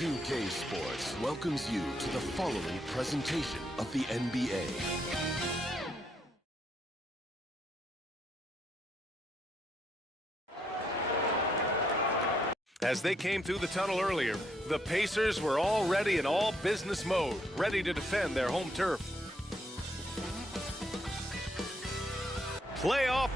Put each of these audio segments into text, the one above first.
2K Sports welcomes you to the following presentation of the NBA. As they came through the tunnel earlier, the Pacers were already in all business mode, ready to defend their home turf. Playoff.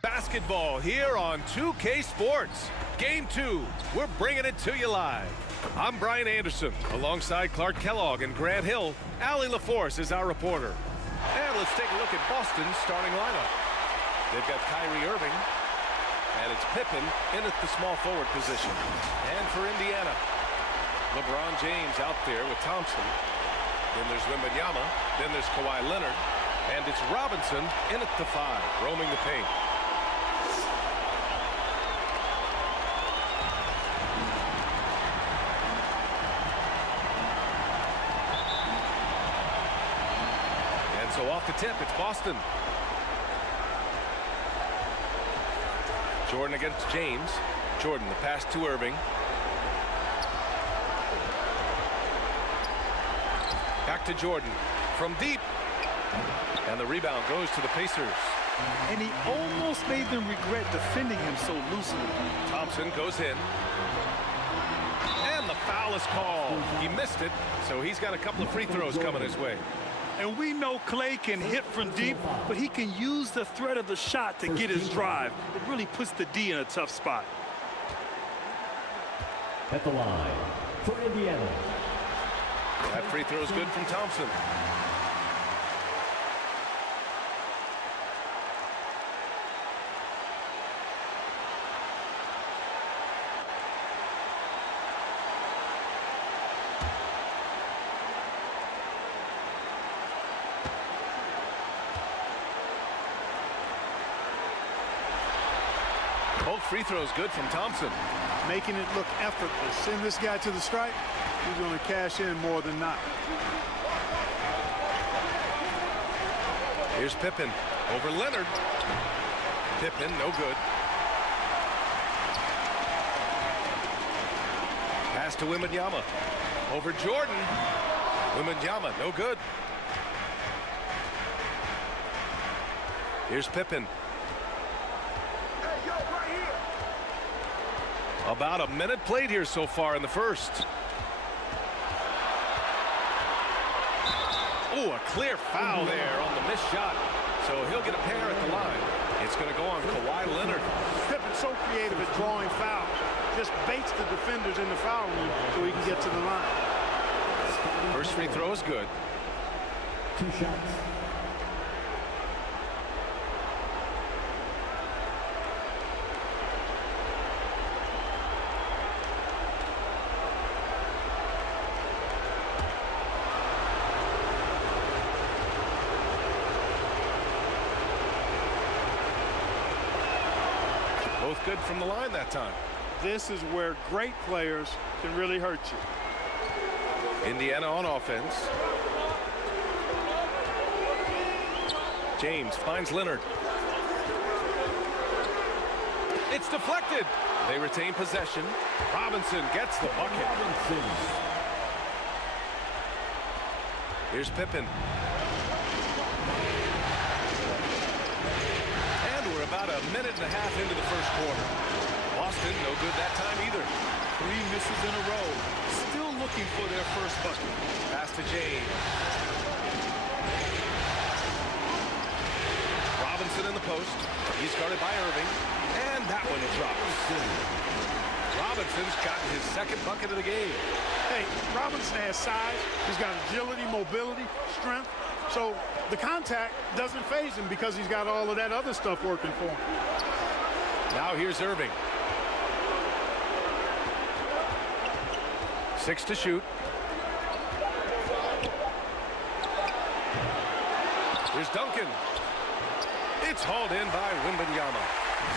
Basketball here on 2K Sports. Game 2, we're bringing it to you live. I'm Brian Anderson, alongside Clark Kellogg and Grant Hill. Allie LaForce is our reporter. And let's take a look at Boston's starting lineup. They've got KYRIE Irving, and it's Pippen in at the small forward position. And for Indiana, LeBron James out there with Thompson. Then there's WEMBANYAMA, then there's KAWHI Leonard, and it's Robinson in at the 5, roaming the paint. So off the tip, it's Boston. Jordan against James. Jordan, the pass to Irving. Back to Jordan from deep. And the rebound goes to the Pacers. And he almost made them regret defending him so loosely. Thompson goes in. And the foul is called. He missed it, so he's got a couple of free throws coming his way. And we know Klay can hit from deep, but he can use the threat of the shot to get his drive. It really puts the D in a tough spot. At the line for Indiana. That free throw is good from Thompson. Both free throws good from Thompson. Making it look effortless. Send this guy to the stripe, he's going to cash in more than not. Here's Pippen over Leonard. Pippen, no good. Pass to WEMBANYAMA. Over Jordan. WEMBANYAMA, no good. Here's Pippen. About a minute played here so far in the first. Oh, a clear foul there on the missed shot. So he'll get a pair at the line. It's going to go on Kawhi Leonard. Pippen's so creative at drawing fouls. Just baits the defenders in the foul room so he can get to the line. First free throw is good. 2 shots. Both good from the line that time. This is where great players can really hurt you. Indiana on offense. James finds Leonard. It's deflected. They retain possession. Robinson gets the bucket. Here's Pippen. And we're about a minute and a half into the first quarter. Boston, no good that time either. 3 misses in a row. Still looking for their first bucket. Pass to James. Robinson in the post. He's guarded by Irving. And that one drops. Robinson's gotten his second bucket of the game. Hey, Robinson has size. He's got agility, mobility, strength. So the contact doesn't faze him because he's got all of that other stuff working for him. Now here's Irving. 6 to shoot. Here's Duncan. It's hauled in by Wembanyama.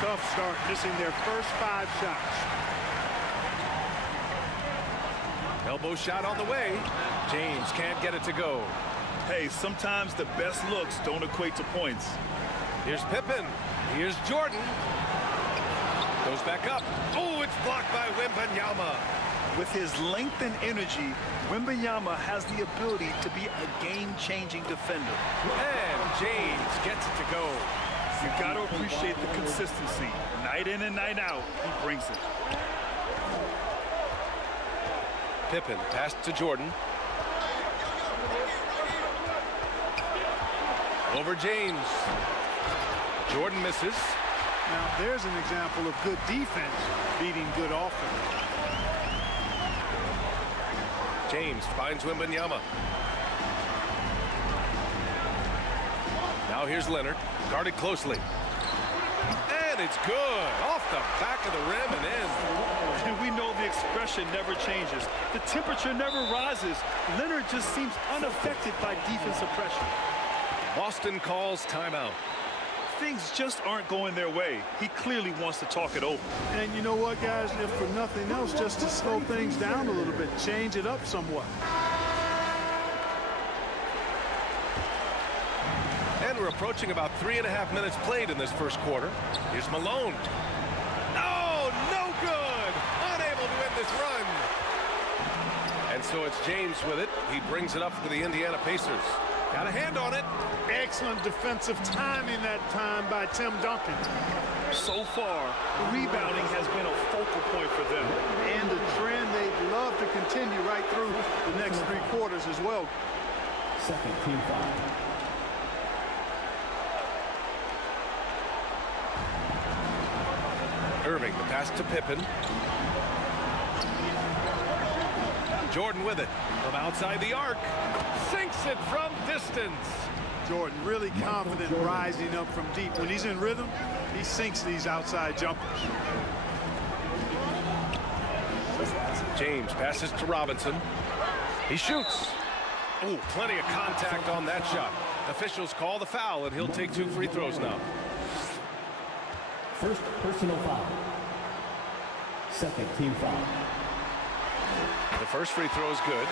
Tough start, missing their first 5 shots. Elbow shot on the way. James can't get it to go. Hey, sometimes the best looks don't equate to points. Here's Pippen. Here's Jordan. Goes back up. Oh, it's blocked by Wembanyama. With his length and energy, Wembanyama has the ability to be a game-changing defender. And James gets it to go. You got to appreciate the consistency. Night in and night out, he brings it. Pippen passed to Jordan. Over James. Jordan misses. Now, there's an example of good defense beating good offense. James finds Wembanyama. Now here's Leonard, guarded closely. And it's good, off the back of the rim and in. And we know the expression never changes. The temperature never rises. Leonard just seems unaffected by defensive pressure. Boston calls timeout. Things just aren't going their way. He clearly wants to talk it over. And you know what, guys? If for nothing else, just to slow things down a little bit, change it up somewhat. And we're approaching about 3.5 minutes played in this first quarter. Here's Malone. Oh, no good! Unable to end this run. And so it's James with it. He brings it up for the Indiana Pacers. Got a hand on it. Excellent defensive timing that time by Tim Duncan. So far, rebounding has been a focal point for them. And a trend they'd love to continue right through the next 3 quarters as well. Second team foul. Irving, the pass to Pippen. Jordan with it from outside the arc. Sinks it from distance. Jordan really confident rising up from deep. When he's in rhythm, he sinks these outside jumpers. James passes to Robinson. He shoots. Oh, plenty of contact on that shot. Officials call the foul, and he'll take 2 free throws now. First personal foul. Second team foul. The first free throw is good.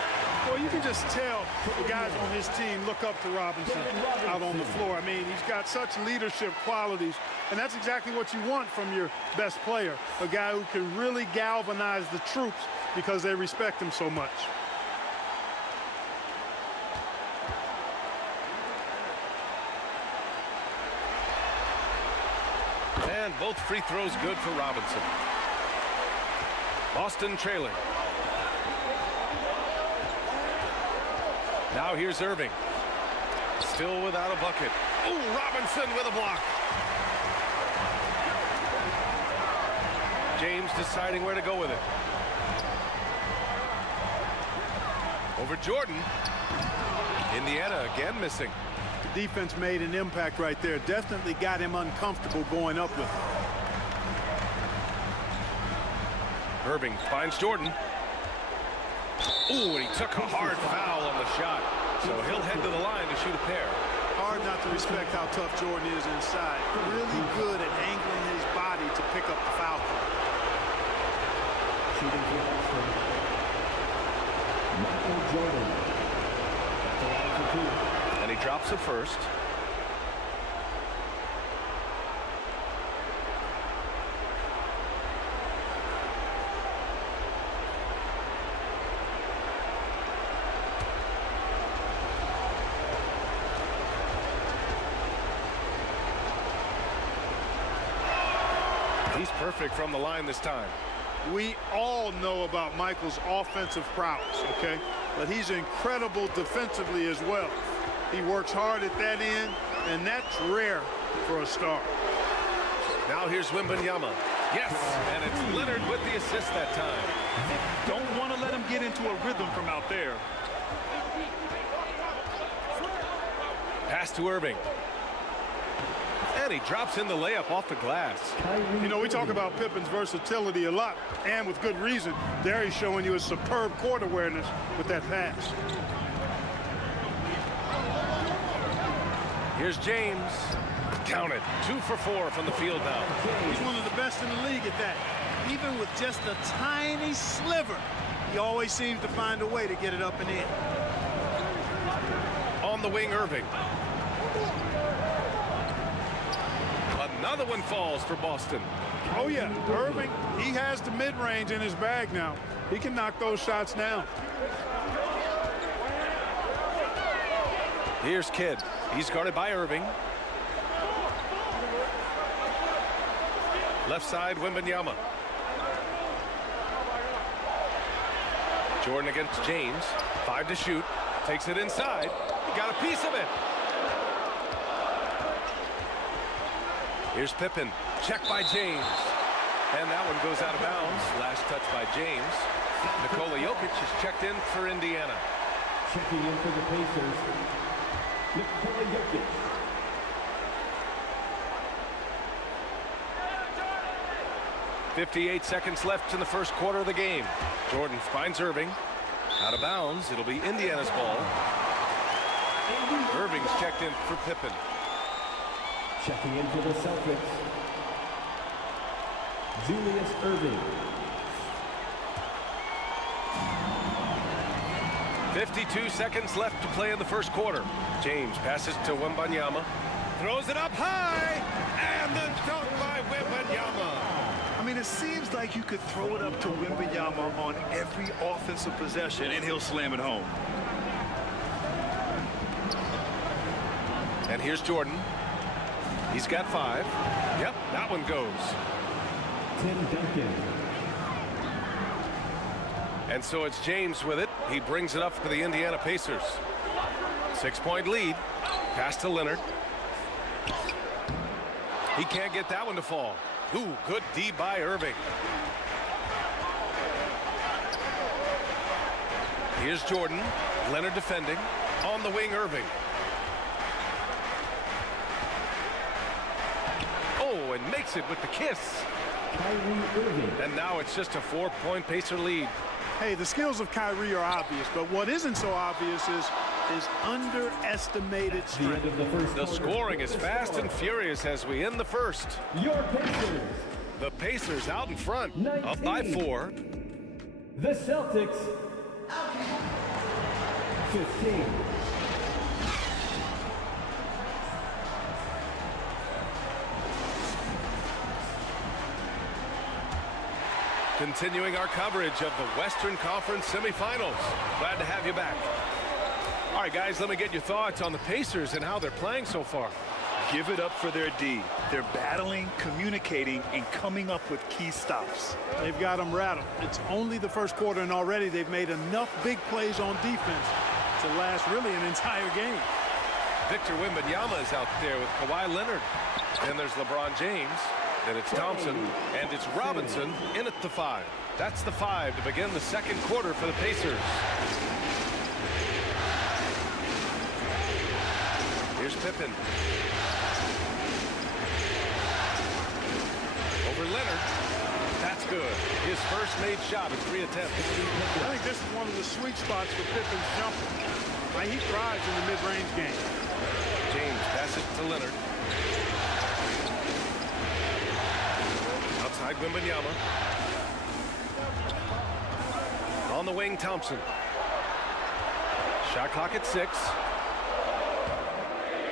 Well, you can just tell the guys on his team look up to Robinson out on the floor. I mean, he's got such leadership qualities, and that's exactly what you want from your best player, a guy who can really galvanize the troops because they respect him so much. And both free throws good for Robinson. Boston trailing. Now here's Irving. Still without a bucket. Ooh, Robinson with a block. James deciding where to go with it. Over Jordan. Indiana again missing. The defense made an impact right there. Definitely got him uncomfortable going up with it. Irving finds Jordan. Ooh, and he took a hard foul on the shot. So he'll head to the line to shoot a pair. Hard not to respect how tough Jordan is inside. Really good at angling his body to pick up the foul call. Shooting for Boston. Michael Jordan. The line for two. And he drops it first. He's perfect from the line this time. We all know about Michael's offensive prowess, okay? But he's incredible defensively as well. He works hard at that end, and that's rare for a star. Now here's Wembanyama. Yes, and it's Leonard with the assist that time. Don't want to let him get into a rhythm from out there. Pass to Irving. And he drops in the layup off the glass. You know, we talk about Pippen's versatility a lot, and with good reason. There he's showing you a superb court awareness with that pass. Here's James. Counted. 2 for 4 from the field now. He's one of the best in the league at that. Even with just a tiny sliver, he always seems to find a way to get it up and in. On the wing, Irving. Another one falls for Boston. Oh, yeah. Irving, he has the mid-range in his bag now. He can knock those shots down. Here's Kidd. He's guarded by Irving. Left side, Wembanyama. Jordan against James. 5 to shoot. Takes it inside. He got a piece of it. Here's Pippen. Checked by James. And that one goes out of bounds. Last touch by James. NIKOLA JOKIC is checked in for Indiana. Checking in for the Pacers. NIKOLA JOKIC. .58 seconds left in the first quarter of the game. Jordan finds Irving. Out of bounds. It'll be Indiana's ball. Irving's checked in for Pippen. Checking in for the Celtics. Julius Erving. 52 seconds left to play in the first quarter. James passes to Wembanyama. Throws it up high. And the dunk by Wembanyama. I mean, it seems like you could throw it up to Wembanyama on every offensive possession, and he'll slam it home. And here's Jordan. He's got 5. Yep, that one goes. Tim Duncan. And so it's James with it. He brings it up for the Indiana Pacers. 6-point lead. Pass to Leonard. He can't get that one to fall. Ooh, good D by Irving. Here's Jordan. Leonard defending. On the wing, Irving. Oh, and makes it with the kiss. KYRIE Irving. And now it's just a 4-point Pacer lead. Hey, the skills of KYRIE are obvious, but what isn't so obvious is his underestimated The end strength. of the first The quarter. scoring is fast and furious as we end the first. Your Pacers. The Pacers out in front, up by 4. The Celtics. 15. Continuing our coverage of the Western Conference semifinals. Glad to have you back. All right, guys, let me get your thoughts on the Pacers and how they're playing so far. Give it up for their D. They're battling, communicating, and coming up with key stops. They've got them rattled. It's only the first quarter, and already they've made enough big plays on defense to last really an entire game. Victor Wembanyama is out there with Kawhi Leonard. Then there's LeBron James. Then it's Thompson, and it's Robinson in at the 5. That's the 5 to begin the second quarter for the Pacers. Here's Pippen. Over Leonard. That's good. His first made shot in 3 attempts. I think this is one of the sweet spots for Pippen's jumper. He thrives in the mid-range game. James passes to Leonard. Outside Wembanyama. On the wing, Thompson. Shot clock at 6.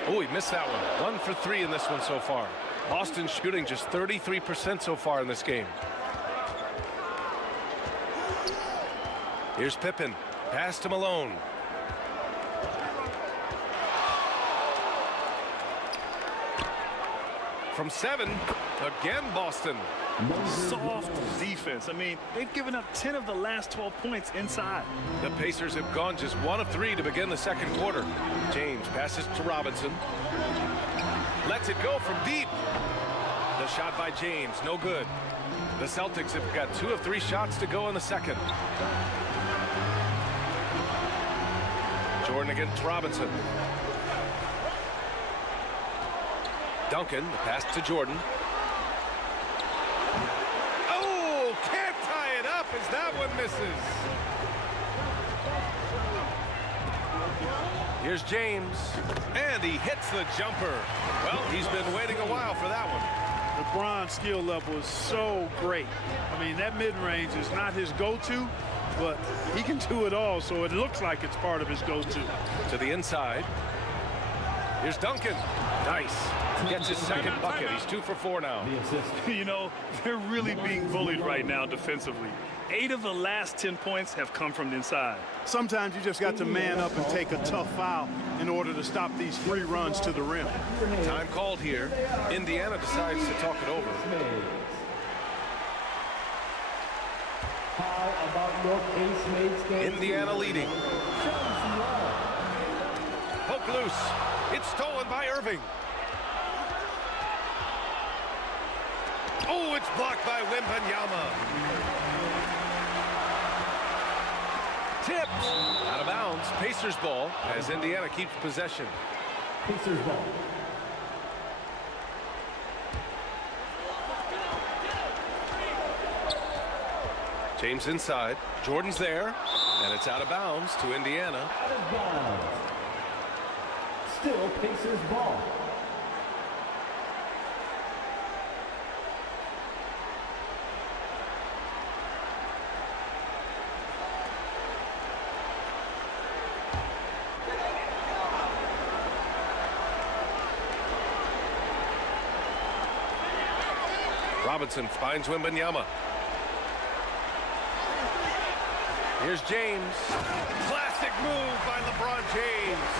Oh, he missed that one. 1 for 3 in this one so far. Boston shooting just 33% so far in this game. Here's Pippen. Pass to Malone. From 7, again Boston. Soft defense. I mean, they've given up 10 of the last 12 points inside. The Pacers have gone just 1 of 3 to begin the second quarter. James passes to Robinson. Lets it go from deep. The shot by James, no good. The Celtics have got 2 of 3 shots to go in the second. Jordan against Robinson. Duncan, the pass to Jordan. Oh, can't tie it up as that one misses. Here's James, and he hits the jumper. Well, he's been waiting a while for that one. LeBron's skill level is so great. I mean, that mid-range is not his go-to, but he can do it all, so it looks like it's part of his go-to. To the inside. Here's Duncan. Nice. Gets his second bucket. He's 2 for 4 now. You know, they're really being bullied right now defensively. 8 of the last 10 points have come from the inside. Sometimes you just got to man up and take a tough foul in order to stop these free runs to the rim. Time called here. Indiana decides to talk it over. How about your case mates? Indiana leading. Poke loose. It's stolen by Irving. Oh, it's blocked by Wembanyama. Tipped. Out of bounds. Pacers ball as Indiana keeps possession. Pacers ball. James inside. Jordan's there. And it's out of bounds to Indiana. Out of bounds. Still Pacers ball. Robinson finds Wembanyama. Here's James. Classic move by LeBron James.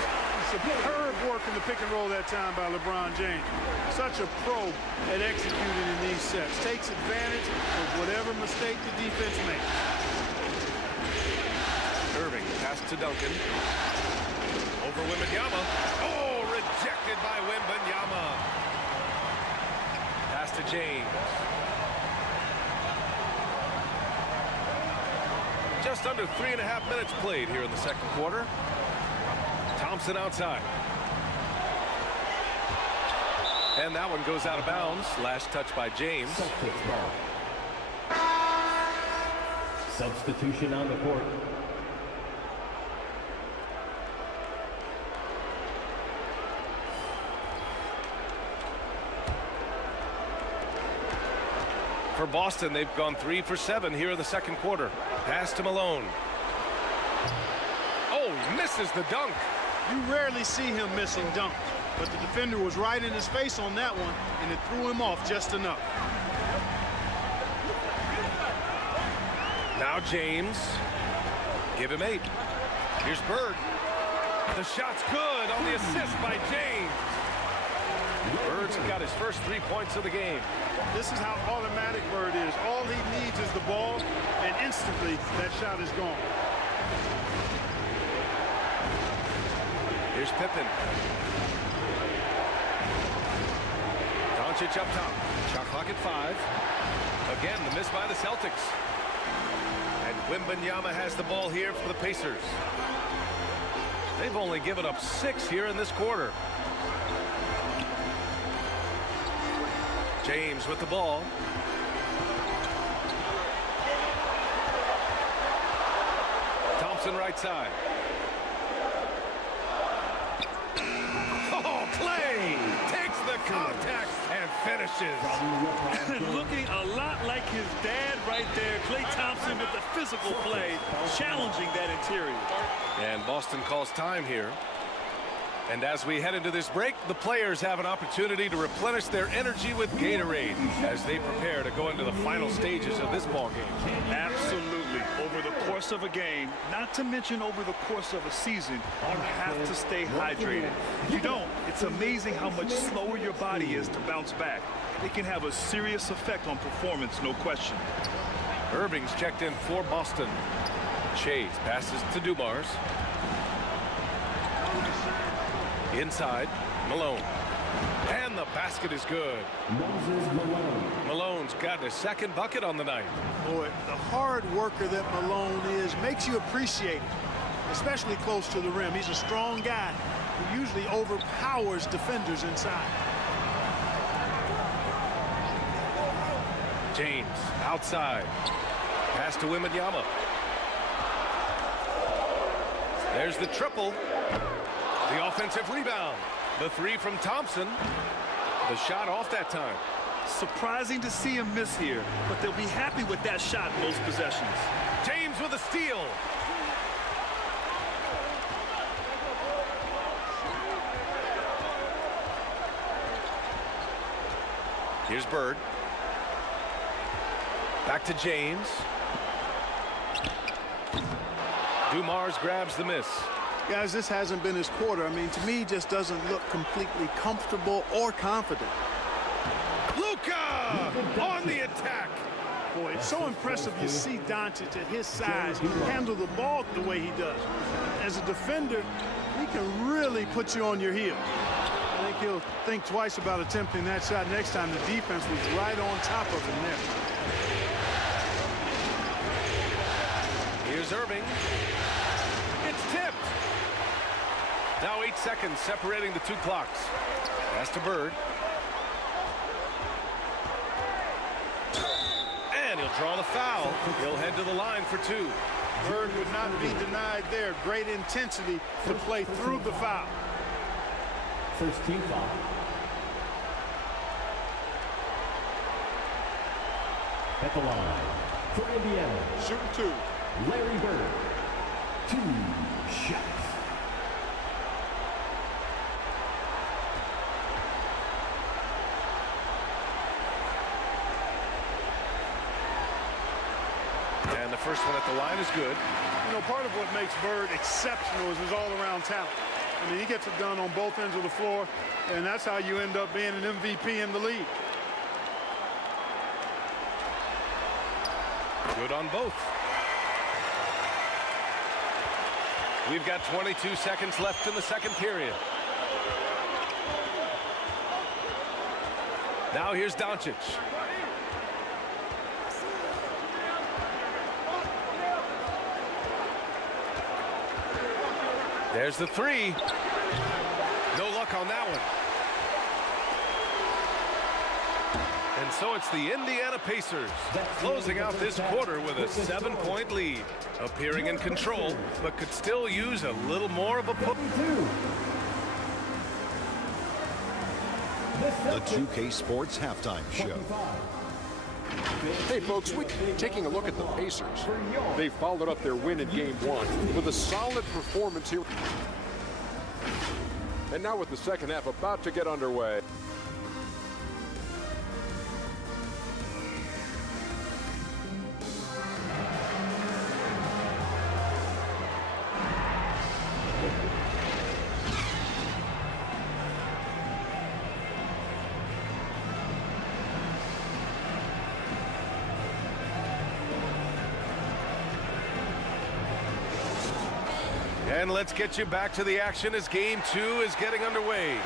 Superb work in the pick and roll that time by LeBron James. Such a pro at executing in these sets. Takes advantage of whatever mistake the defense makes. Irving, pass to Duncan. Over Wembanyama. Oh, rejected by Wembanyama. Pass to James. Just under 3.5 minutes played here in the second quarter. Thompson outside. And that one goes out of bounds. Last touch by James. Substitution on the court. For Boston, they've gone 3 for 7 here in the second quarter. Pass to Malone. Oh, he misses the dunk. You rarely see him missing dunks, but the defender was right in his face on that one, and it threw him off just enough. Now James. Give him 8. Here's Bird. The shot's good on the assist by James. Bird's got his first 3 points of the game. This is how automatic Bird is. All he needs is the ball, and instantly that shot is gone. Here's PIPPEN. DONCIC up top. Shot clock at 5. Again, the miss by the Celtics. And WEMBANYAMA has the ball here for the Pacers. They've only given up 6 here in this quarter. James with the ball. Thompson right side. Oh, KLAY takes the contact and finishes. Looking a lot like his dad right there. Klay Thompson with the physical play, challenging that interior. And Boston calls time here. And as we head into this break, the players have an opportunity to replenish their energy with Gatorade as they prepare to go into the final stages of this ball game. Absolutely. Over the course of a game, not to mention over the course of a season, you have to stay hydrated. If you don't, it's amazing how much slower your body is to bounce back. It can have a serious effect on performance, no question. Irving's checked in for Boston. SCHAYES passes to DUMARS. Inside, Malone. And the basket is good. Malone's got his second bucket on the night. Boy, the hard worker that Malone is makes you appreciate it, especially close to the rim. He's a strong guy who usually overpowers defenders inside. James outside. Pass to WEMBANYAMA. There's the triple. The offensive rebound. The 3 from Thompson. The shot off that time. Surprising to see him miss here, but they'll be happy with that shot most possessions. James with a steal. Here's Bird. Back to James. DUMARS grabs the miss. Guys, this hasn't been his quarter. I mean, to me, he just doesn't look completely comfortable or confident. LUKA on the attack. Boy, it's so impressive you see DONCIC at his size handle the ball the way he does. As a defender, he can really put you on your heels. I think he'll think twice about attempting that shot next time. The defense was right on top of him there. Here's Irving. It's tipped. Now 8 seconds separating the 2 clocks. Pass to Bird. And he'll draw the foul. He'll head to the line for 2. Bird would not be denied there. Great intensity to play through the foul. First team foul. At the line for Indiana. Shooting 2. Larry Bird. 2 shots. And the first one at the line is good. You know, part of what makes Bird exceptional is his all-around talent. I mean, he gets it done on both ends of the floor, and that's how you end up being an MVP in the league. Good on both. We've got 22 seconds left in the second period. Now here's DONCIC. There's the 3. No luck on that one. And so it's the Indiana Pacers closing out this quarter with a 7-point lead. Appearing in control, but could still use a little more of a push. The 2K Sports Halftime Show. Hey folks, we're taking a look at the Pacers. They followed up their win in Game 1 with a solid performance here. And now with the second half about to get underway. And let's get you back to the action as game 2 is getting underway.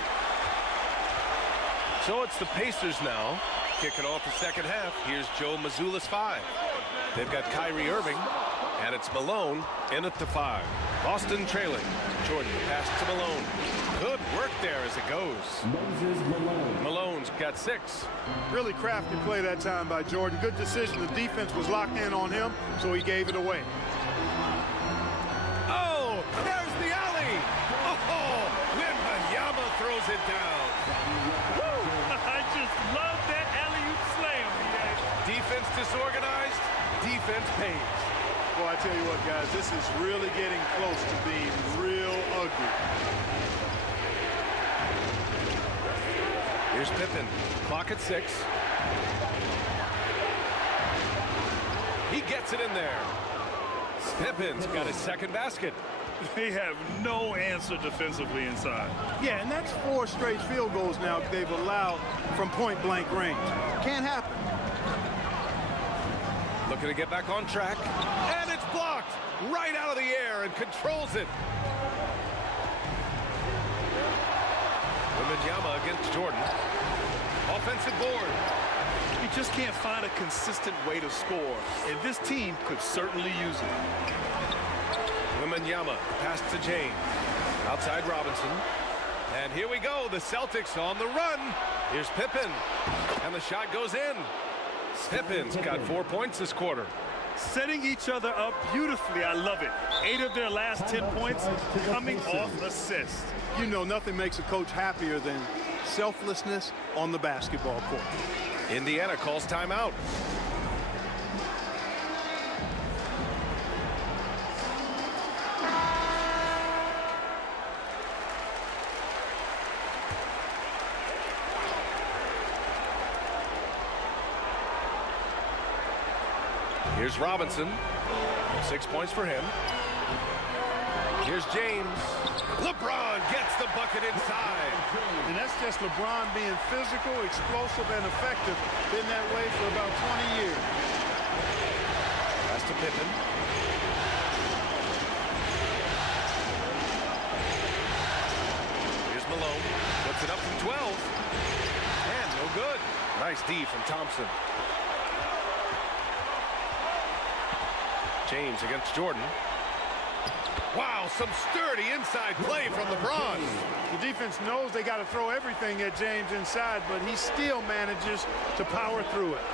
So it's the Pacers now. Kicking off the second half. Here's Joe Mazzulla's 5. They've got Kyrie Irving, and it's Malone in at the 5. Boston trailing. Jordan pass to Malone. Good work there as it goes. Malone's got 6. Really crafty play that time by Jordan. Good decision. The defense was locked in on him, so he gave it away. Oh, there's the alley. Oh, WEMBANYAMA throws it down. Woo! I just love that alley-oop slam. Defense disorganized, defense pays. Well, I tell you what, guys, this is really getting close to being real ugly. Here's Pippen, clock at 6. He gets it in there. Pippen's got his second basket. They have no answer defensively inside. Yeah, and that's 4 straight field goals now they've allowed from point-blank range. Can't happen. Looking to get back on track, and it's blocked right out of the air and controls it. WEMBANYAMA against Jordan. Offensive board. He just can't find a consistent way to score, and this team could certainly use it. WEMBANYAMA pass to James. Outside Robinson. And here we go, the Celtics on the run. Here's Pippen, and the shot goes in. Pippen's got 4 points this quarter. Setting each other up beautifully. I love it. 8 of their last 10 points coming off assists. You know, nothing makes a coach happier than selflessness on the basketball court. Indiana calls timeout. Here's Robinson. 6 points for him. Here's James. LeBron gets the bucket inside. And that's just LeBron being physical, explosive, and effective. Been that way for about 20 years. Pass to Pippen. Here's Malone. Puts it up from 12. And no good. Nice D from Thompson. James against Jordan. Wow, some sturdy inside play from LeBron. The defense knows they got to throw everything at James inside, but he still manages to power through it.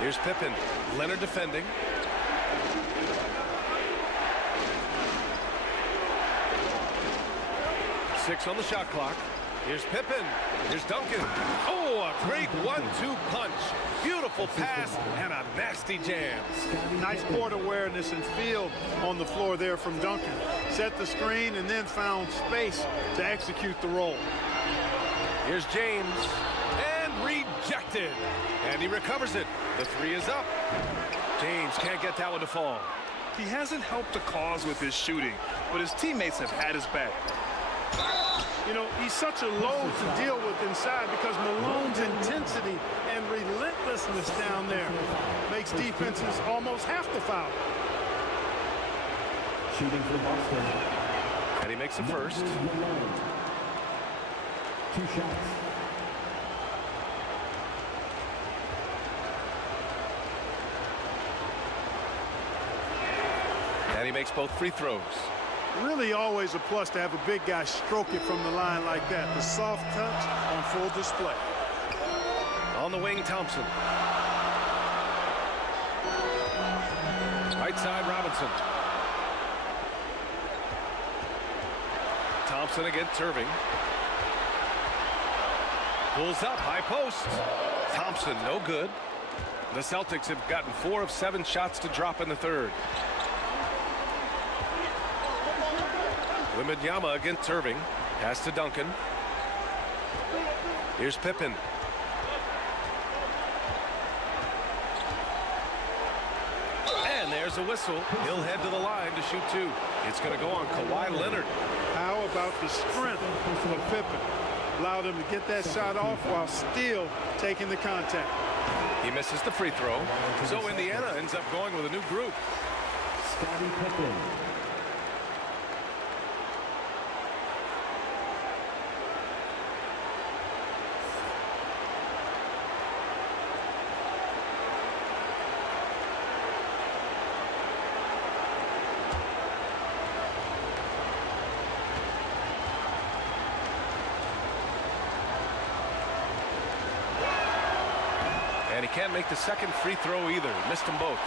Here's Pippen. Leonard defending. Six on the shot clock. Here's Pippen. Here's Duncan. Oh, a great 1-2 punch. Beautiful pass and a nasty jam. Nice court awareness and feel on the floor there from Duncan. Set the screen and then found space to execute the roll. Here's James. And rejected. And he recovers it. The 3 is up. James can't get that one to fall. He hasn't helped the cause with his shooting, but his teammates have had his back. You know, he's such a load to deal with inside because Malone's intensity and relentlessness down there makes defenses almost have to foul. Shooting for Boston. And he makes the first. 2 shots. And he makes both free throws. Really always a plus to have a big guy stroke it from the line like that. The soft touch on full display. On the wing, Thompson. Right side, Robinson. Thompson against Irving. Pulls up, high post. Thompson, no good. The Celtics have gotten 4 of 7 shots to drop in the third. WEMBANYAMA against Irving. Pass to Duncan. Here's Pippen. And there's a whistle. He'll head to the line to shoot 2. It's going to go on KAWHI Leonard. How about the strength of Pippen? Allowed him to get that shot off while still taking the contact. He misses the free throw. So Indiana ends up going with a new group. Scottie Pippen. And he can't make the second free throw either. Missed them both.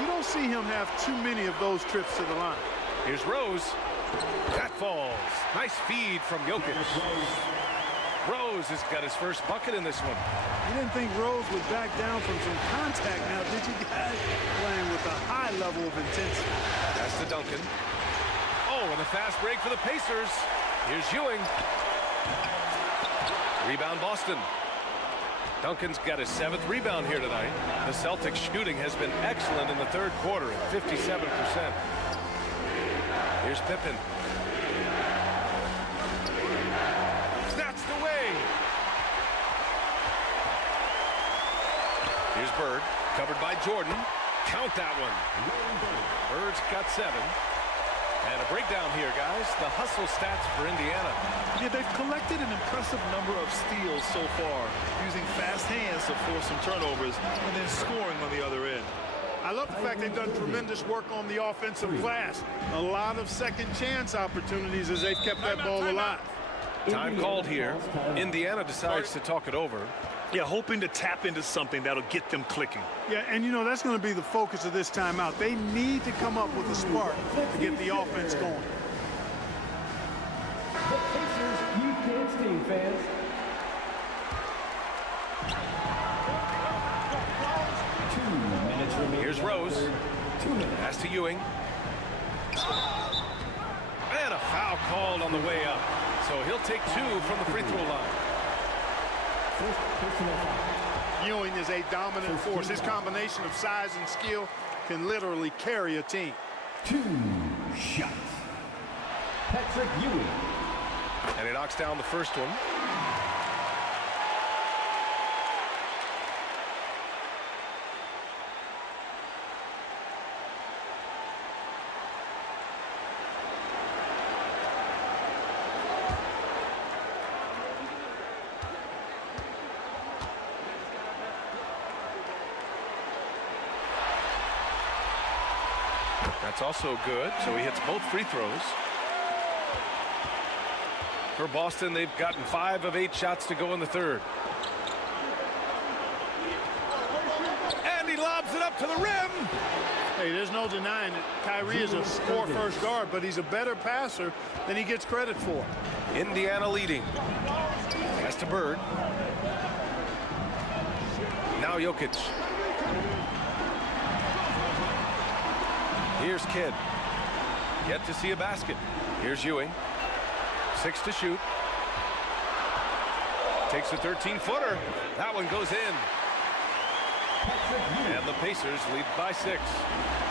You don't see him have too many of those trips to the line. Here's Rose. That falls. Nice feed from Jokic. Rose has got his first bucket in this one. You didn't think Rose would back down from some contact now, did you guys? Playing with a high level of intensity. That's to Duncan. Oh, and a fast break for the Pacers. Here's Ewing. Rebound Boston. Duncan's got his 7th rebound here tonight. The Celtics shooting has been excellent in the third quarter at 57%. Here's Pippen. Snatched away. Here's Bird, covered by Jordan. Count that one. Bird's got 7. And a breakdown here, guys. The hustle stats for Indiana. Yeah, they've collected an impressive number of steals so far, using fast hands to force some turnovers and then scoring on the other end. I love the fact they've done tremendous work on the offensive glass. A lot of second chance opportunities as they've kept that ball alive. Time called here. Indiana decides to talk it over. Yeah, hoping to tap into something that'll get them clicking. Yeah, and you know, that's going to be the focus of this timeout. They need to come up with a spark to get the offense going. The Pacers Youth Dance Team fans. Here's Rose. 2 minutes. Pass to Ewing. And a foul called on the way up. So he'll take 2 from the free throw line. First personal foul. Ewing is a dominant force. His combination of size and skill can literally carry a team. 2 shots. Patrick Ewing. And he knocks down the first one. That's also good, so he hits both free throws. For Boston, they've gotten 5 of 8 shots to go in the third. And he lobs it up to the rim. Hey, there's no denying it. Kyrie is a score-first guard, but he's a better passer than he gets credit for. Indiana leading. Pass to Bird. Now Jokic. Here's Kidd. Yet to see a basket. Here's Ewing. 6 to shoot. Takes a 13-footer. That one goes in. And the Pacers lead by 6.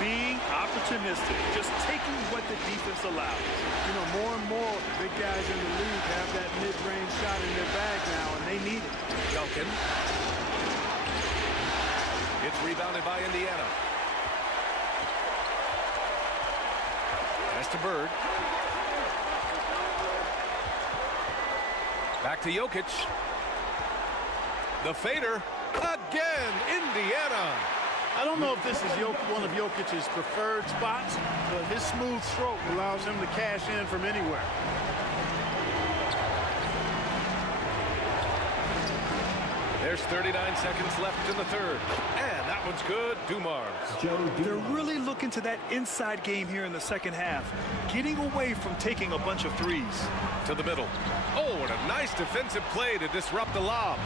Being opportunistic, just taking what the defense allows. You know, more and more big guys in the league have that mid-range shot in their bag now, and they need it. Duncan. It's rebounded by Indiana. Pass to Bird. Back to Jokic. The fader. Again, Indiana. I don't know if this is one of Jokic's preferred spots, but his smooth stroke allows him to cash in from anywhere. There's 39 seconds left in the third. And that one's good. DUMARS. They're really looking to that inside game here in the second half, getting away from taking a bunch of threes. To the middle. Oh, and a nice defensive play to disrupt the lob.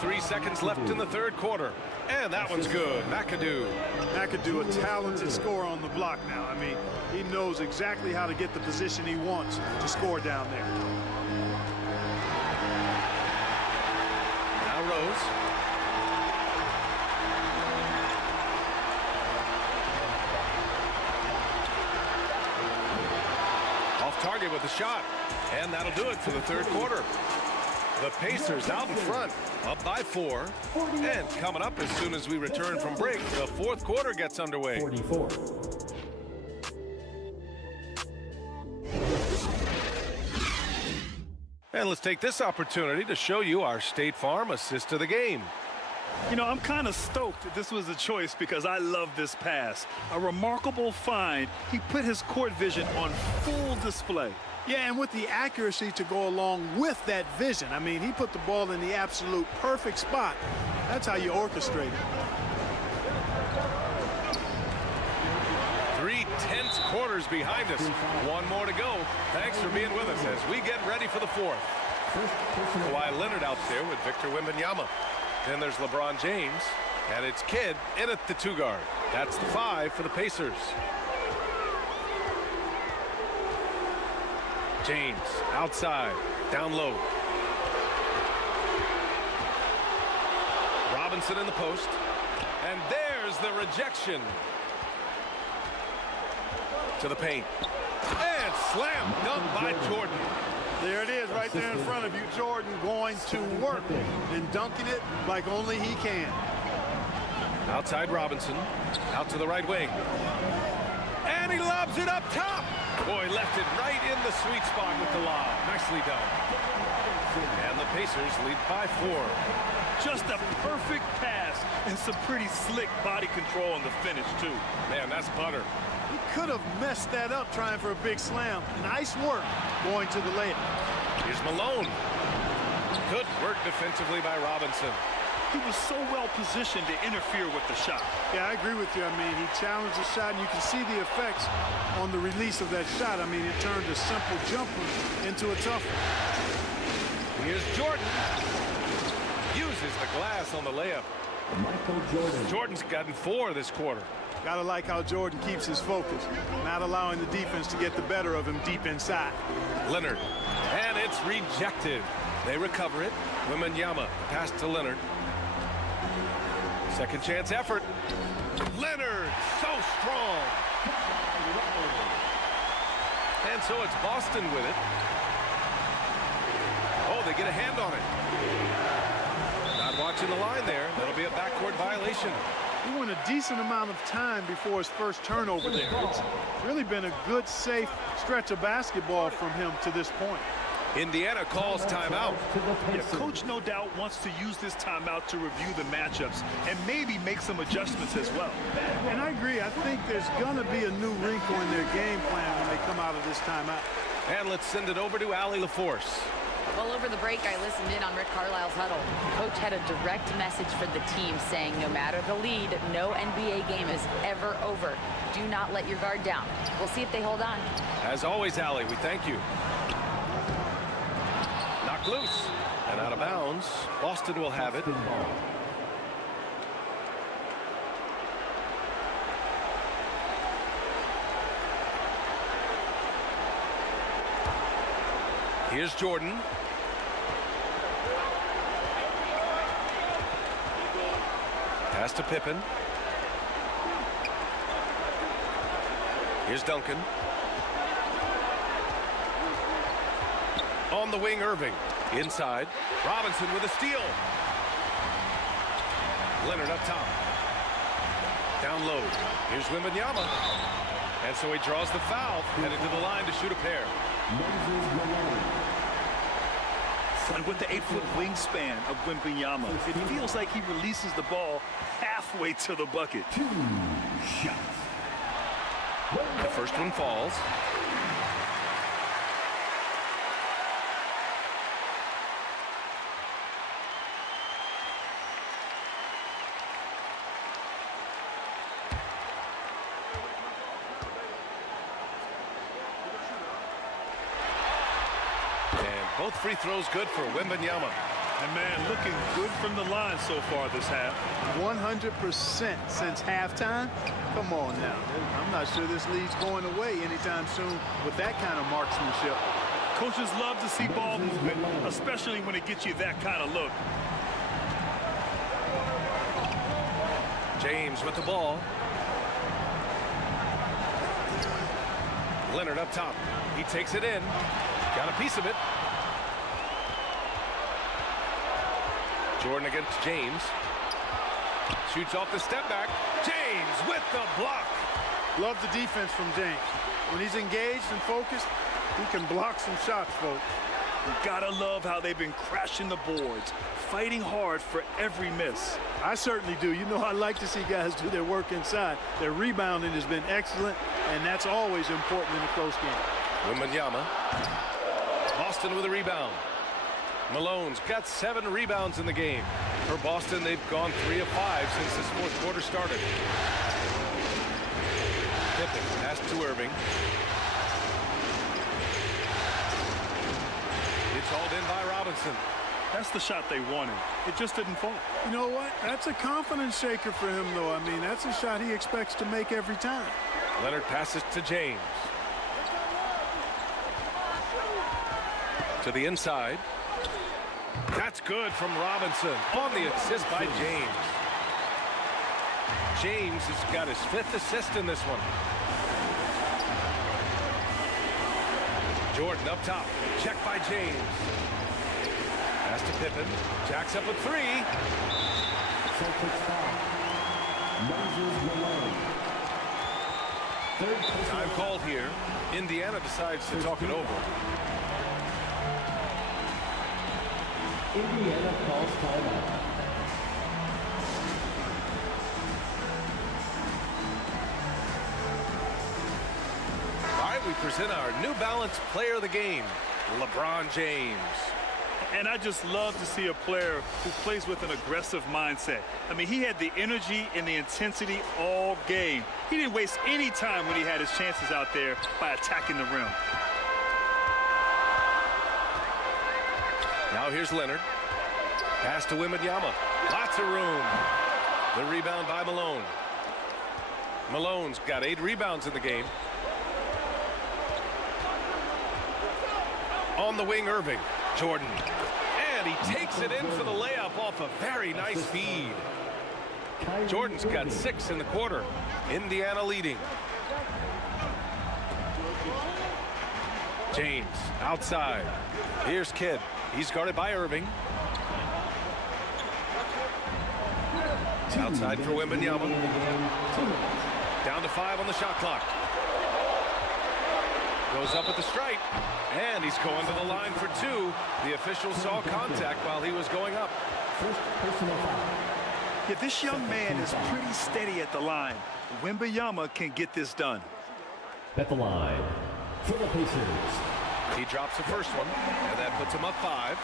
.3 seconds left in the third quarter. And that one's good. MCADOO. MCADOO, a talented scorer on the block now. I mean, he knows exactly how to get the position he wants to score down there. Now Rose. Off target with the shot. And that'll do it for the third quarter. The Pacers out in front, up by 4. And coming up as soon as we return from break, the fourth quarter gets underway. 44. And let's take this opportunity to show you our State Farm assist of the game. You know, I'm kind of stoked that this was a choice because I love this pass. A remarkable find. He put his court vision on full display. Yeah, and with the accuracy to go along with that vision. I mean, he put the ball in the absolute perfect spot. That's how you orchestrate it. 3 tense quarters behind us. One more to go. Thanks for being with us as we get ready for the fourth. Kawhi Leonard out there with Victor Wembanyama. Then there's LeBron James, and it's Kidd in at the 2 guard. That's the 5 for the Pacers. James outside, down low. Robinson in the post, and there's the rejection. To the paint, and slam dunk by Jordan. There it is right there in front of you. Jordan going to work and dunking it like only he can. Outside Robinson, out to the right wing. And he lobs it up top. Boy, left it right in the sweet spot with the lob. Nicely done. And the Pacers lead by 4. Just a perfect pass and some pretty slick body control on the finish, too. Man, that's butter. He could have messed that up trying for a big slam. Nice work going to the layup. Here's Malone. Good work defensively by Robinson. He was so well positioned to interfere with the shot. Yeah, I agree with you. I mean, he challenged the shot, and you can see the effects on the release of that shot. I mean, it turned a simple jumper into a tough one. Here's Jordan. Uses the glass on the layup. Michael Jordan. Jordan's gotten 4 this quarter. Gotta like how Jordan keeps his focus, not allowing the defense to get the better of him deep inside. Leonard, and it's rejected. They recover it. Wembanyama, pass to Leonard. Second chance effort. Leonard, so strong. And so it's Boston with it. Oh, they get a hand on it. Not watching the line there. That'll be a backcourt violation. He went a decent amount of time before his first turnover there. It's really been a good, safe stretch of basketball from him to this point. Indiana calls timeout. Yeah, coach no doubt wants to use this timeout to review the matchups and maybe make some adjustments as well. And I agree. I think there's going to be a new wrinkle in their game plan when they come out of this timeout. And let's send it over to Allie LaForce. Well, over the break, I listened in on Rick Carlisle's huddle. Coach had a direct message for the team saying no matter the lead, no NBA game is ever over. Do not let your guard down. We'll see if they hold on. As always, Allie, we thank you. Knocked loose and out of bounds. Boston will have it. Here's Jordan. Pass to Pippen. Here's Duncan. On the wing, Irving. Inside. Robinson with a steal. Leonard up top. Down low. Here's Wembanyama. And so he draws the foul. Headed to the line to shoot a pair. And with the 8-foot wingspan of Wembanyama, it feels like he releases the ball halfway to the bucket. 2 shots. The first one falls. Both free throws good for Wembanyama. And man, looking good from the line so far this half. 100% since halftime. Come on now. I'm not sure this lead's going away anytime soon with that kind of marksmanship. Coaches love to see ball movement, especially when it gets you that kind of look. James with the ball. Leonard up top. He takes it in. Got a piece of it. Jordan against James. Shoots off the step back. James with the block. Love the defense from James. When he's engaged and focused, he can block some shots, folks. You gotta love how they've been crashing the boards, fighting hard for every miss. I certainly do. You know, I like to see guys do their work inside. Their rebounding has been excellent, and that's always important in a close game. Wembanyama. Boston with a rebound. Malone's got 7 rebounds in the game. For Boston, they've gone 3 of 5 since this fourth quarter started. Pippen pass to Irving. It's hauled in by Robinson. That's the shot they wanted. It just didn't fall. You know what? That's a confidence shaker for him, though. I mean, that's a shot he expects to make every time. Leonard passes to James. To the inside. That's good from Robinson on the assist by James. James has got his 5th assist in this one. Jordan up top. Check by James. Pass to Pippen. Jacks up a 3. Celtics foul. Moses Malone. Third personal Time called here. Indiana decides to talk it over. Indiana calls timeout. All right, we present our New Balance Player of the Game, LeBron James. And I just love to see a player who plays with an aggressive mindset. I mean, he had the energy and the intensity all game. He didn't waste any time when he had his chances out there by attacking the rim. Now here's Leonard. Pass to Wembanyama. Lots of room. The rebound by Malone. Malone's got 8 rebounds in the game. On the wing, Irving. Jordan. And he takes it in for the layup off a very nice feed. Jordan's got 6 in the quarter. Indiana leading. James outside. Here's Kidd. He's guarded by Irving. Outside for Wembanyama. Down to 5 on the shot clock. Goes up at the stripe. And he's going to the line for 2. The official saw contact while he was going up. First personal foul. Yeah, this young man is pretty steady at the line. Wembanyama can get this done. At the line for the Pacers. He drops the first one, and that puts him up 5.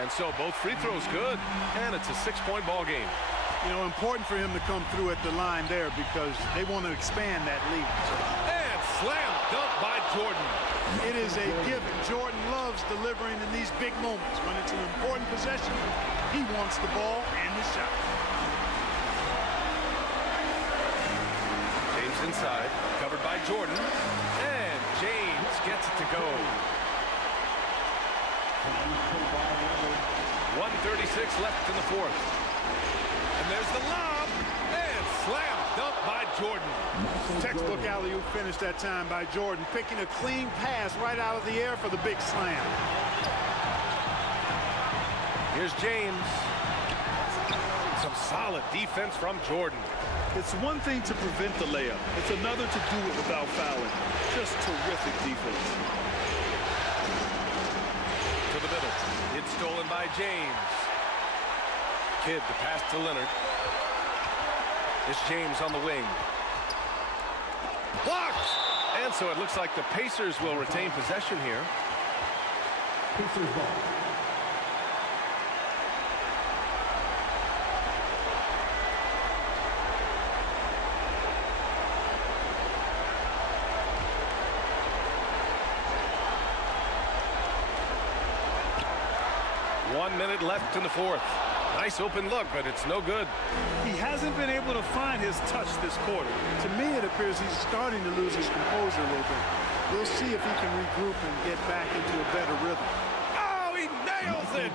And so both free throws good, and it's a 6-point ball game. You know, important for him to come through at the line there because they want to expand that lead. And slam dunk by Jordan. It is a given. Jordan loves delivering in these big moments. When it's an important possession, he wants the ball and the shot. James inside, covered by Jordan. And James gets it to go. 1:36 left in the fourth. And there's the lob. And slam dunk by Jordan. Textbook alley-oop finish that time by Jordan, picking a clean pass right out of the air for the big slam. Here's James. Some solid defense from Jordan. It's one thing to prevent the layup. It's another to do it without fouling. Just terrific defense. To the middle. It's stolen by James. Kidd the pass to Leonard. It's James on the wing. Blocked! And so it looks like the Pacers will retain possession here. Pacers ball. One minute left in the fourth. Nice open look, but it's no good. He hasn't been able to find his touch this quarter. To me, it appears he's starting to lose his composure a little bit. We'll see if he can regroup and get back into a better rhythm. it.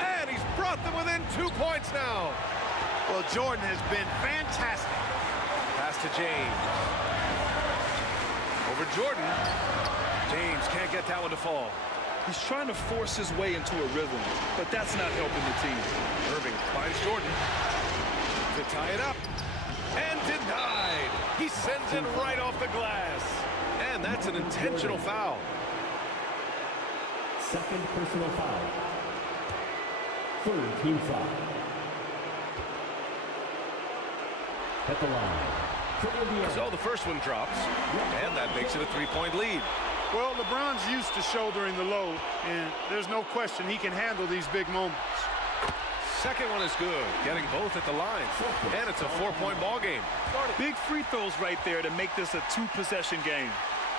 And he's brought them within 2 points now. Well, Jordan has been fantastic. Pass to James. Over Jordan. James can't get that one to fall. He's trying to force his way into a rhythm, but that's not helping the team. Irving finds Jordan to tie it up. And denied. He sends it right off the glass. And that's an intentional foul. Second personal foul. Third team foul. At the line. So the first one drops, and that makes it a 3-point lead. Well, LeBron's used to shouldering the load, and there's no question he can handle these big moments. Second one is good, getting both at the line. And it's a 4-point ball game. Big free throws right there to make this a 2-possession game.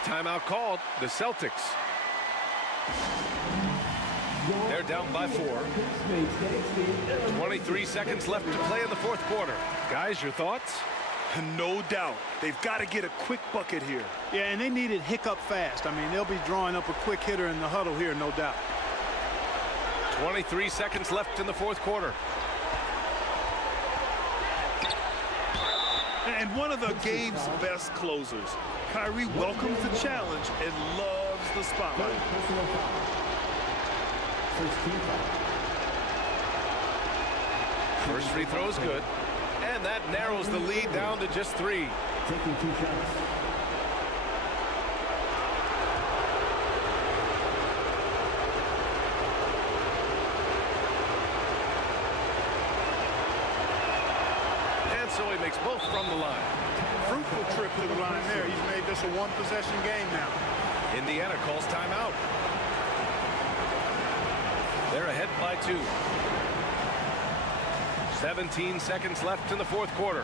Timeout called, the Celtics. They're down by 4. 23 seconds left to play in the fourth quarter. Guys, your thoughts? No doubt. They've got to get a quick bucket here. Yeah, and they need it hiccup fast. I mean, they'll be drawing up a quick hitter in the huddle here, no doubt. 23 seconds left in the fourth quarter. And one of the game's best closers. Kyrie welcomes the challenge and loves the spotlight. First free throw is good. And that narrows the lead down to just 3. Taking 2 shots. And so he makes both from the line. Fruitful trip to the line there. He's made this a 1-possession game now. Indiana calls timeout. They're ahead by 2. 17 seconds left in the fourth quarter.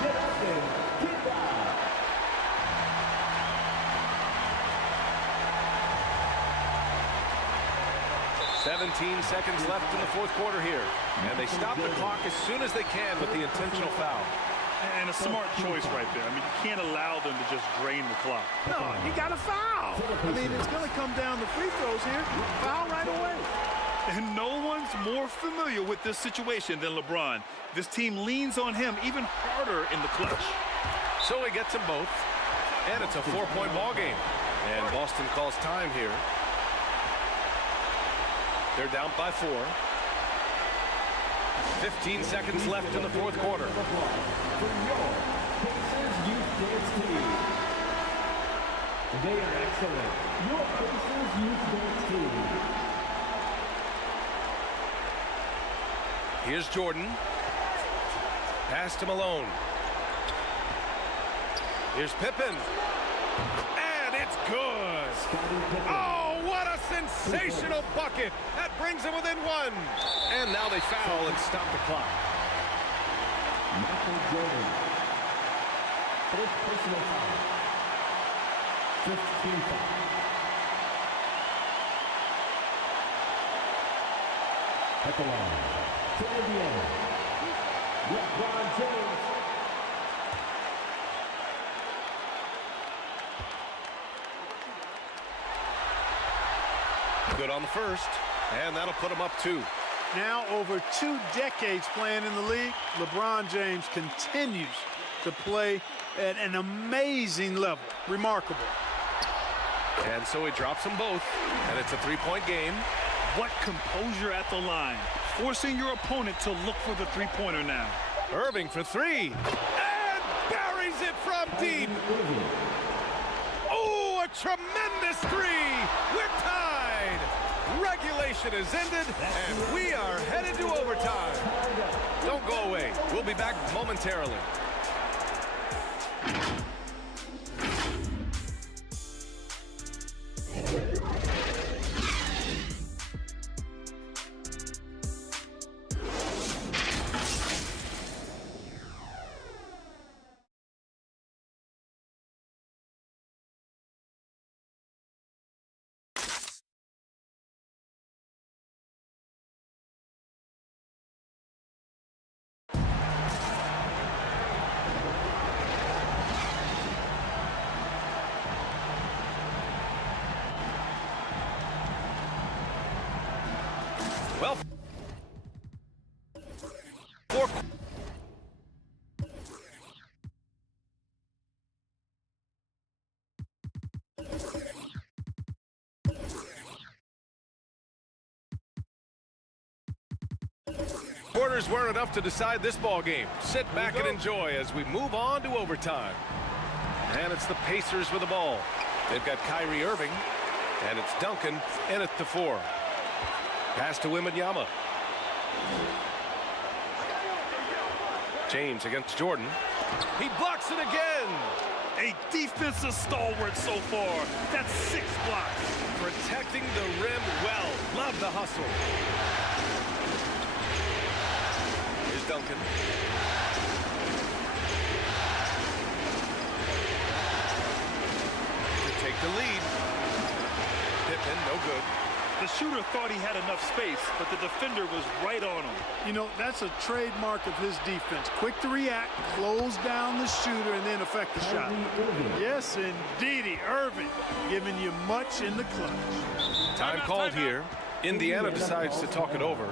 Get up and get down. 17 seconds left in the fourth quarter here. And they stop the clock as soon as they can with the intentional foul. And a smart choice right there. I mean, you can't allow them to just drain the clock. No, you got to foul. I mean, it's going to come down to free throws here. Foul right away. And no one's more familiar with this situation than LeBron. This team leans on him even harder in the clutch. So he gets them both. And it's a 4-point ball game. And Boston calls time here. They're down by 4. 15 seconds left in the fourth quarter. They are excellent. Your Pacers Youth Dance Team. Here's Jordan. Pass to Malone. Here's Pippen. And it's good. Oh, what a sensational bucket. That brings them within 1. And now they foul and stop the clock. Michael Jordan. First personal foul. 15 foul. At the line. To Indiana. LeBron James. Good on the first, and that'll put him up 2. Now, over 2 decades playing in the league, LeBron James continues to play at an amazing level. Remarkable. And so he drops them both, and it's a 3-point game. What composure at the line. Forcing your opponent to look for the three-pointer now. Irving for 3. And buries it from deep. Oh, a tremendous 3. We're tied. Regulation is ended, and we are headed to overtime. Don't go away. We'll be back momentarily. Quarters weren't enough to decide this ball game. Sit back and enjoy as we move on to overtime. And it's the Pacers with the ball. They've got KYRIE Irving, and it's Duncan in at the 4. Pass to Wembanyama. James against Jordan. He blocks it again. A defensive stalwart so far. That's 6 blocks. Protecting the rim well. Love the hustle. Here's Duncan. To take the lead. Pippen, no good. The shooter thought he had enough space, but the defender was right on him. You know, that's a trademark of his defense. Quick to react, close down the shooter, and then affect the shot. Yes, indeedy. Irving giving you much in the clutch. Time called here. Indiana decides to talk it over.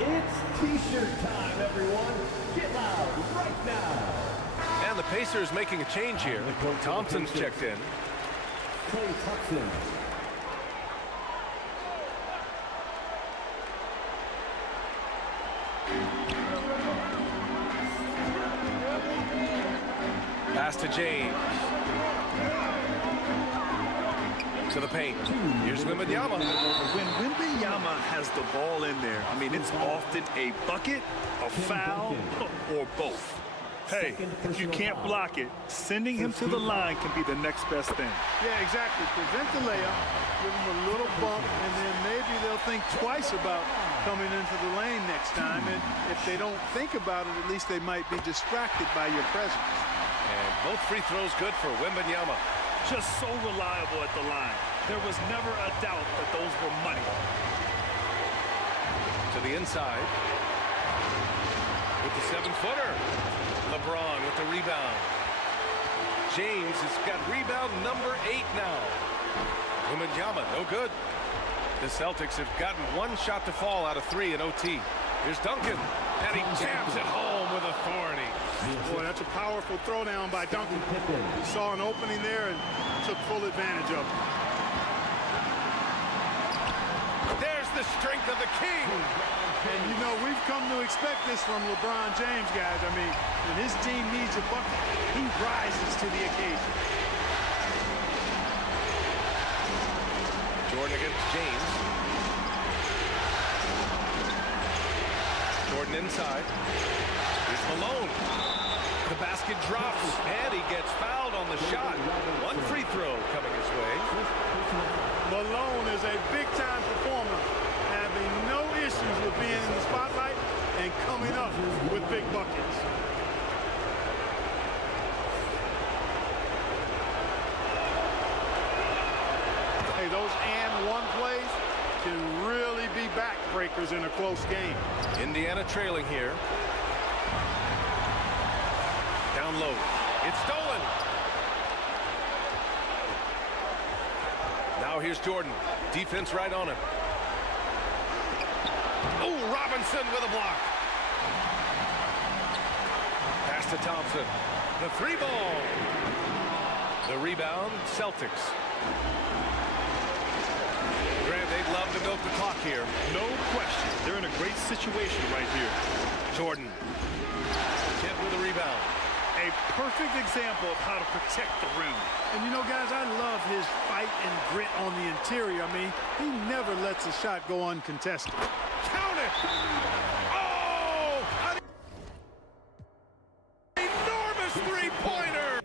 It's T-shirt time, everyone. Get loud right now. And the Pacers making a change here. Thompson's checked in. Klay Thompson. Pass to James. To the paint. Here's Wembanyama. When Wembanyama has the ball in there, I mean, it's often a bucket, a foul, or both. Hey, if you can't block it, sending him to the line can be the next best thing. Yeah, exactly. Prevent the layup, give him a little bump, and then maybe they'll think twice about coming into the lane next time. And if they don't think about it, at least they might be distracted by your presence. And both free throws good for Wembanyama. Just so reliable at the line. There was never a doubt that those were money. To the inside. With the 7-footer. LeBron with the rebound. James has got rebound number 8 now. Wembanyama, no good. The Celtics have gotten one shot to fall out of 3 in OT. Here's Duncan, and he jams it home with authority. Boy, that's a powerful throwdown by Duncan. He saw an opening there and took full advantage of it. There's the strength of the king. And, you know, we've come to expect this from LeBron James, guys. I mean, when his team needs a bucket, he rises to the occasion. Jordan against James. Jordan inside. Here's Malone. The basket drops, and he gets fouled on the shot. One free throw coming his way. Malone is a big-time performer, having no issues with being in the spotlight and coming up with big buckets. Hey, those and one plays can really be backbreakers in a close game. Indiana trailing here. Down low. It's stolen. Now here's Jordan. Defense right on him. Oh, Robinson with a block. Pass to Thompson. The 3 ball. The rebound, Celtics. Grant, they'd love to milk the clock here. No question. They're in a great situation right here. Jordan. Kid with a rebound. A perfect example of how to protect the rim. And, you know, guys, I love his fight and grit on the interior. I mean, he never lets a shot go uncontested. Count it! Oh! An enormous three-pointer!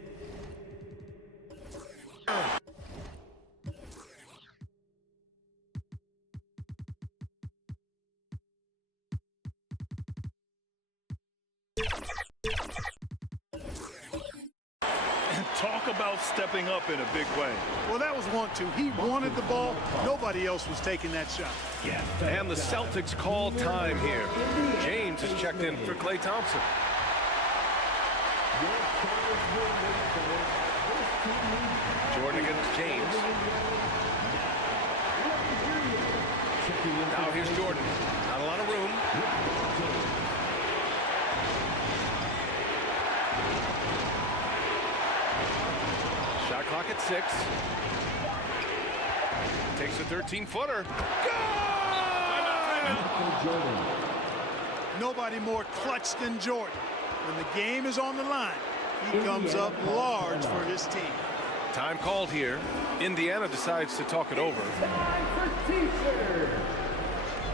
Talk about stepping up in a big way. Well, that was 1-2. He wanted the ball. Nobody else was taking that shot. Yeah. And the Celtics call time here. James is checked in for Klay Thompson. Jordan against James. Now here's Jordan. Not a lot of room. Shot clock at 6. a 13-footer. Nobody more clutch than Jordan. When the game is on the line, he comes up large for his team. Time called here. Indiana decides to talk it over.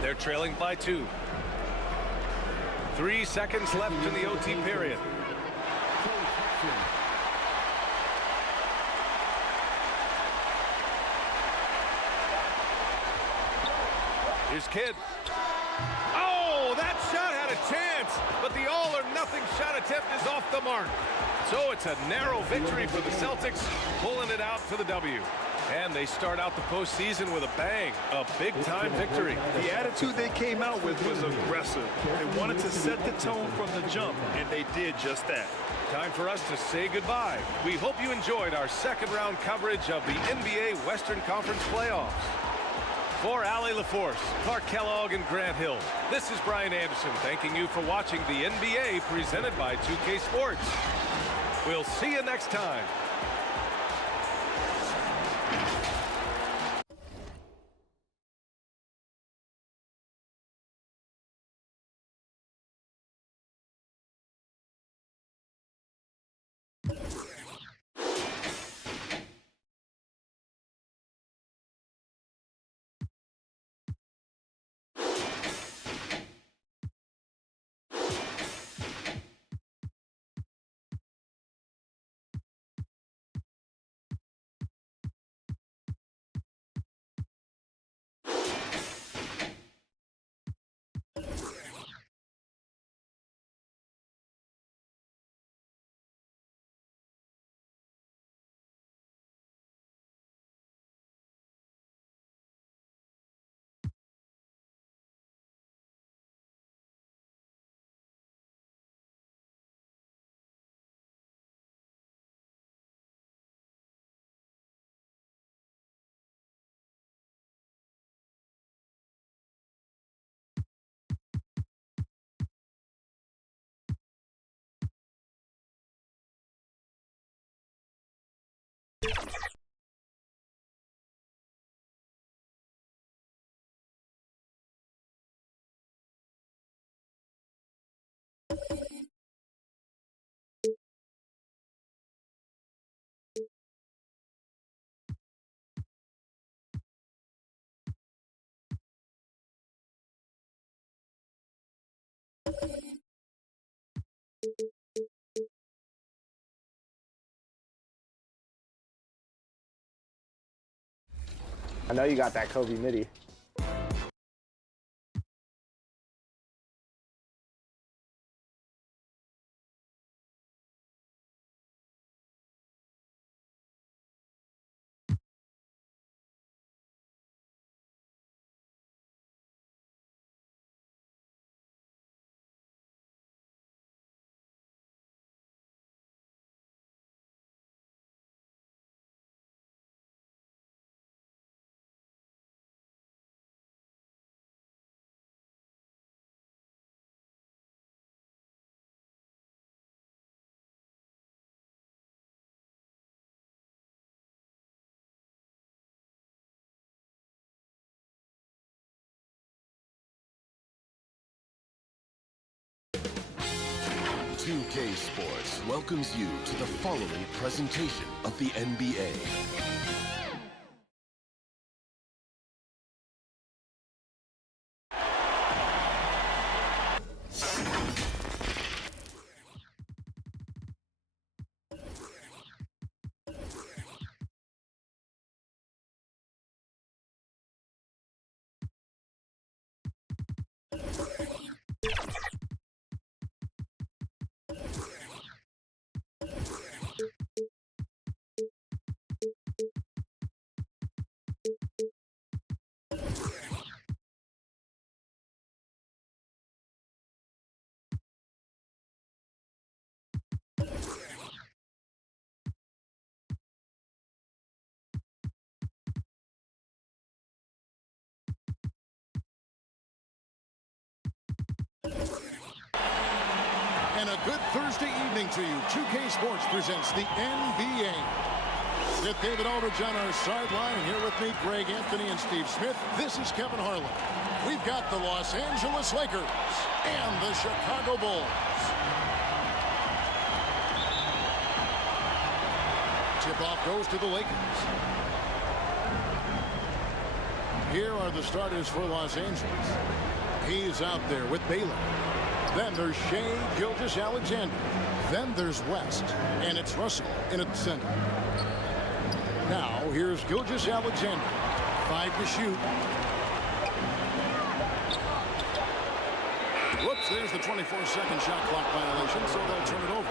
They're trailing by 2. 3 seconds left in the OT period. Here's Kidd. Oh, that shot had a chance, but the all-or-nothing shot attempt is off the mark. So it's a narrow victory for the Celtics, pulling it out for the W. And they start out the postseason with a bang, a big-time victory. The attitude they came out with was aggressive. They wanted to set the tone from the jump, and they did just that. Time for us to say goodbye. We hope you enjoyed our second-round coverage of the NBA Western Conference playoffs. For Allie LaForce, Clark Kellogg, and Grant Hill, this is Brian Anderson thanking you for watching the NBA presented by 2K Sports. We'll see you next time. I know you got that Kobe midi. .2K Sports welcomes you to the following presentation of the NBA. And a good Thursday evening to you. 2K Sports presents the NBA. With David Aldridge on our sideline, and here with me, Greg Anthony and Steve Smith. This is Kevin Harlan. We've got the Los Angeles Lakers and the Chicago Bulls. Tip-off goes to the Lakers. Here are the starters for Los Angeles. He's out there with Baylor. Then there's Shai Gilgeous-Alexander. Then there's West, and it's Russell in at the center. Now, here's Gilgeous-Alexander. 5 to shoot. Whoops, there's the 24-second shot clock violation, so they'll turn it over.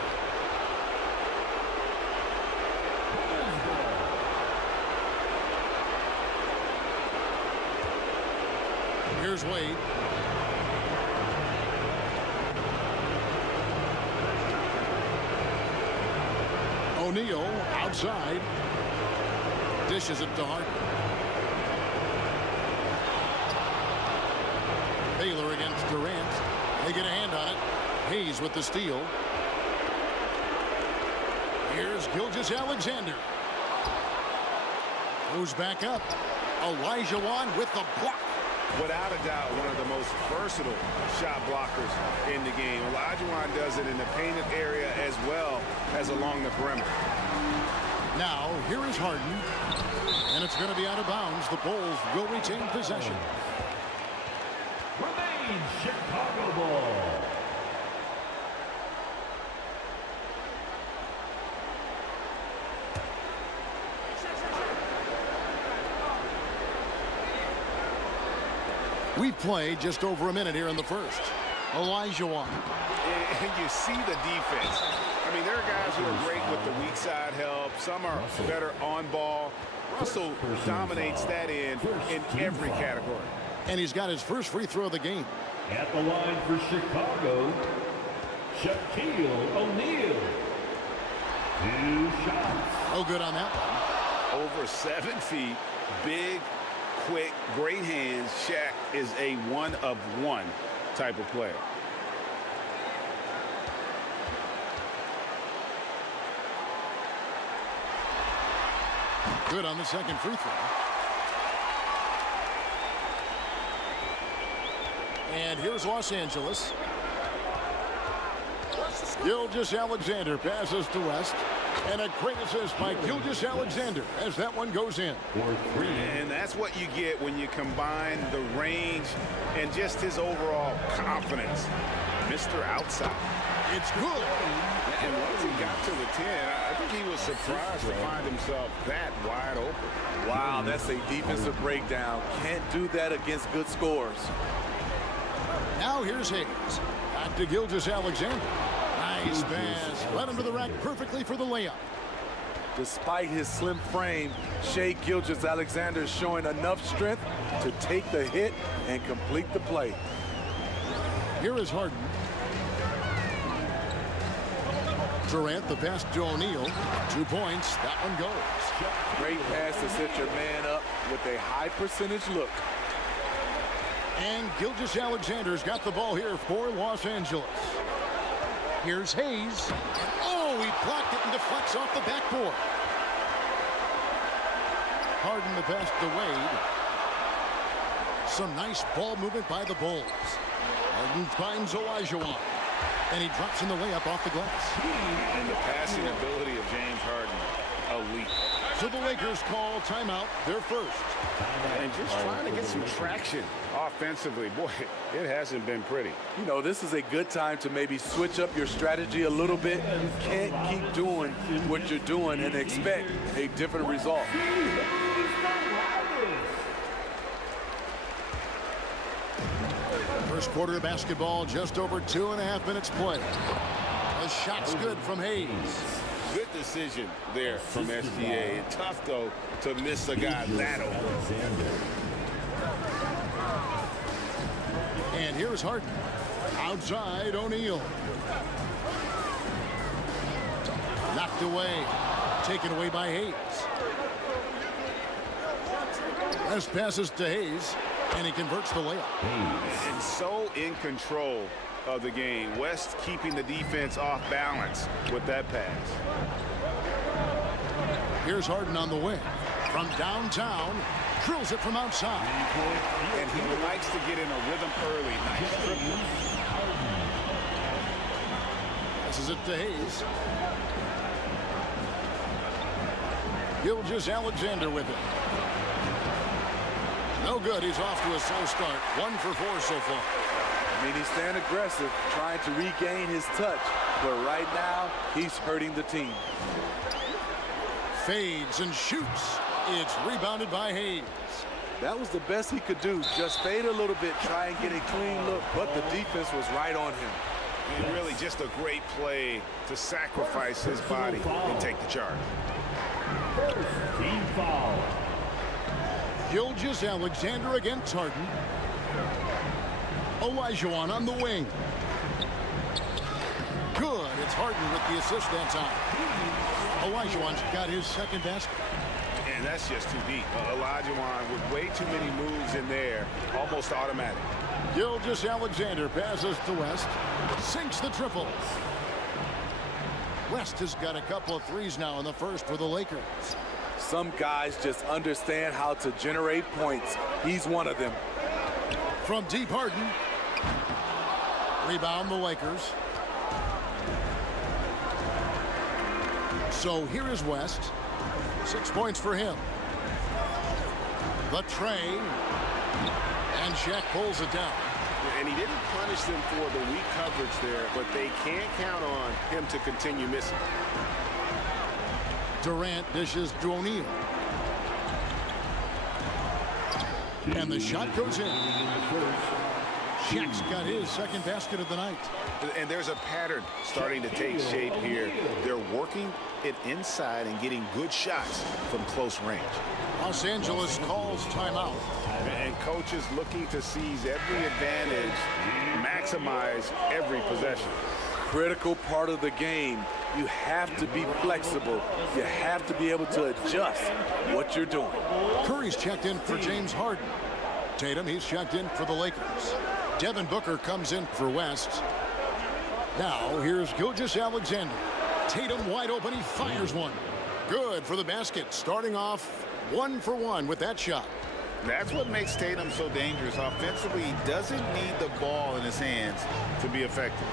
Here's Wade. O'Neal outside. Dishes it to Harden. Baylor against Durant. They get a hand on it. Hayes with the steal. Here's Gilgeous-Alexander. Goes back up. Elijah Wan with the block. Without a doubt, one of the most versatile shot blockers in the game. Olajuwon does it in the painted area as well as along the perimeter. Now, here is Harden. And it's going to be out of bounds. The Bulls will retain possession. Remain Chicago ball. We've played just over a minute here in the first. Elijah Wan. And you see the defense. I mean, there are guys who are great with the weak side help. Some are better on ball. Russell dominates that end in every category. And he's got his first free throw of the game. At the line for Chicago, Shaquille O'Neal. 2 shots. Oh, good on that one. Over 7 feet, big, quick, great hands. Shaq is a one-of-one type of player. Good on the second free throw. And here's Los Angeles. Gilgeous-Alexander passes to West. And a great assist by Gilgeous-Alexander as that one goes in. And that's what you get when you combine the range and just his overall confidence. Mr. Outside. It's good. And once he got to the 10, I think he was surprised to find himself that wide open. Wow, that's a defensive breakdown. Can't do that against good scores. Now here's Hayes. Back to Gilgeous-Alexander. Nice pass. Led him to the rack perfectly for the layup. Despite his slim frame, Shai Gilgeous-Alexander is showing enough strength to take the hit and complete the play. Here is Harden. Durant, the pass to O'Neal. 2 points. That one goes. Great pass to set your man up with a high percentage look. And Gilgeous-Alexander's got the ball here for Los Angeles. Here's Hayes. Oh, he blocked it and deflects off the backboard. Harden the pass to Wade. Some nice ball movement by the Bulls. Harden finds Olajuwon. And he drops in the layup off the glass. And the passing ability of James Harden, elite. So the Lakers call timeout, their first. And just trying to get some traction offensively. Boy, it hasn't been pretty. You know, this is a good time to maybe switch up your strategy a little bit. You can't keep doing what you're doing and expect a different result. First quarter of basketball, just over 2.5 minutes played. The shot's good from Hayes. Good decision there from SGA. Tough, though, to miss a guy that open. And here's Harden. Outside, O'Neal. Knocked away. Taken away by Hayes. West passes to Hayes, and he converts the layup. And so in control of the game. West keeping the defense off balance with that pass. Here's Harden on the wing. From downtown, drills it from outside. And he likes to get in a rhythm early. Nice triple. Passes it to Hayes. Gilgeous-Alexander with it. No good. He's off to a slow start. 1 for 4 so far. I mean, he's staying aggressive, trying to regain his touch. But right now, he's hurting the team. Fades and shoots. It's rebounded by Hayes. That was the best he could do. Just fade a little bit, try and get a clean look. But the defense was right on him. And really just a great play to sacrifice his body and take the charge. Team foul. Gilgeous-Alexander against Harden. Olajuwon on the wing. Good. It's Harden with the assist that time. Olajuwon's got his second basket. And that's just too deep. Olajuwon with way too many moves in there, almost automatic. Gilgeous-Alexander passes to West. Sinks the triple. West has got a couple of threes now in the first for the Lakers. Some guys just understand how to generate points. He's one of them. From deep, Harden. Rebound the Lakers. So here is West. 6 points for him. The tray. And Shaq pulls it down. And he didn't punish them for the weak coverage there, but they can't count on him to continue missing. Durant dishes to O'Neal. And the shot goes in. Shaq's got his second basket of the night. And there's a pattern starting to take shape here. They're working it inside and getting good shots from close range. Los Angeles calls timeout. And coaches looking to seize every advantage, maximize every possession. Critical part of the game. You have to be flexible. You have to be able to adjust what you're doing. Curry's checked in for James Harden. Tatum, he's checked in for the Lakers. Devin Booker comes in for West. Now, here's Gilgeous-Alexander. Tatum wide open, he fires one. Good for the basket, starting off 1 for 1 with that shot. That's what makes Tatum so dangerous. Offensively, he doesn't need the ball in his hands to be effective.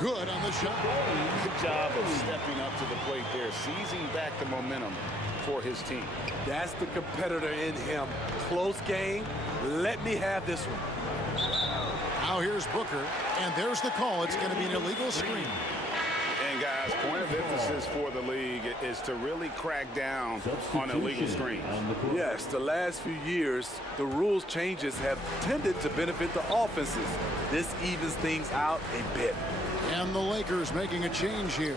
Good on the shot. Good job of stepping up to the plate there, seizing back the momentum for his team. That's the competitor in him. Close game. Let me have this one. Now here's Booker, and there's the call. It's going to be an illegal screen. And guys, point of emphasis for the league is to really crack down on illegal screens. Yes, the last few years, the rules changes have tended to benefit the offenses. This evens things out a bit. And the Lakers making a change here.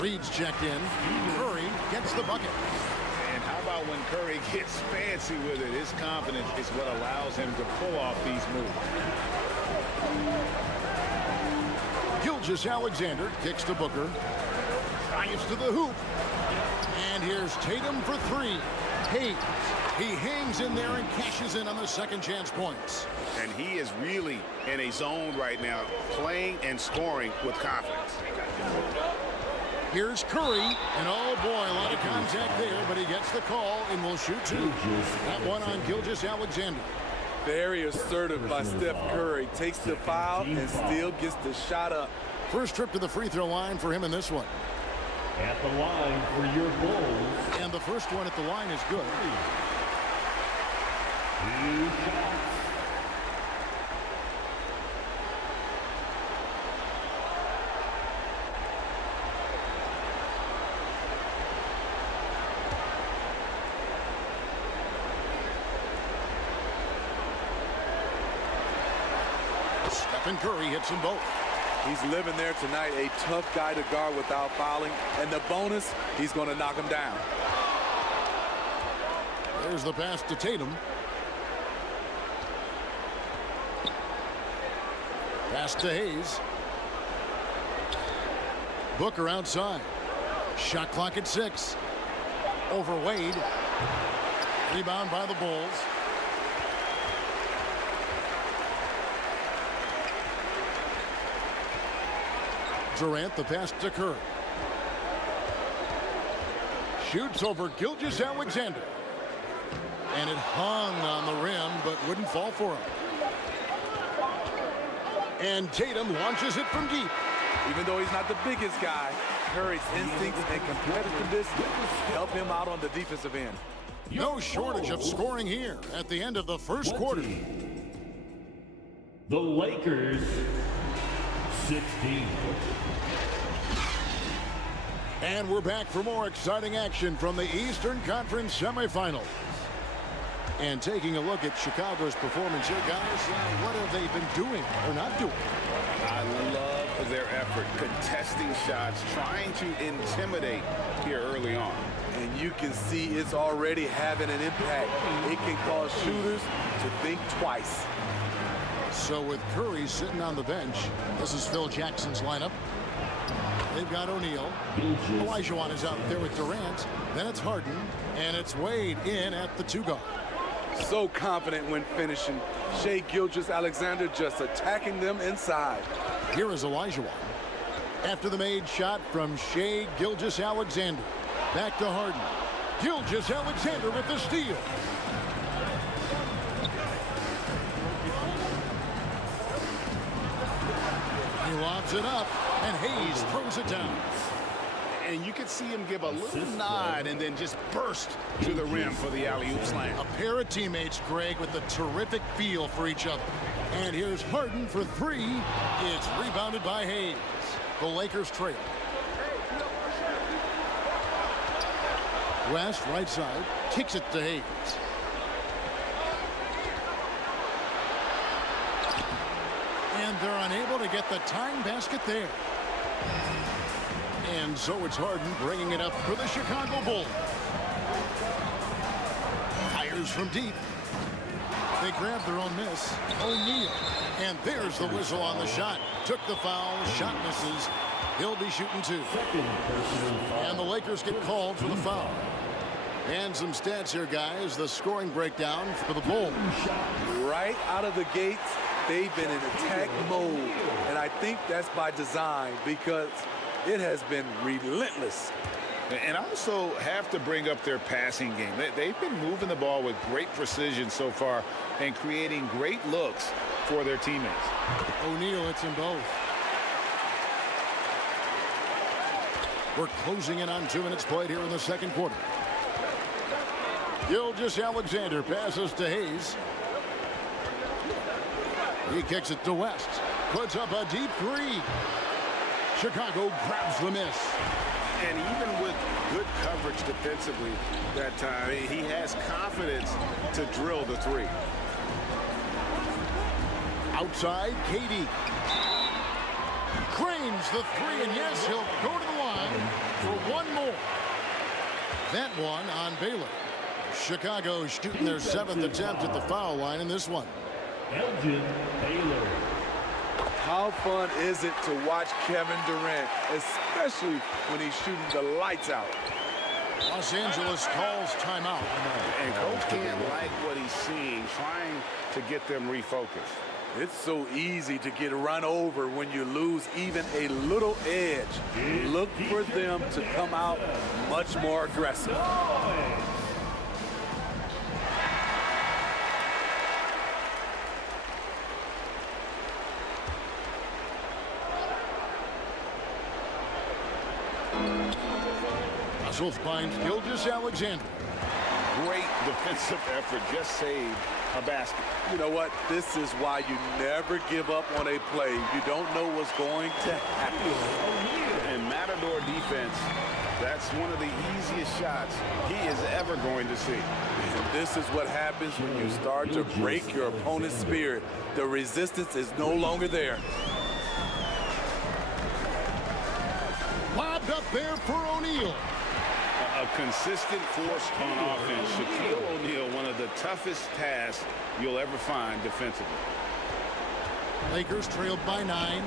Reed's checked in. Curry gets the bucket. And how about when Curry gets fancy with it? His confidence is what allows him to pull off these moves. Gilgeous-Alexander kicks to Booker. Drives to the hoop. And here's Tatum for 3. Hayes. He hangs in there and cashes in on the second chance points. And he is really in a zone right now, playing and scoring with confidence. Here's Curry, and oh boy, a lot of contact there, but he gets the call and will shoot 2. That one on Gilgeous-Alexander. Very assertive by Steph Curry. Takes the foul and still gets the shot up. First trip to the free throw line for him in this one. At the line for your Bulls. And the first one at the line is good. 2 shots. Stephen Curry hits them both. He's living there tonight, a tough guy to guard without fouling. And the bonus, he's going to knock him down. There's the pass to Tatum. Pass to Hayes. Booker outside. Shot clock at 6. Over Wade. Rebound by the Bulls. Durant, the pass to Curry. Shoots over Gilgeous Alexander. And it hung on the rim, but wouldn't fall for him. And Tatum launches it from deep. Even though he's not the biggest guy, Curry's instincts and competitiveness help him out on the defensive end. No shortage of scoring here at the end of the first quarter. The Lakers, 16. And we're back for more exciting action from the Eastern Conference semifinals. And taking a look at Chicago's performance here, guys, what have they been doing or not doing? I love their effort, contesting shots, trying to intimidate here early on. And you can see it's already having an impact. It can cause shooters to think twice. So with Curry sitting on the bench, this is Phil Jackson's lineup. They've got O'Neal. Olajuwon is out there with Durant. Then it's Harden, and it's Wade in at the 2-guard. So confident when finishing. Shai Gilgeous-Alexander just attacking them inside. Here is Olajuwon. After the made shot from Shai Gilgeous-Alexander. Back to Harden. Gilgeous-Alexander with the steal. He lobs it up, and Hayes throws it down. And you could see him give a little nod and then just burst to the rim for the alley-oop slam. A pair of teammates, Greg, with a terrific feel for each other. And here's Harden for 3. It's rebounded by Hayes. The Lakers trail. West, right side, kicks it to Hayes. And they're unable to get the tying basket there. And so it's Harden bringing it up for the Chicago Bulls. Fires from deep. They grab their own miss. O'Neal. And there's the whistle on the shot. Took the foul. Shot misses. He'll be shooting 2. And the Lakers get called for the foul. And some stats here, guys. The scoring breakdown for the Bulls. Right out of the gates, they've been in attack mode. And I think that's by design because it has been relentless. And also have to bring up their passing game. They've been moving the ball with great precision so far and creating great looks for their teammates. O'Neal hits them both. We're closing in on 2 minutes played here in the second quarter. Gilgeous-Alexander passes to Hayes. He kicks it to West. Puts up a deep 3. Chicago grabs the miss. And even with good coverage defensively that time, he has confidence to drill the 3. Outside, KD. Cranes the 3, and yes, he'll go to the line for 1 more. That one on Baylor. Chicago shooting their 7th attempt at the foul line in this one. Elgin Baylor. How fun is it to watch Kevin Durant, especially when he's shooting the lights out? Los Angeles calls timeout. And coach can't like what he's seeing, trying to get them refocused. It's so easy to get run over when you lose even a little edge. Look for them to come out much more aggressive. Russell finds Gilgeous-Alexander. Great defensive effort, just saved a basket. You know what? This is why you never give up on a play. You don't know what's going to happen. And Matador defense, that's one of the easiest shots he is ever going to see. And this is what happens when you start to break your opponent's spirit. The resistance is no longer there. Lobbed up there for O'Neal. A consistent force on offense. Shaquille O'Neal, one of the toughest tasks you'll ever find defensively. Lakers trailed by 9.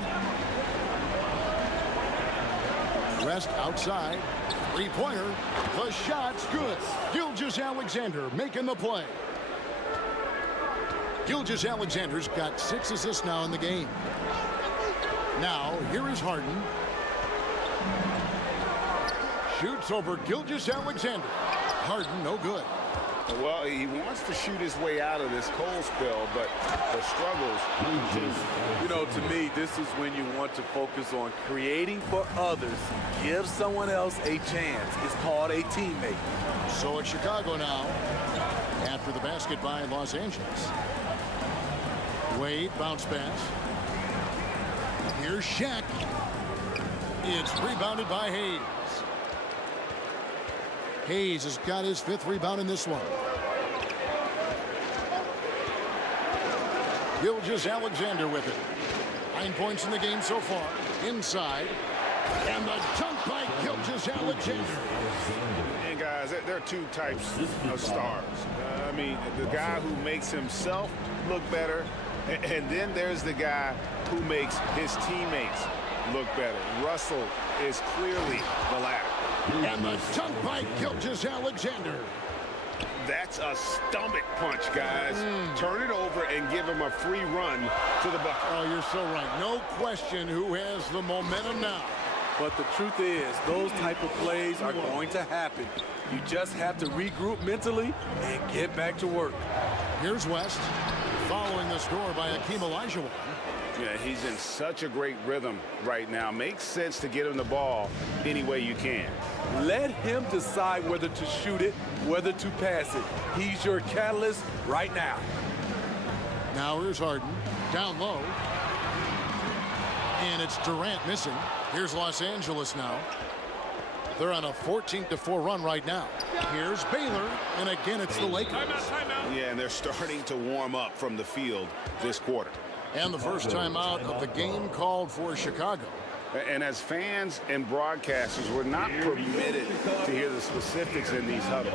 West outside. 3-pointer. The shot's good. Gilgeous-Alexander making the play. Gilgeous-Alexander's got 6 assists now in the game. Now, here is Harden. shoots over Gilgeous-Alexander. Harden, no good. Well, he wants to shoot his way out of this cold spell, but the struggles continue. You know, to me, this is when you want to focus on creating for others. Give someone else a chance. It's called a teammate. So it's Chicago now after the basket by Los Angeles. Wade, bounce pass. Here's Shaq. It's rebounded by Hayes. Hayes has got his 5th rebound in this one. Gilgeous-Alexander with it. 9 points in the game so far. Inside. And the dunk by Gilgeous-Alexander. And guys, there are 2 types of stars. I mean, the guy who makes himself look better, and then there's the guy who makes his teammates look better. Russell is clearly the latter. And the dunk by Gilgeous-Alexander. That's a stomach punch, guys. Turn it over and give him a free run to the bucket. Oh, you're so right. No question who has the momentum now. But the truth is, those type of plays are going to happen. You just have to regroup mentally and get back to work. Here's West, following the score by Hakeem Olajuwon. Yeah, he's in such a great rhythm right now. Makes sense to get him the ball any way you can. Let him decide whether to shoot it, whether to pass it. He's your catalyst right now. Now here's Harden, down low. And it's Durant missing. Here's Los Angeles now. They're on a 14-4 run right now. Here's Baylor, and again it's the Lakers. Timeout. Yeah, and they're starting to warm up from the field this quarter. And the first time out of the game called for Chicago. And as fans and broadcasters, we're not permitted to hear the specifics in these huddles.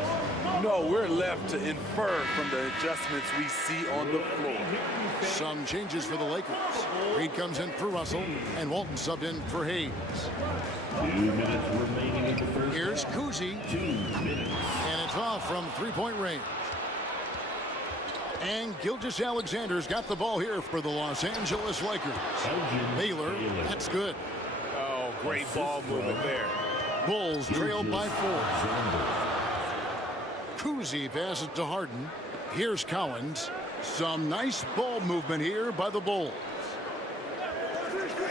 No, we're left to infer from the adjustments we see on the floor. Some changes for the Lakers. Reed comes in for Russell, and Walton subbed in for Hayes. 2 minutes remaining in the first. Here's Kuzi. 2 minutes. And it's off from 3-point range. And Gilgeous-Alexander's got the ball here for the Los Angeles Lakers. Baylor, that's good. Oh, great ball movement there. Bulls trailed by 4. Kuzi passes to Harden. Here's Collins. Some nice ball movement here by the Bulls.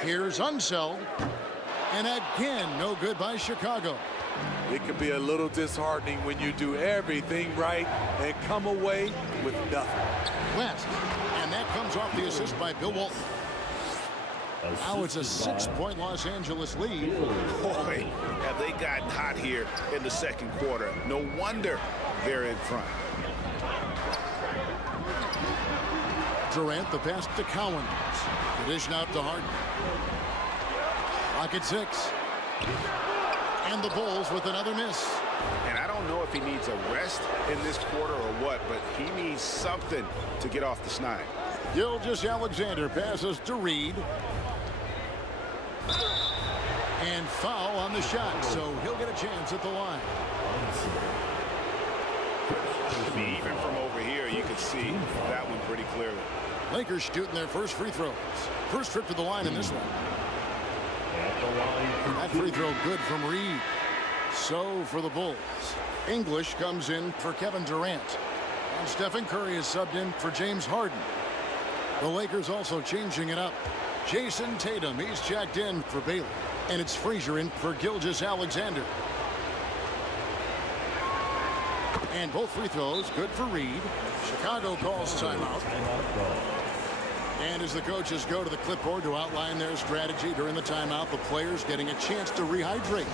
Here's Unseld. And again, no good by Chicago. It can be a little disheartening when you do everything right and come away with nothing. West, and that comes off the assist by Bill Walton. Now it's a 6-point Los Angeles lead. Boy, have they gotten hot here in the second quarter. No wonder they're in front. Durant, the pass to Collins. The dish out to Harden. Rocket 6. And the Bulls with another miss. And I don't know if he needs a rest in this quarter or what, but he needs something to get off the snide. Gilgeous-Alexander passes to Reed. And foul on the shot, so he'll get a chance at the line. Even from over here, you can see that one pretty clearly. Lakers shooting their first free throws. First trip to the line in this one. That free throw good from Reed. So for the Bulls, English comes in for Kevin Durant. And Stephen Curry is subbed in for James Harden. The Lakers also changing it up. Jason Tatum, he's checked in for Baylor. And it's Frazier in for Gilgeous-Alexander. And both free throws good for Reed. Chicago calls timeout. And as the coaches go to the clipboard to outline their strategy during the timeout, the players getting a chance to rehydrate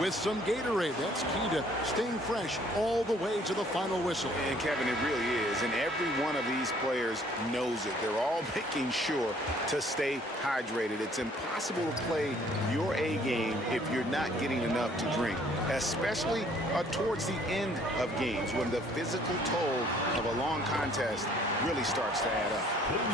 with some Gatorade. That's key to staying fresh all the way to the final whistle. And Kevin, it really is. And every one of these players knows it. They're all making sure to stay hydrated. It's impossible to play your A game if you're not getting enough to drink, especially towards the end of games when the physical toll of a long contest really starts to add up.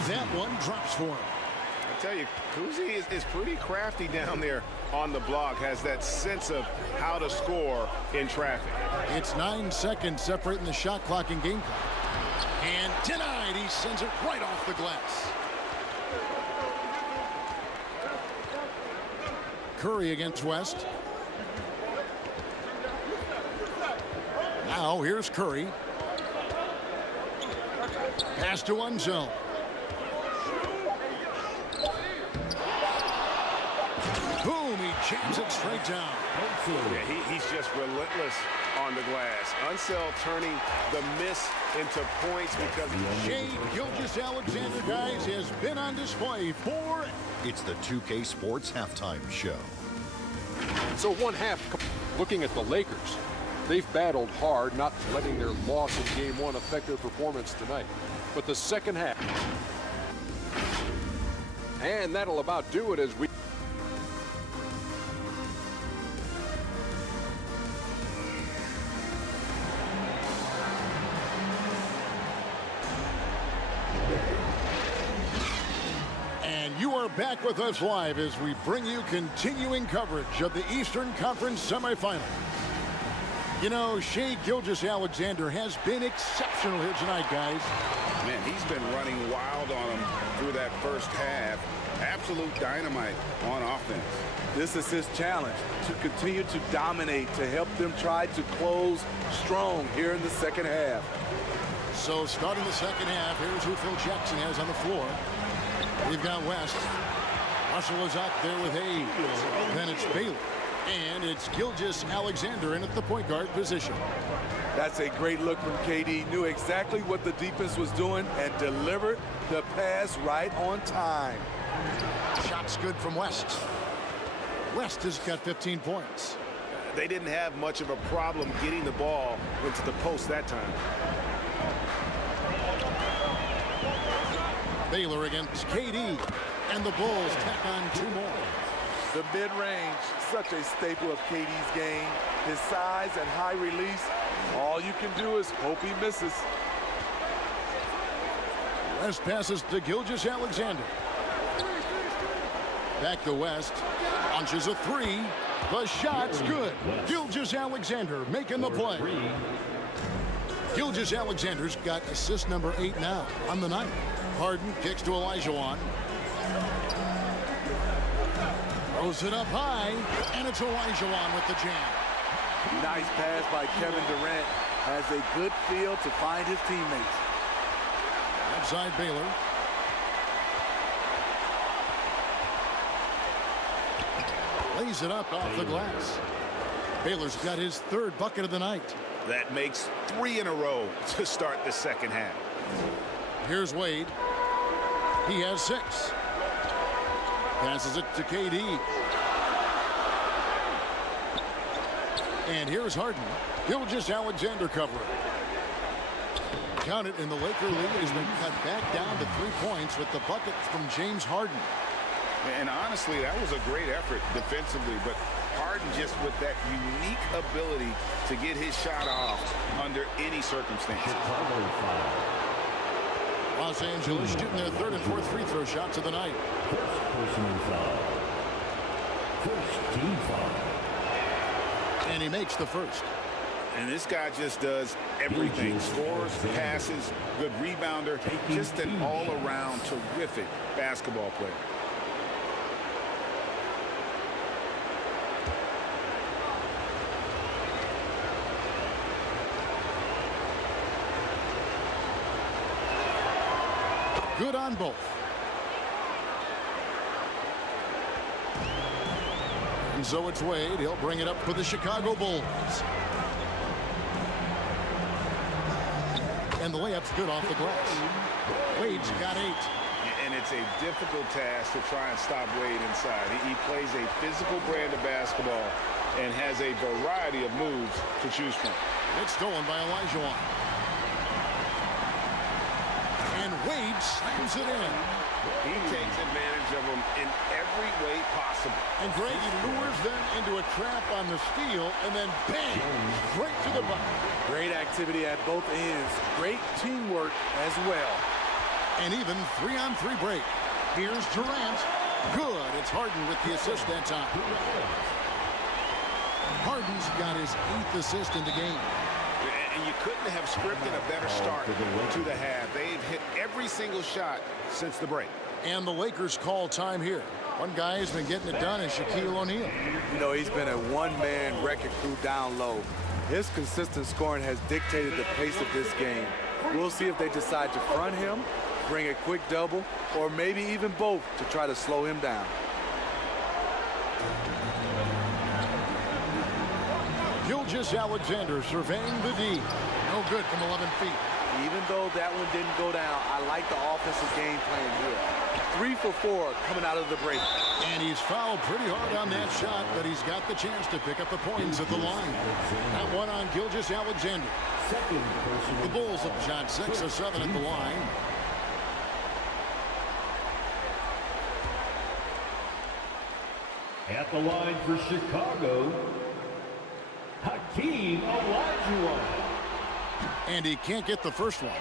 That one drops for him. I tell you, Kuzi is pretty crafty down there on the block, has that sense of how to score in traffic. It's 9 seconds separating the shot clock and game clock. And denied, he sends it right off the glass. Curry against West. Now here's Curry. Pass to Alonzo. Boom, he jams it straight down. Yeah, he's just relentless on the glass. Unseld turning the miss into points because Shai Gilgeous-Alexander, guys, has been on display for... It's the 2K Sports Halftime Show. So one half, looking at the Lakers, they've battled hard, not letting their loss in Game 1 affect their performance tonight. But the second half, and that'll about do it as we... You are back with us live as we bring you continuing coverage of the Eastern Conference semifinal. You know, Shai Gilgeous-Alexander has been exceptional here tonight, guys. Man, he's been running wild on him through that first half. Absolute dynamite on offense. This is his challenge, to continue to dominate, to help them try to close strong here in the second half. So starting the second half, here's who Phil Jackson has on the floor. We've got West. Russell is out there with Hayes. Then it's Baylor. And it's Gilgeous-Alexander in at the point guard position. That's a great look from KD. Knew exactly what the defense was doing and delivered the pass right on time. Shot's good from West. West has got 15 points. They didn't have much of a problem getting the ball into the post that time. Baylor against KD, and the Bulls tack on 2 more. The mid-range, such a staple of KD's game. His size and high release, all you can do is hope he misses. West passes to Gilgeous-Alexander. Back to West, launches a 3. The shot's good. Gilgeous-Alexander making the play. Gilgeous-Alexander's got assist number 8 now on the night. Harden kicks to Olajuwon. Throws it up high, and it's Olajuwon with the jam. Nice pass by Kevin Durant. Has a good feel to find his teammates. Outside Baylor. Lays it up off the glass. Baylor's got his 3rd bucket of the night. That makes 3 in a row to start the second half. Here's Wade. He has 6. Passes it to KD. And here's Harden. Gilgeous-Alexander covering. Count it, and the Laker lead has been cut back down to 3 points with the bucket from James Harden. And honestly, that was a great effort defensively, but Harden just with that unique ability to get his shot off under any circumstance. Los Angeles shooting their 3rd and 4th free throw shots of the night. First team foul. And he makes the first. And this guy just does everything. Scores, passes, good rebounder, just an all-around terrific basketball player. Good on both. And so it's Wade. He'll bring it up for the Chicago Bulls. And the layup's good off the glass. Wade's got 8. And it's a difficult task to try and stop Wade inside. He plays a physical brand of basketball and has a variety of moves to choose from. It's stolen by Olajuwon. And Wade slams it in. He takes advantage of them in every way possible. And Greg, he lures them into a trap on the steal, and then bang, right to the bucket. Great activity at both ends. Great teamwork as well. And even 3-on-3 break. Here's Durant. Good. It's Harden with the assist that time. Harden's got his 8th assist in the game. And you couldn't have scripted a better start to the half. They've hit every single shot since the break. And the Lakers call time here. One guy has been getting it done is Shaquille O'Neal. You know, he's been a one-man wrecking crew down low. His consistent scoring has dictated the pace of this game. We'll see if they decide to front him, bring a quick double, or maybe even both to try to slow him down. Gilgeous Alexander surveying the D. No good from 11 feet. Even though that one didn't go down, I like the offensive game plan here. 3 for 4 coming out of the break. And he's fouled pretty hard on that shot, but he's got the chance to pick up the points at the line. That one on Gilgeous Alexander. The Bulls have shot 6 of 7 at the line. At the line for Chicago, Hakeem Olajuwon. And he can't get the first one.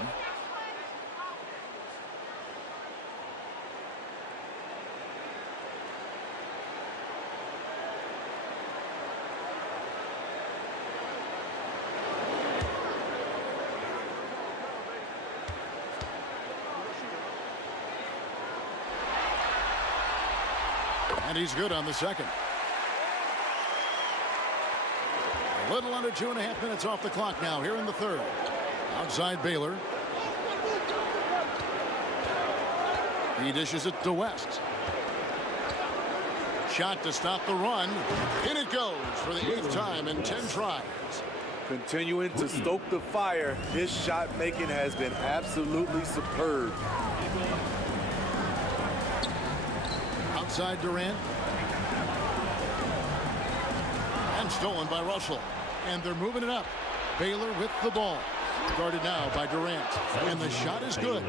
And he's good on the second. A little under 2.5 minutes off the clock now here in the third. Outside Baylor. He dishes it to West. Shot to stop the run. In it goes for the 8th time in 10 tries. Continuing to stoke the fire, his shot making has been absolutely superb. Outside Durant. And stolen by Russell. And they're moving it up. Baylor with the ball. Guarded now by Durant. And the shot is good.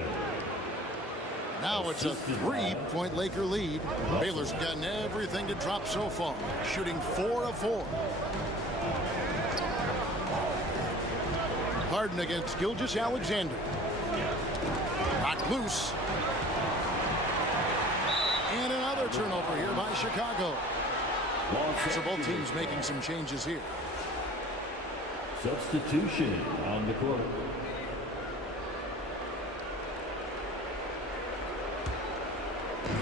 Now it's a 3-point Laker lead. Baylor's gotten everything to drop so far. Shooting 4 of 4. Harden against Gilgeous Alexander. Knocked loose. And another turnover here by Chicago. So both teams making some changes here. Substitution on the court.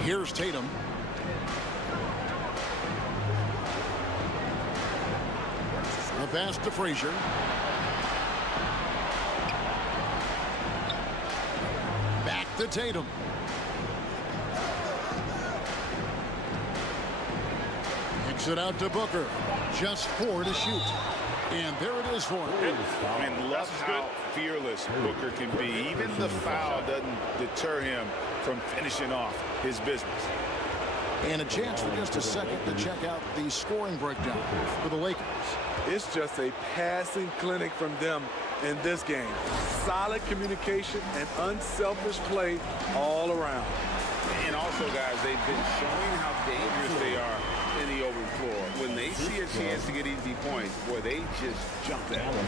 Here's Tatum. The pass to Frazier. Back to Tatum. Kicks it out to Booker. Just 4 to shoot. And there it is for him. And love how fearless Booker can be. Even the foul doesn't deter him from finishing off his business. And a chance for just a second to check out the scoring breakdown for the Lakers. It's just a passing clinic from them in this game. Solid communication and unselfish play all around. And also, guys, they've been showing how dangerous they are in the open floor. When they see a chance to get easy points, boy, they just jump at them.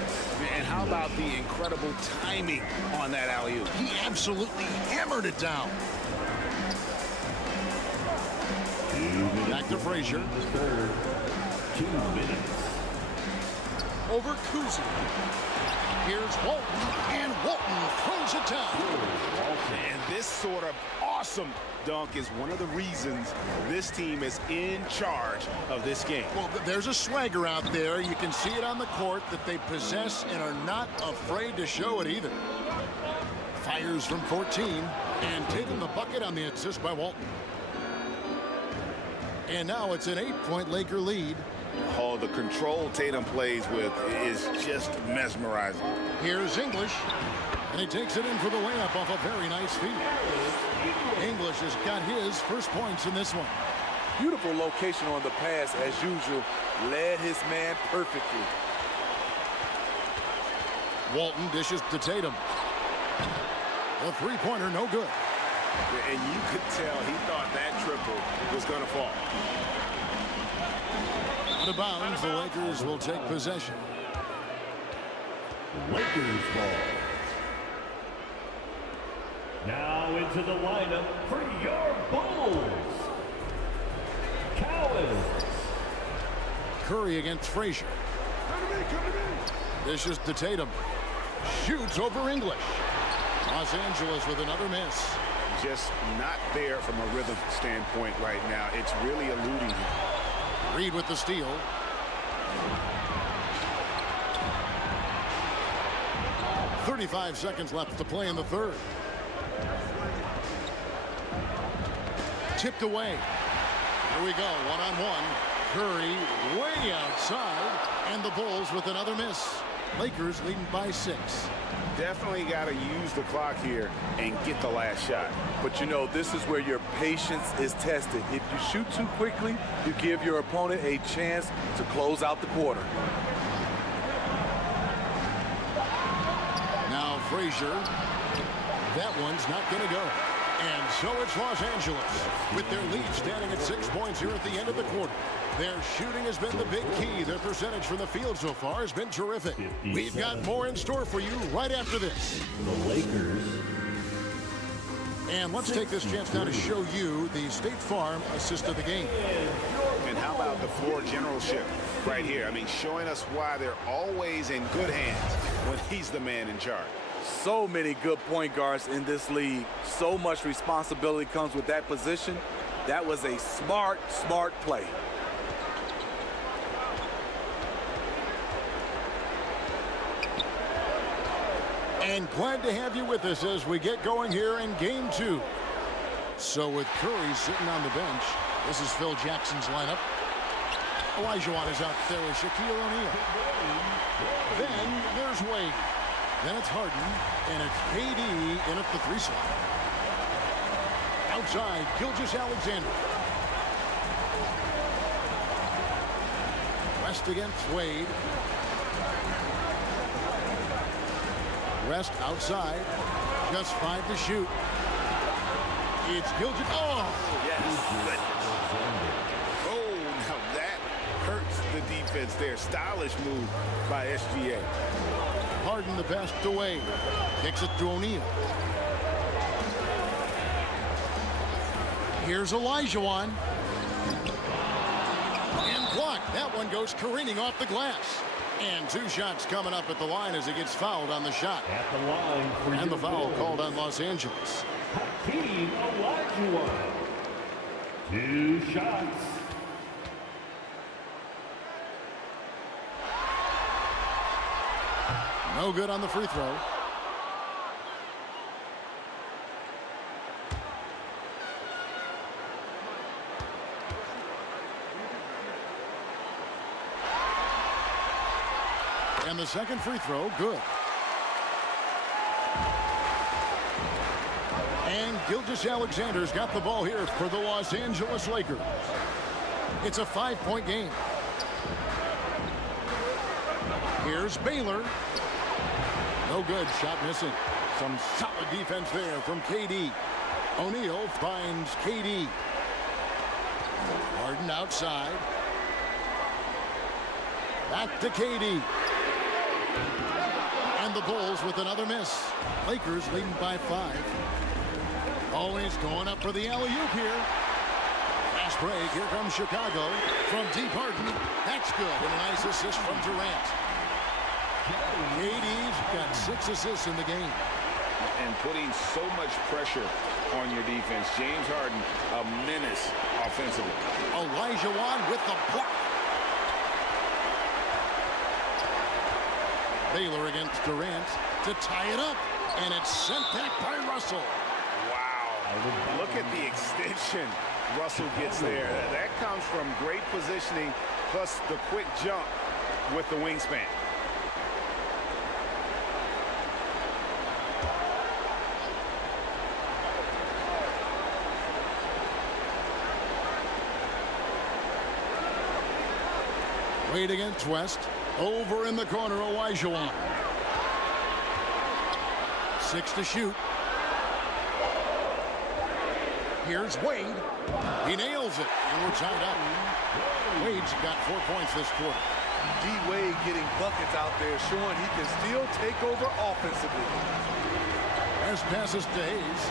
And how about the incredible timing on that alley-oop? He absolutely hammered it down. Back to Frazier. 2 minutes. Over Kuzi. Here's Walton, and Walton throws it down. And this sort of awesome dunk is one of the reasons this team is in charge of this game. Well, there's a swagger out there. You can see it on the court that they possess and are not afraid to show it either. Fires from 14 and taking the bucket on the assist by Walton. And now it's an 8-point Laker lead. Oh, the control Tatum plays with is just mesmerizing. Here's English, and he takes it in for the layup off a very nice feed. English has got his first points in this one. Beautiful location on the pass as usual. Led his man perfectly. Walton dishes to Tatum. The three-pointer no good. And you could tell he thought that triple was going to fall. Out of bounds, the Lakers will take possession. Lakers ball. Now into the lineup for your Bulls. Cowards. Curry against Frazier. Dishes to Tatum. Shoots over English. Los Angeles with another miss. Just not there from a rhythm standpoint right now. It's really eluding him. Reed with the steal. 35 seconds left to play in the third. Tipped away. Here we go, one-on-one. Curry way outside, and the Bulls with another miss. Lakers leading by 6. Definitely got to use the clock here and get the last shot. But you know, this is where your patience is tested. If you shoot too quickly, you give your opponent a chance to close out the quarter. Now Frazier. That one's not going to go. And so it's Los Angeles with their lead standing at 6 points here at the end of the quarter. Their shooting has been the big key. Their percentage from the field so far has been terrific. We've got more in store for you right after this. The Lakers. And let's take this chance now to show you the State Farm assist of the game. And how about the floor generalship right here? I mean, showing us why they're always in good hands when he's the man in charge. So many good point guards in this league. So much responsibility comes with that position. That was a smart play. And glad to have you with us as we get going here in game 2. So with Curry sitting on the bench, this is Phil Jackson's lineup. Olajuwon is out there with Shaquille O'Neal. Then there's Wade. Then it's Harden, and it's KD in at the 3 slot. Outside, Gilgeous-Alexander. West against Wade. West outside, just 5 to shoot. It's Gilgeous. Oh, yes. Oh, now that hurts the defense there. Stylish move by SGA. Harden the pass to Wade. Kicks it to O'Neal. Here's Olajuwon. And blocked. That one goes careening off the glass. And 2 shots coming up at the line as he gets fouled on the shot. At the line for and the foul called on Los Angeles. Hakeem Olajuwon. 2 shots. No good on the free throw. And the second free throw, good. And Gilgeous-Alexander's got the ball here for the Los Angeles Lakers. It's a 5-point game. Here's Baylor. No good, shot missing. Some solid defense there from KD. O'Neal finds KD. Harden outside. Back to KD. And the Bulls with another miss. Lakers leading by 5. Always going up for the alley-oop here. Fast break. Here comes Chicago from deep. Harden. That's good. And a nice assist from Durant. KD's got 6 assists in the game. And putting so much pressure on your defense. James Harden, a menace offensively. Olajuwon with the block. Baylor against Durant to tie it up. And it's sent back by Russell. Wow. Look at the extension Russell gets there. That comes from great positioning plus the quick jump with the wingspan. Wade against West. Over in the corner, Olajuwon. 6 to shoot. Here's Wade. He nails it, and we're tied up. Wade's got 4 points this quarter. D-Wade getting buckets out there, showing he can still take over offensively. There's passes to Hayes.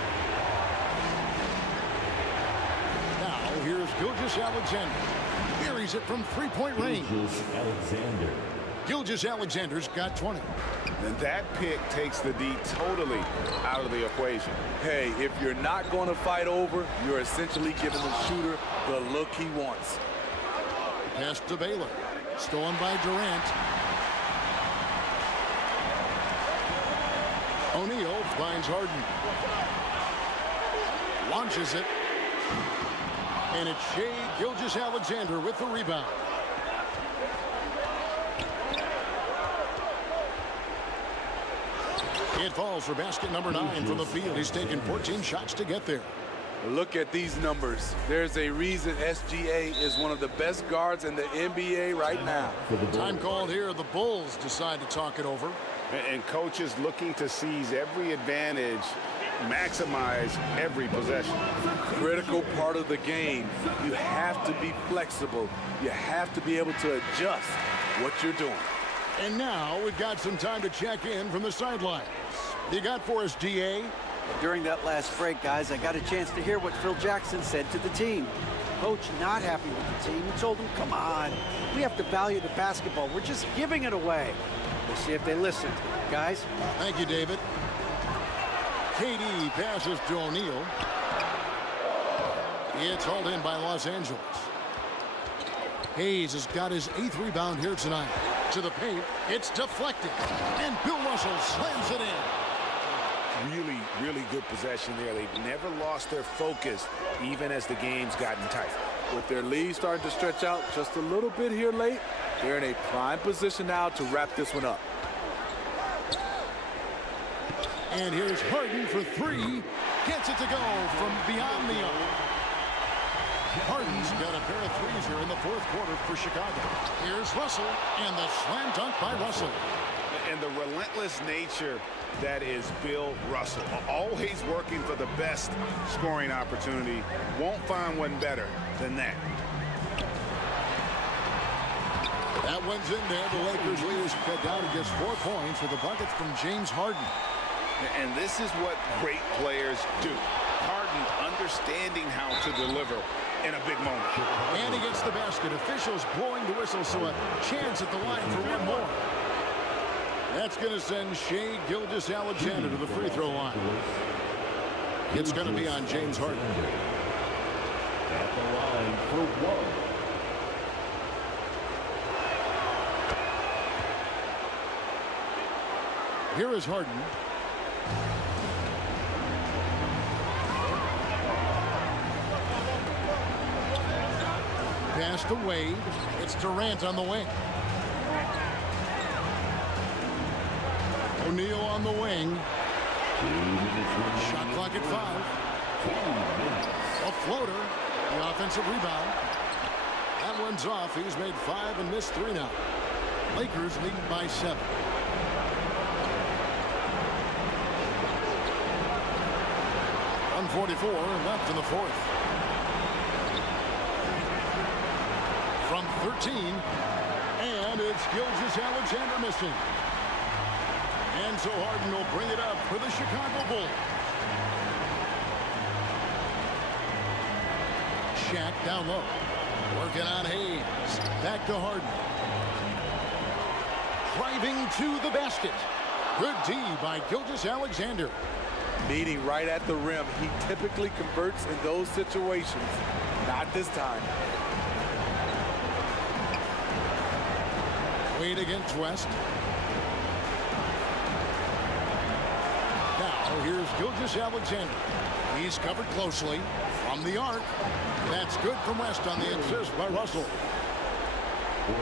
Now, here's Gilgeous-Alexander. Carries it from 3-point range. Gilgeous-Alexander's got 20. And that pick takes the D totally out of the equation. Hey, if you're not going to fight over, you're essentially giving the shooter the look he wants. Pass to Baylor. Stolen by Durant. finds Harden. Launches it. And it's Shai Gilgeous-Alexander with the rebound. It falls for basket number 9 from the field. He's taken 14 shots to get there. Look at these numbers. There's a reason SGA is one of the best guards in the NBA right now. Time called here. The Bulls decide to talk it over. And coaches looking to seize every advantage, maximize every possession. Critical part of the game. You have to be flexible. You have to be able to adjust what you're doing. And now we've got some time to check in from the sidelines. You got for us, DA? During that last break, guys, I got a chance to hear what Phil Jackson said to the team. Coach not happy with the team. He told them, come on, we have to value the basketball. We're just giving it away. We'll see if they listened. Guys? Thank you, David. KD passes to O'Neal. It's hauled in by Los Angeles. Hayes has got his 8th rebound here tonight. To the paint, it's deflected. And Bill Russell slams it in. Really, really good possession there. They've never lost their focus, even as the game's gotten tight. With their lead starting to stretch out just a little bit here late, they're in a prime position now to wrap this one up. And here's Harden for 3. Gets it to go from beyond the arc. Harden's got a pair of threes here in the 4th quarter for Chicago. Here's Russell, and the slam dunk by Russell. And the relentless nature that is Bill Russell. Always working for the best scoring opportunity. Won't find one better than that. That one's in there. The Lakers lead is cut down to just 4 points with a bucket from James Harden. And this is what great players do. Harden understanding how to deliver in a big moment. And he gets the basket. Officials blowing the whistle, so a chance at the line for one more. That's going to send Shai Gilgeous-Alexander to the free throw line. It's going to be on James Harden. At the line for 1. Here is Harden. Pass to Wade. It's Durant on the wing. O'Neal on the wing. Shot clock at 5. A floater. The offensive rebound. That one's off. He's made 5 and missed 3 now. Lakers leading by 7. .144 left in the 4th. From 13, and it's Gilgeous-Alexander missing. And so Harden will bring it up for the Chicago Bulls. Shaq down low. Working on Hayes. Back to Harden. Driving to the basket. Good D by Gilgeous-Alexander. Meeting right at the rim. He typically converts in those situations. Not this time. Wade against West. Now here's Gilgeous-Alexander. He's covered closely from the arc. That's good from West on the assist by Russell.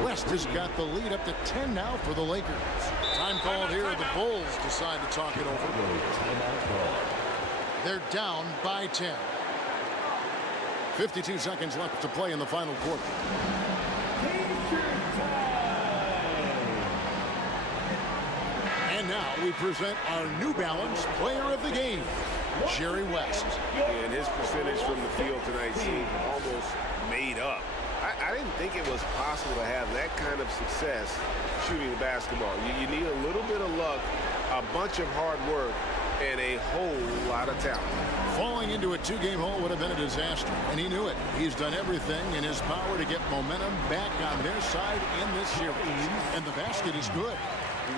West has got the lead up to 10 now for the Lakers. Time called here. The Bulls decide to talk it over. They're down by 10. 52 seconds left to play in the final quarter. And now we present our New Balance Player of the Game, Jerry West. And his percentage from the field tonight seemed almost made up. I didn't think it was possible to have that kind of success shooting the basketball. You need a little bit of luck, a bunch of hard work, and a whole lot of talent. Falling into a 2-game hole would have been a disaster, and he knew it. He's done everything in his power to get momentum back on their side in this series, and the basket is good.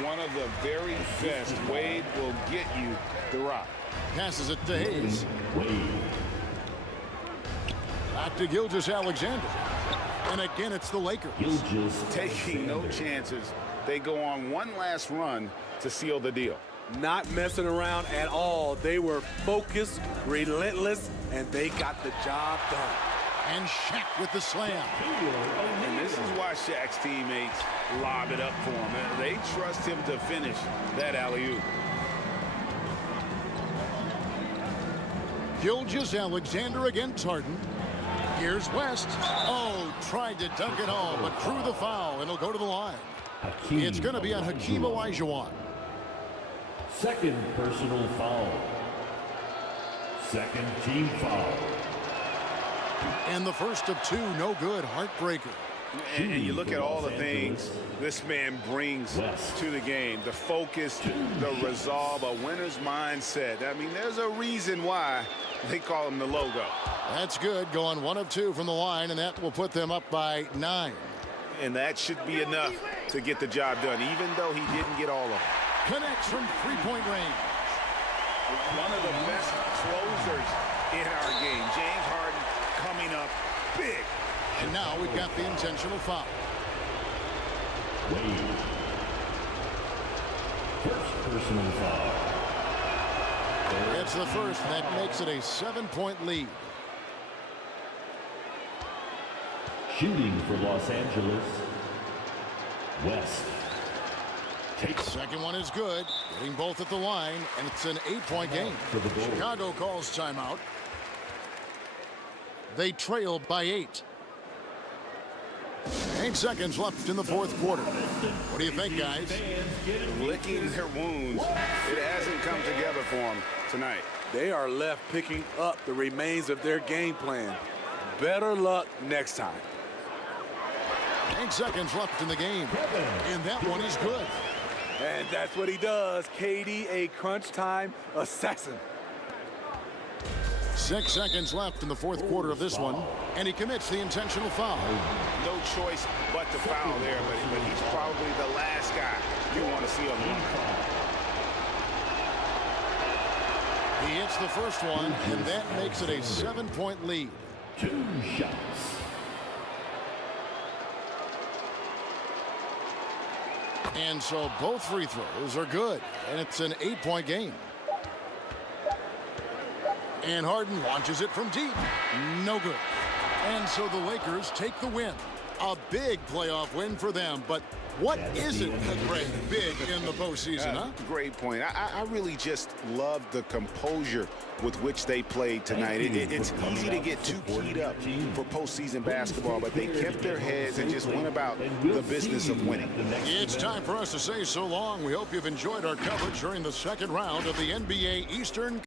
One of the very best. Wade will get you the rock. Passes it to Hayes. Back to Gilgeous-Alexander. And again, it's the Lakers. Taking no chances. They go on one last run to seal the deal. not messing around at all. They were focused, relentless, and they got the job done. And Shaq with the slam. And this is why Shaq's teammates lob it up for him. They trust him to finish that alley-oop. Gilgeous Alexander against Harden. Here's West. Oh, tried to dunk it home, but drew the foul, and he'll go to the line. It's going to be on Hakeem Olajuwon. Second personal foul. Second team foul. And the first of two, no good, heartbreaker. And you look at all the things this man brings to the game. The focus, the resolve, a winner's mindset. I mean, there's a reason why they call him the logo. That's good, going 1 of 2 from the line, and that will put them up by 9. And that should be enough to get the job done, even though he didn't get all of it. Connects from three-point range. One of the best closers in our game. James Harden coming up big. And now we've got the intentional foul. Wade. First personal foul. It's the first, and that makes it a 7-point lead. Shooting for Los Angeles. West. Second one is good, getting both at the line, and it's an 8-point game. Chicago calls timeout. They trail by 8. 8 seconds left in the fourth quarter. What do you think, guys? Licking their wounds. It hasn't come together for them tonight. They are left picking up the remains of their game plan. Better luck next time. 8 seconds left in the game, and that one is good. And that's what he does. KD, a crunch time assassin. 6 seconds left in the fourth quarter of this one, and he commits the intentional foul. No choice but to foul there, but he's probably the last guy you want to see on the line. He hits the first one, and that makes it a 7-point lead. 2 shots. And so both free throws are good, and it's an 8-point game. And Harden launches it from deep. No good. And so the Lakers take the win. A big playoff win for them, but what isn't big in the postseason, huh? Great point. I really just love the composure with which they played tonight. It's easy to get too keyed up for postseason basketball, but they kept their heads and just went about the business of winning. It's time for us to say so long. We hope you've enjoyed our coverage during the second round of the NBA Eastern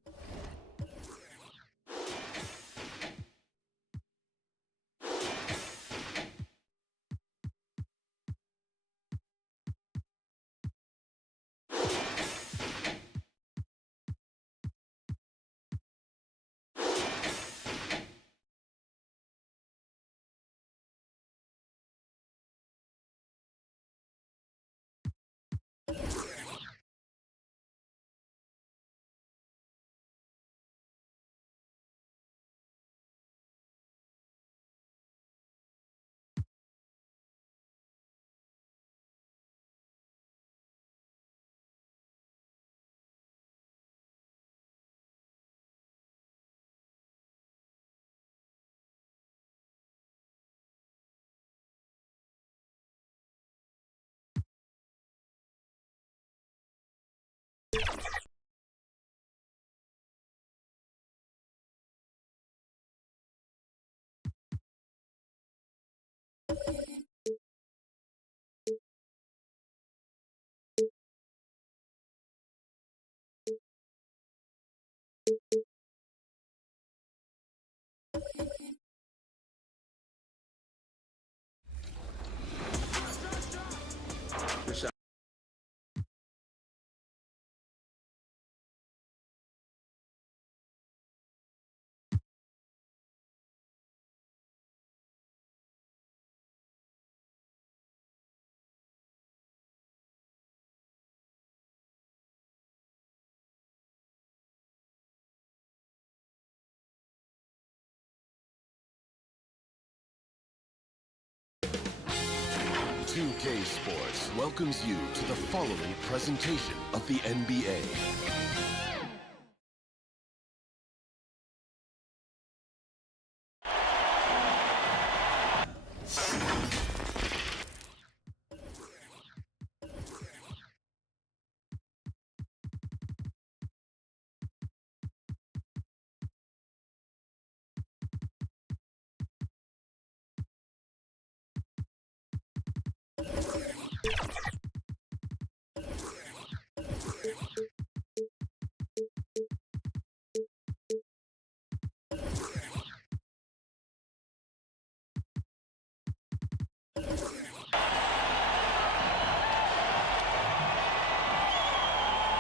2K Sports welcomes you to the following presentation of the NBA.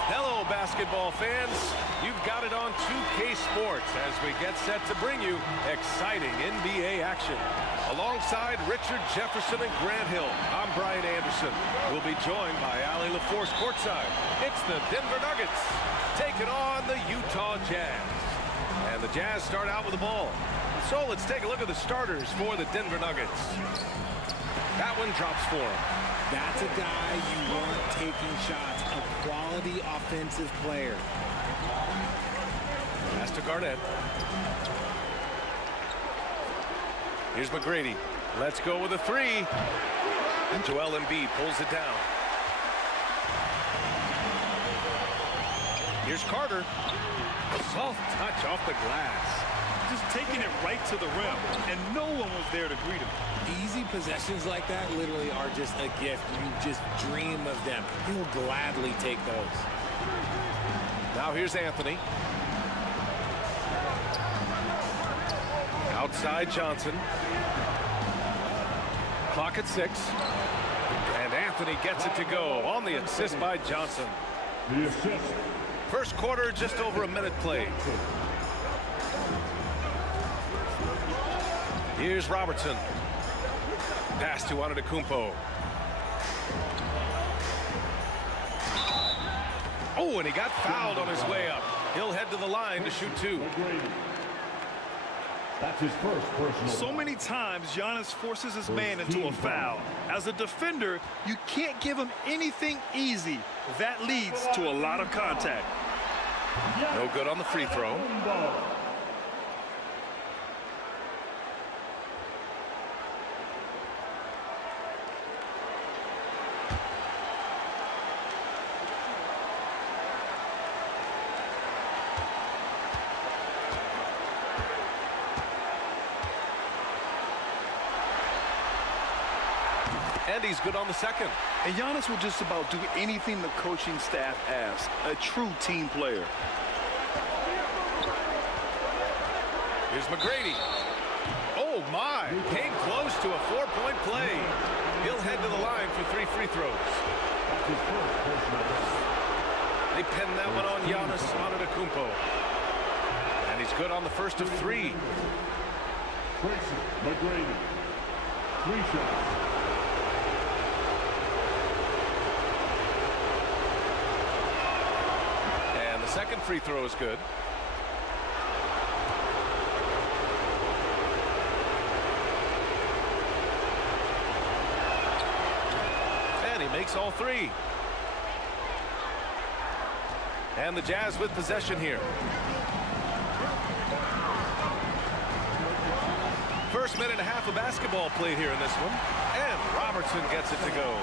Hello, basketball fans. You've got it on 2K Sports as we get set to bring you exciting NBA action. Alongside Richard Jefferson and Grant Hill, I'm Brian Anderson. We'll be joined by Ali LaForce courtside. It's the Denver Nuggets taking on the Utah Jazz. And the Jazz start out with the ball. So let's take a look at the starters for the Denver Nuggets. That one drops for him. That's a guy you want taking shots, a quality offensive player. Pass to Garnett. Here's McGrady. Let's go with a three. And Joel Embiid pulls it down. Here's Carter. A soft touch off the glass. Just taking it right to the rim, and no one was there to greet him. Easy possessions like that literally are just a gift. You just dream of them. He'll gladly take those. Now here's Anthony. Outside Johnson. Clock at 6. And Anthony gets it to go on the assist by Johnson. The assist. First quarter, just over a minute played. Here's Robertson. Pass to Antetokounmpo. Oh, and he got fouled on his way up. He'll head to the line to shoot two. That's his first personal. So many times, Giannis forces his man into a foul. As a defender, you can't give him anything easy. That leads to a lot of contact. No good on the free throw. And he's good on the second. And Giannis will just about do anything the coaching staff asks. A true team player. Here's McGrady. Oh, my. Came close to a four-point play. He'll head to the line for 3 free throws. They pin that one on Giannis Antetokounmpo. And he's good on the first of 3. Tracy McGrady. 3 shots. Second free throw is good. And he makes all 3. And the Jazz with possession here. First minute and a half of basketball played here in this one. And Robertson gets it to go.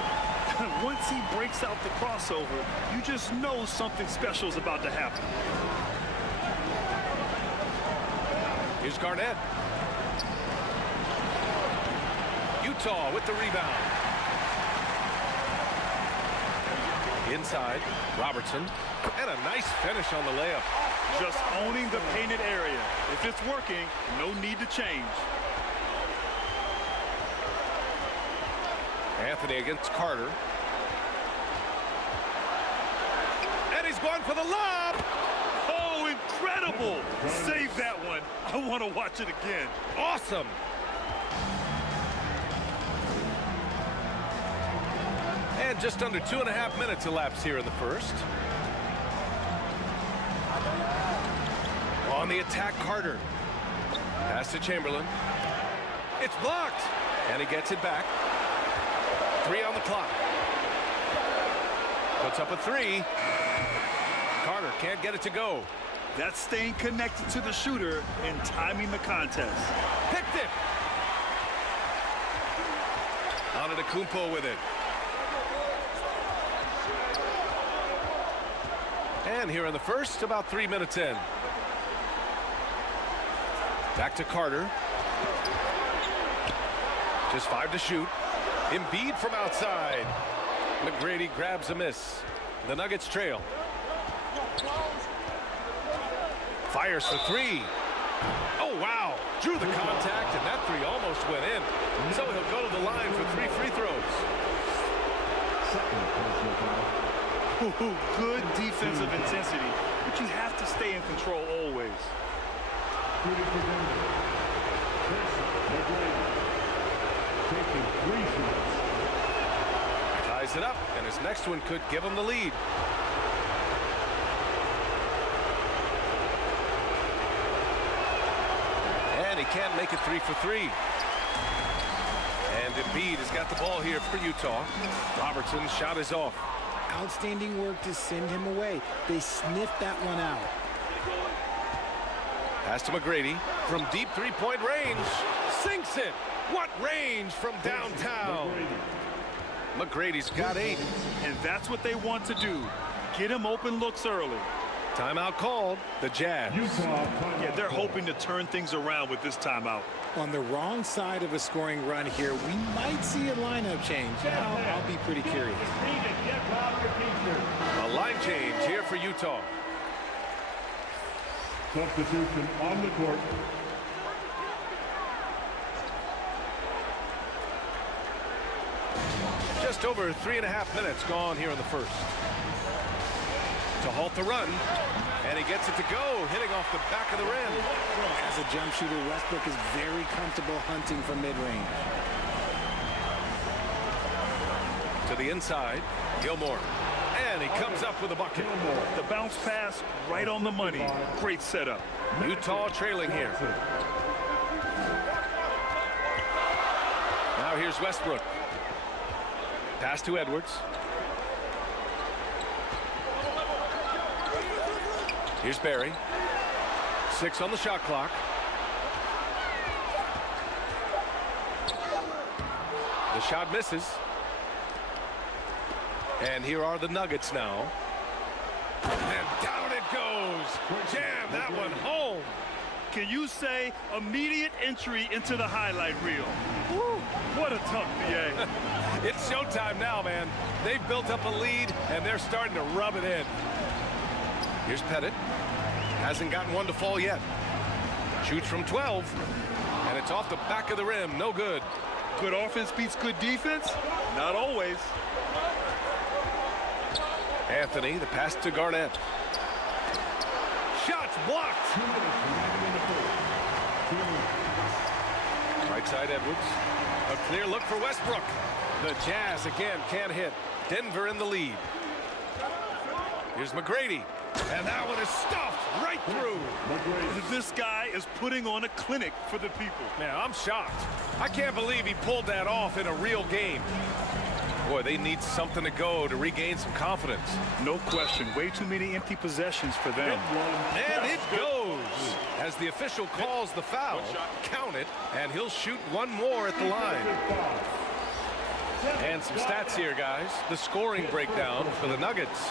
Once he breaks out the crossover, you just know something special is about to happen. Here's Garnett. Utah with the rebound. Inside, Robertson. And a nice finish on the layup. Just owning the painted area. If it's working, no need to change. Anthony against Carter. And he's going for the lob. Oh, incredible. Save that one. I want to watch it again. Awesome. And just under 2.5 minutes elapsed here in the first. On the attack, Carter. Pass to Chamberlain. It's blocked. And he gets it back. 3 on the clock. Puts up a 3. Carter can't get it to go. That's staying connected to the shooter and timing the contest. Picked it. Antetokounmpo with it. And here in the first, about 3 minutes in. Back to Carter. Just 5 to shoot. Embiid from outside. McGrady grabs a miss. The Nuggets trail. Fires for 3. Oh, wow. Drew the contact, and that 3 almost went in. So he'll go to the line for 3 free throws. Good defensive intensity, but you have to stay in control always. Ties it up, and his next one could give him the lead. And he can't make it 3 for 3. And Embiid has got the ball here for Utah. Robertson's shot is off. Outstanding work to send him away. They sniffed that one out. Pass to McGrady from deep three-point range. Sinks it. What range from downtown. McGrady's got 8. And that's what they want to do. Get him open looks early. Timeout called. The Jazz. Yeah, they're hoping to turn things around with this timeout. On the wrong side of a scoring run here, we might see a lineup change. I'll be pretty curious. A line change here for Utah. Substitution on the court. Just over 3.5 minutes gone here in the first. To halt the run, and he gets it to go, hitting off the back of the rim. As a jump shooter, Westbrook is very comfortable hunting from mid-range. To the inside, Gilmore, and he comes up with a bucket. The bounce pass right on the money. Great setup. Utah trailing here. Now here's Westbrook. Pass to Edwards. Here's Barry. 6 on the shot clock. The shot misses. And here are the Nuggets now. And down it goes. Jam that one home. Can you say immediate entry into the highlight reel? Woo, what a tough PA. It's showtime now, man. They've built up a lead, and they're starting to rub it in. Here's Pettit. Hasn't gotten one to fall yet. Shoots from 12, and it's off the back of the rim. No good. Good offense beats good defense? Not always. Anthony, the pass to Garnett. Shots blocked. Right side Edwards. A clear look for Westbrook. The Jazz again can't hit. Denver in the lead. Here's McGrady. And that one is stuffed right through. This guy is putting on a clinic for the people. Man, I'm shocked. I can't believe he pulled that off in a real game. Boy, they need something to go to regain some confidence. No question. Way too many empty possessions for them. And it goes. As the official calls the foul, count it, and he'll shoot one more at the line. And some stats here, guys. The scoring breakdown for the Nuggets.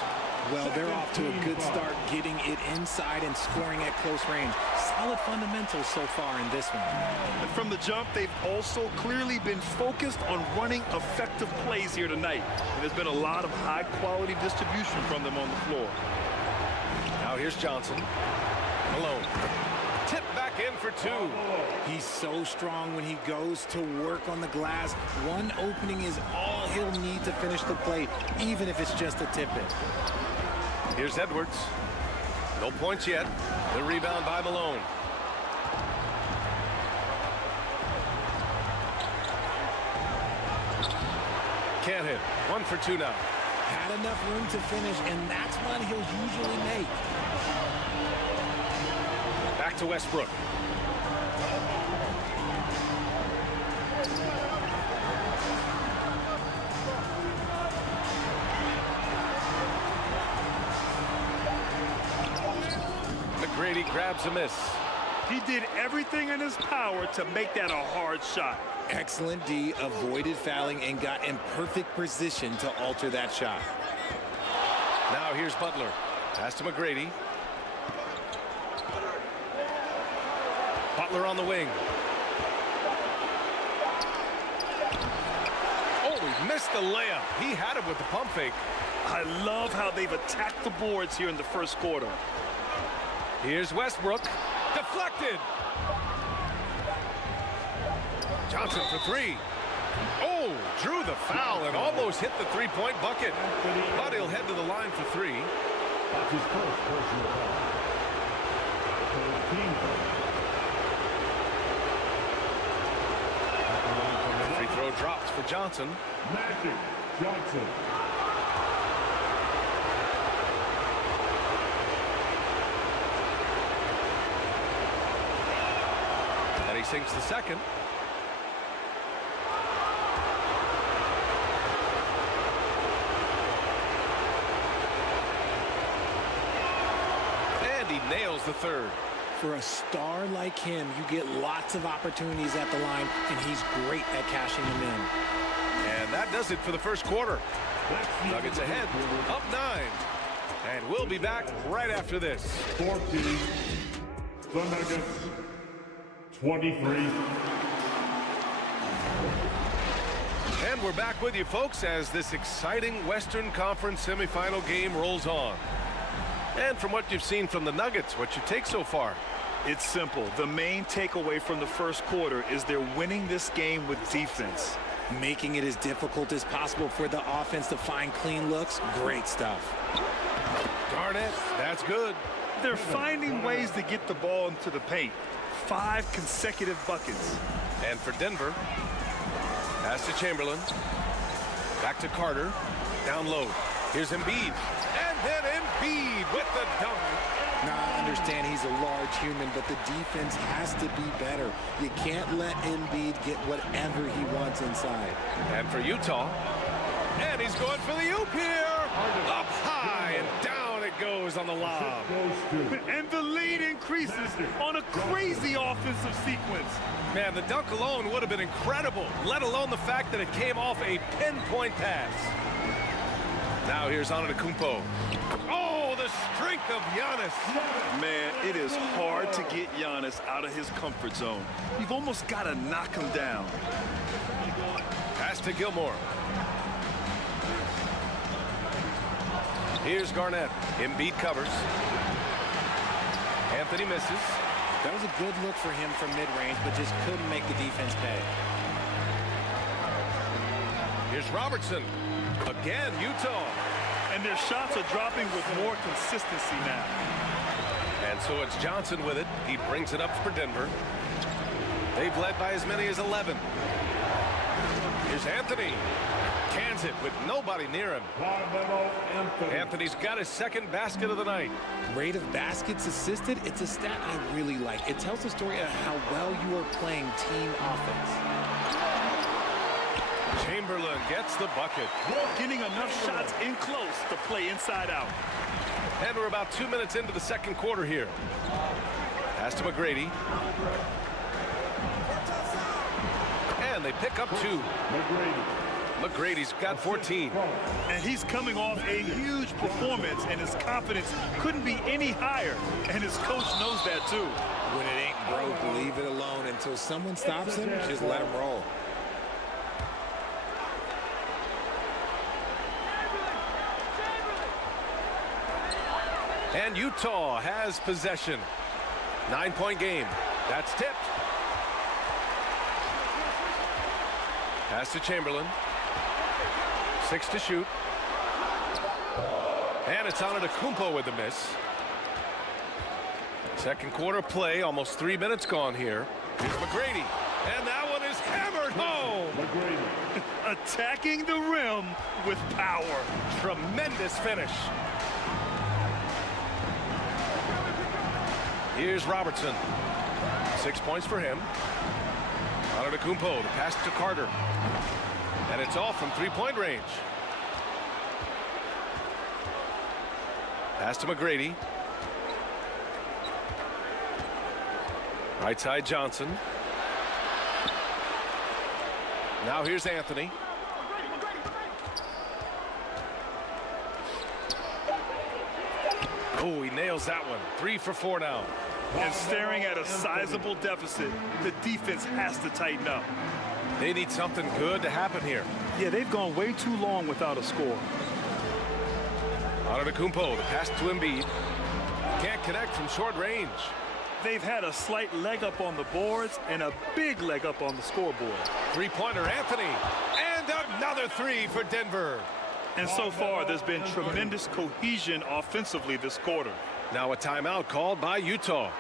Well, they're off to a good start getting it inside and scoring at close range. Solid fundamentals so far in this one. And from the jump, they've also clearly been focused on running effective plays here tonight. And there's been a lot of high-quality distribution from them on the floor. Now here's Johnson. Malone. Tip back in for 2. He's so strong when he goes to work on the glass. One opening is all he'll need to finish the play, even if it's just a tip-in. Here's Edwards. No points yet. The rebound by Malone. Can't hit. 1 for 2 now. Had enough room to finish, and that's one he'll usually make. Back to Westbrook. McGrady grabs a miss. He did everything in his power to make that a hard shot. Excellent D, avoided fouling and got in perfect position to alter that shot. Now here's Butler. Pass to McGrady. Butler on the wing. Oh, he missed the layup. He had it with the pump fake. I love how they've attacked the boards here in the first quarter. Here's Westbrook. Deflected. Johnson for three. Oh, drew the foul and almost hit the three-point bucket. But he'll head to the line for three. That's his first personal foul. Free throw drops for Johnson. Magic Johnson. And he sinks the second. And he nails the third. For a star like him, you get lots of opportunities at the line, and he's great at cashing them in. And that does it for the first quarter. Nuggets ahead, up 9. And we'll be back right after this. 14, the Nuggets, 23. And we're back with you, folks, as this exciting Western Conference semifinal game rolls on. And from what you've seen from the Nuggets, what's your take so far? It's simple. The main takeaway from the first quarter is they're winning this game with defense. Making it as difficult as possible for the offense to find clean looks. Great stuff. Garnett, that's good. They're finding ways to get the ball into the paint. 5 consecutive buckets. And for Denver, pass to Chamberlain. Back to Carter. Down low. Here's Embiid. And then Embiid with the dunk. Now, I understand he's a large human, but the defense has to be better. You can't let Embiid get whatever he wants inside. And for Utah, and he's going for the oop here. Up high and down it goes on the lob. And the lead increases on a crazy offensive sequence. Man, the dunk alone would have been incredible, let alone the fact that it came off a pinpoint pass. Now here's Antetokounmpo. Oh, the strength of Giannis. Man, it is hard to get Giannis out of his comfort zone. You've almost got to knock him down. Pass to Gilmore. Here's Garnett. Embiid covers. Anthony misses. That was a good look for him from mid-range, but just couldn't make the defense pay. Here's Robertson. Again, Utah. And their shots are dropping with more consistency now. And so it's Johnson with it. He brings it up for Denver. They've led by as many as 11. Here's Anthony. Cans it with nobody near him. Anthony's got his second basket of the night. Rate of baskets assisted, it's a stat I really like. It tells the story of how well you are playing team offense. Chamberlain gets the bucket. Getting enough shots in close to play inside out. And we're about 2 minutes into the second quarter here. Pass to McGrady. And they pick up 2. McGrady's got 14. And he's coming off a huge performance, and his confidence couldn't be any higher. And his coach knows that, too. When it ain't broke, leave it alone. Until someone stops him, just let him roll. And Utah has possession. 9-point game. That's tipped. Pass to Chamberlain. 6 to shoot. And it's Antetokounmpo with the miss. Second quarter play, almost 3 minutes gone here. Here's McGrady. And that one is hammered home. Attacking the rim with power. Tremendous finish. Here's Robertson. 6 points for him. Antetokounmpo, the pass to Carter. And it's off from three-point range. Pass to McGrady. Right side Johnson. Now here's Anthony. Oh, he nails that one. 3 for 4 now. And staring at a sizable deficit, the defense has to tighten up. They need something good to happen here. Yeah, they've gone way too long without a score. Antetokounmpo, the pass to Embiid. Can't connect from short range. They've had a slight leg up on the boards and a big leg up on the scoreboard. Three-pointer, Anthony. And another 3 for Denver. And so far, there's been tremendous cohesion offensively this quarter. Now a timeout called by Utah.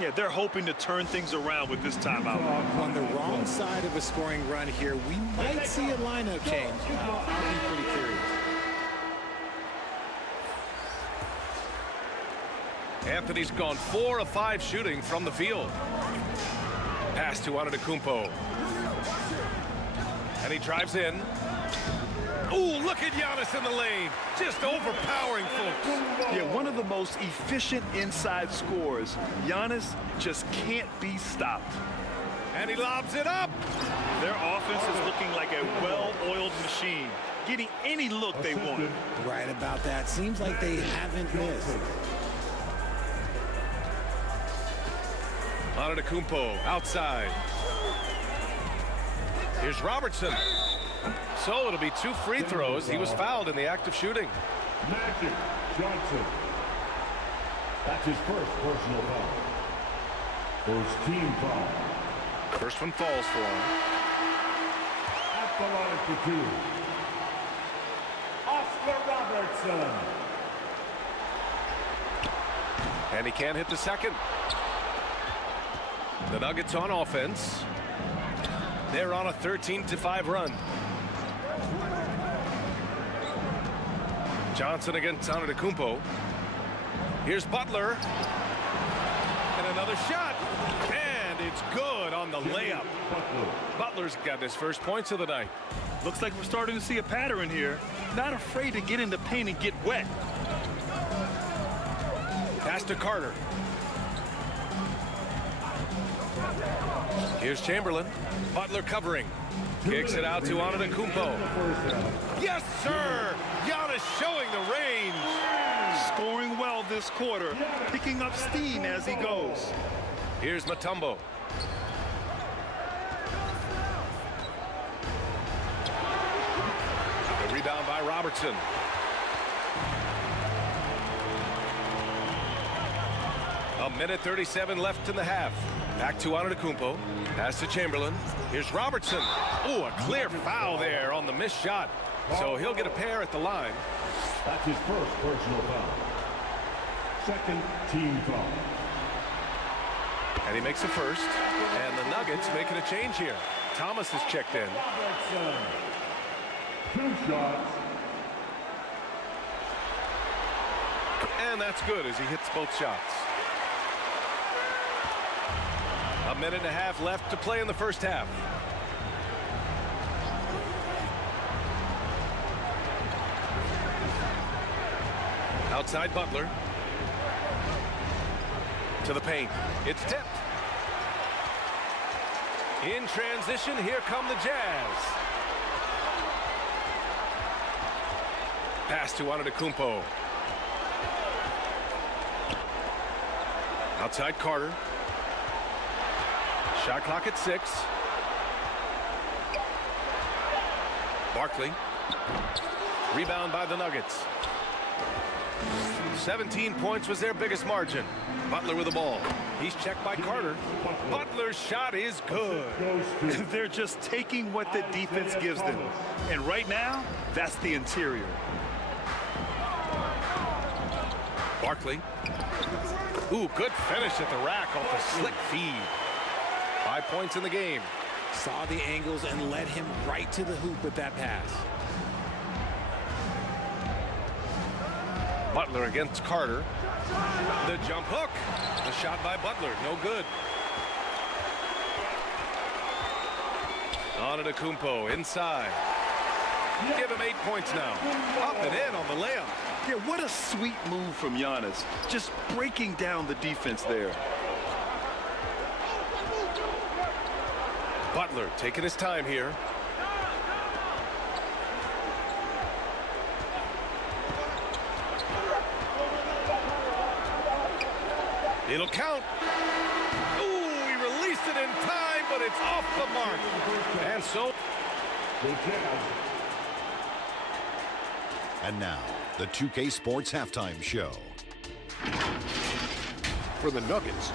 Yeah, they're hoping to turn things around with this timeout. On the wrong side of a scoring run here, we might see a lineup change. I'll be pretty curious. Anthony's gone 4 of 5 shooting from the field. Pass to Antetokounmpo. And he drives in. Ooh, look at Giannis in the lane. Just overpowering folks. Yeah, one of the most efficient inside scorers. Giannis just can't be stopped. And he lobs it up. Their offense is looking like a well-oiled machine, getting any look they want. Right about that. Seems like they haven't missed. Antetokounmpo outside. Here's Robertson. So it'll be 2 free throws. He was fouled in the act of shooting. Magic Johnson. That's his first personal foul. First team foul. First one falls for him. At the line for 2. Oscar Robertson. And he can't hit the second. The Nuggets on offense. They're on a 13-5 run. Johnson against Antetokounmpo. Here's Butler. And another shot. And it's good on the layup. Butler's got his first points of the night. Looks like we're starting to see a pattern here. Not afraid to get in the paint and get wet. Pass to Carter. Here's Chamberlain. Butler covering. Kicks it out to Antetokounmpo. Yes, sir! Giannis showing the range. Scoring well this quarter, picking up steam as he goes. Here's Mutombo. The rebound by Robertson. A minute 37 left in the half. Back to Antetokounmpo. Pass to Chamberlain. Here's Robertson. Ooh, a clear foul there on the missed shot. So he'll get a pair at the line. That's his first personal foul. Second team foul. And he makes the first. And the Nuggets making a change here. Thomas is checked in. 2 shots. And that's good as he hits both shots. A minute and a half left to play in the first half. Outside Butler. To the paint. It's tipped. In transition, here come the Jazz. Pass to Antetokounmpo. Outside Carter. Shot clock at 6. Barkley. Rebound by the Nuggets. 17 points was their biggest margin. Butler with the ball. He's checked by Carter. Butler's shot is good. They're just taking what the defense gives them. And right now, that's the interior. Barkley. Ooh, good finish at the rack off the slick feed. 5 points in the game. Saw the angles and led him right to the hoop with that pass. Butler against Carter. The jump hook. The shot by Butler. No good. Antetokounmpo inside. Give him 8 points now. Up and in on the layup. Yeah, what a sweet move from Giannis. Just breaking down the defense there. Butler taking his time here. It'll count. Ooh, he released it in time, but it's off the mark. And so... And now, the 2K Sports Halftime Show. For the Nuggets,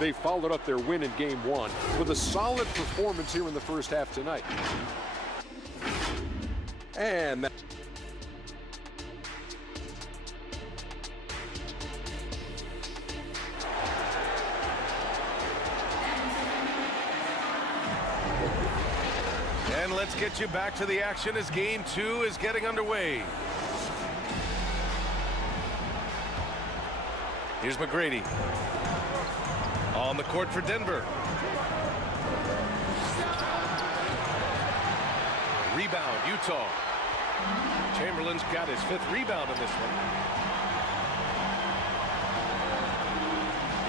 they followed up their win in Game 1 with a solid performance here in the first half tonight. And that... And let's get you back to the action as Game 2 is getting underway. Here's McGrady. On the court for Denver. Rebound, Utah. Chamberlain's got his 5th rebound in this one.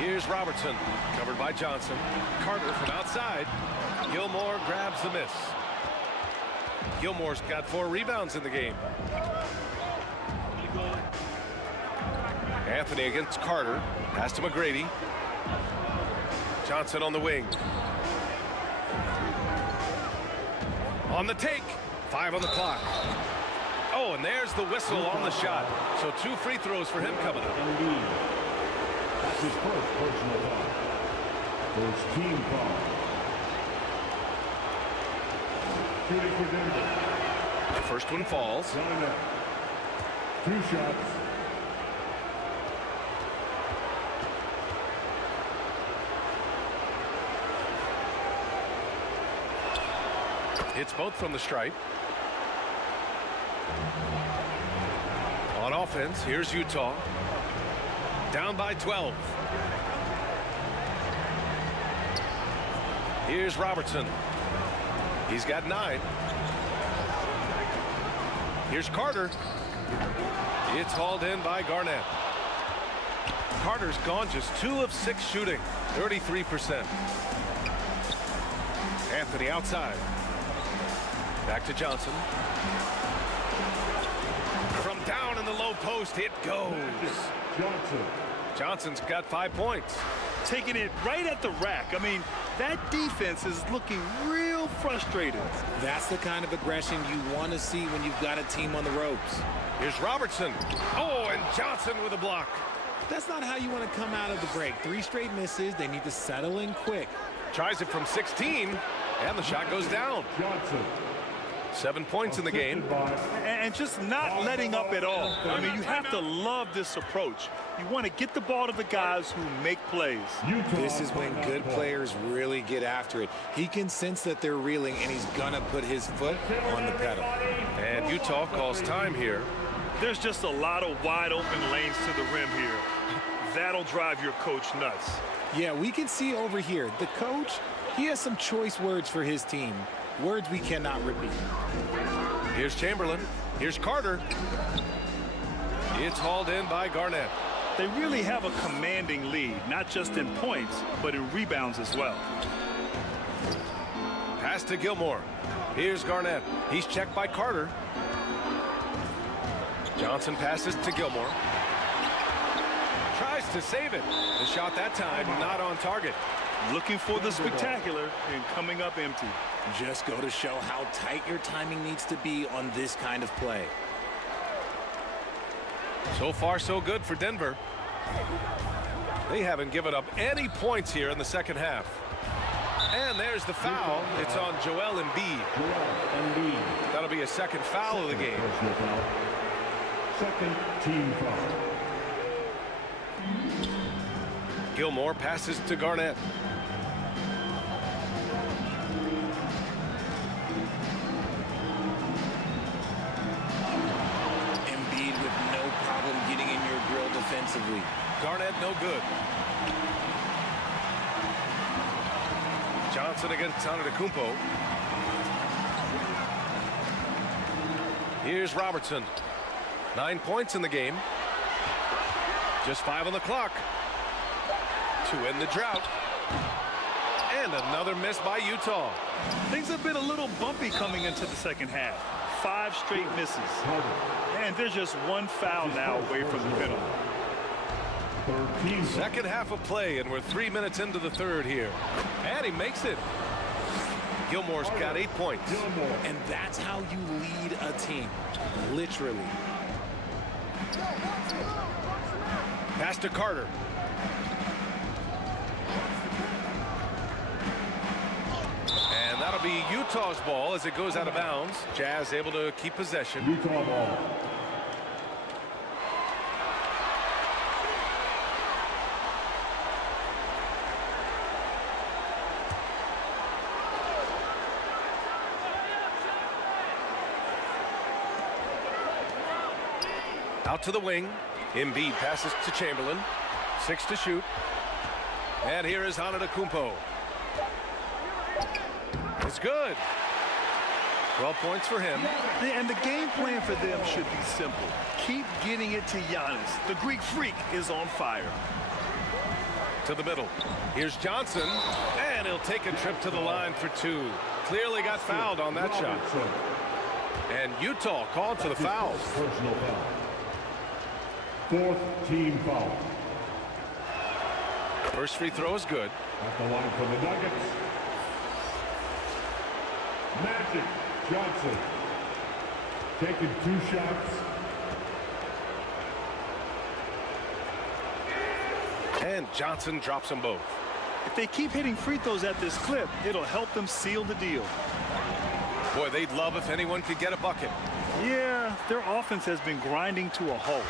Here's Robertson, covered by Johnson. Carter from outside. Gilmore grabs the miss. Gilmore's got 4 rebounds in the game. Anthony against Carter. Pass to McGrady. Johnson on the wing. On the take. 5 on the clock. Oh, and there's the whistle on the shot. So 2 free throws for him coming up. That's his first personal foul. First team foul. Shooting for Denver. The first one falls. 2 shots. Hits both from the stripe. On offense, here's Utah. Down by 12. Here's Robertson. He's got 9. Here's Carter. It's hauled in by Garnett. Carter's gone just 2 of 6 shooting, 33%. Anthony outside. Back to Johnson. From down in the low post, it goes. Johnson's got 5 points. Taking it right at the rack. I mean, that defense is looking real frustrated. That's the kind of aggression you want to see when you've got a team on the ropes. Here's Robertson. Oh, and Johnson with a block. That's not how you want to come out of the break. 3 straight misses. They need to settle in quick. Tries it from 16, and the shot goes down. 7 points in the game. And just not letting up at all. I mean, you have to love this approach. You want to get the ball to the guys who make plays. This is when good players really get after it. He can sense that they're reeling, and he's going to put his foot on the pedal. And Utah calls time here. There's just a lot of wide open lanes to the rim here. That'll drive your coach nuts. Yeah, we can see over here. The coach, he has some choice words for his team. Words we cannot repeat. Here's Chamberlain. Here's Carter. It's hauled in by Garnett. They really have a commanding lead, not just in points, but in rebounds as well. Pass to Gilmore. Here's Garnett. He's checked by Carter. Johnson passes to Gilmore. Tries to save it. The shot that time not on target. Looking for the spectacular and coming up empty. Just go to show how tight your timing needs to be on this kind of play. So far, so good for Denver. They haven't given up any points here in the second half. And there's the foul. It's on Joel Embiid. That'll be a second foul of the game. Second team foul. Gilmore passes to Garnett. Embiid with no problem getting in your grill defensively. Garnett no good. Johnson against Antetokounmpo. Here's Robertson. 9 points in the game. Just 5 on the clock. To end the drought. And another miss by Utah. Things have been a little bumpy coming into the second half. 5 straight misses. And there's just one foul now away from the penalty. Second half of play, and we're 3 minutes into the third here. And he makes it. Gilmore's got 8 points. And that's how you lead a team, literally. Pass to Carter. And that'll be Utah's ball as it goes out of bounds. Jazz able to keep possession. Utah ball. Out to the wing. Embiid passes to Chamberlain. 6 to shoot. And here is Antetokounmpo. It's good. 12 points for him. And the game plan for them should be simple. Keep getting it to Giannis. The Greek freak is on fire. To the middle. Here's Johnson. And he'll take a trip to the line for 2. Clearly got fouled on that shot. And Utah called for the foul. Personal foul. 4th team foul. First free throw is good. At the line for the Nuggets. Magic Johnson. Taking 2 shots. And Johnson drops them both. If they keep hitting free throws at this clip, it'll help them seal the deal. Boy, they'd love if anyone could get a bucket. Yeah, their offense has been grinding to a halt.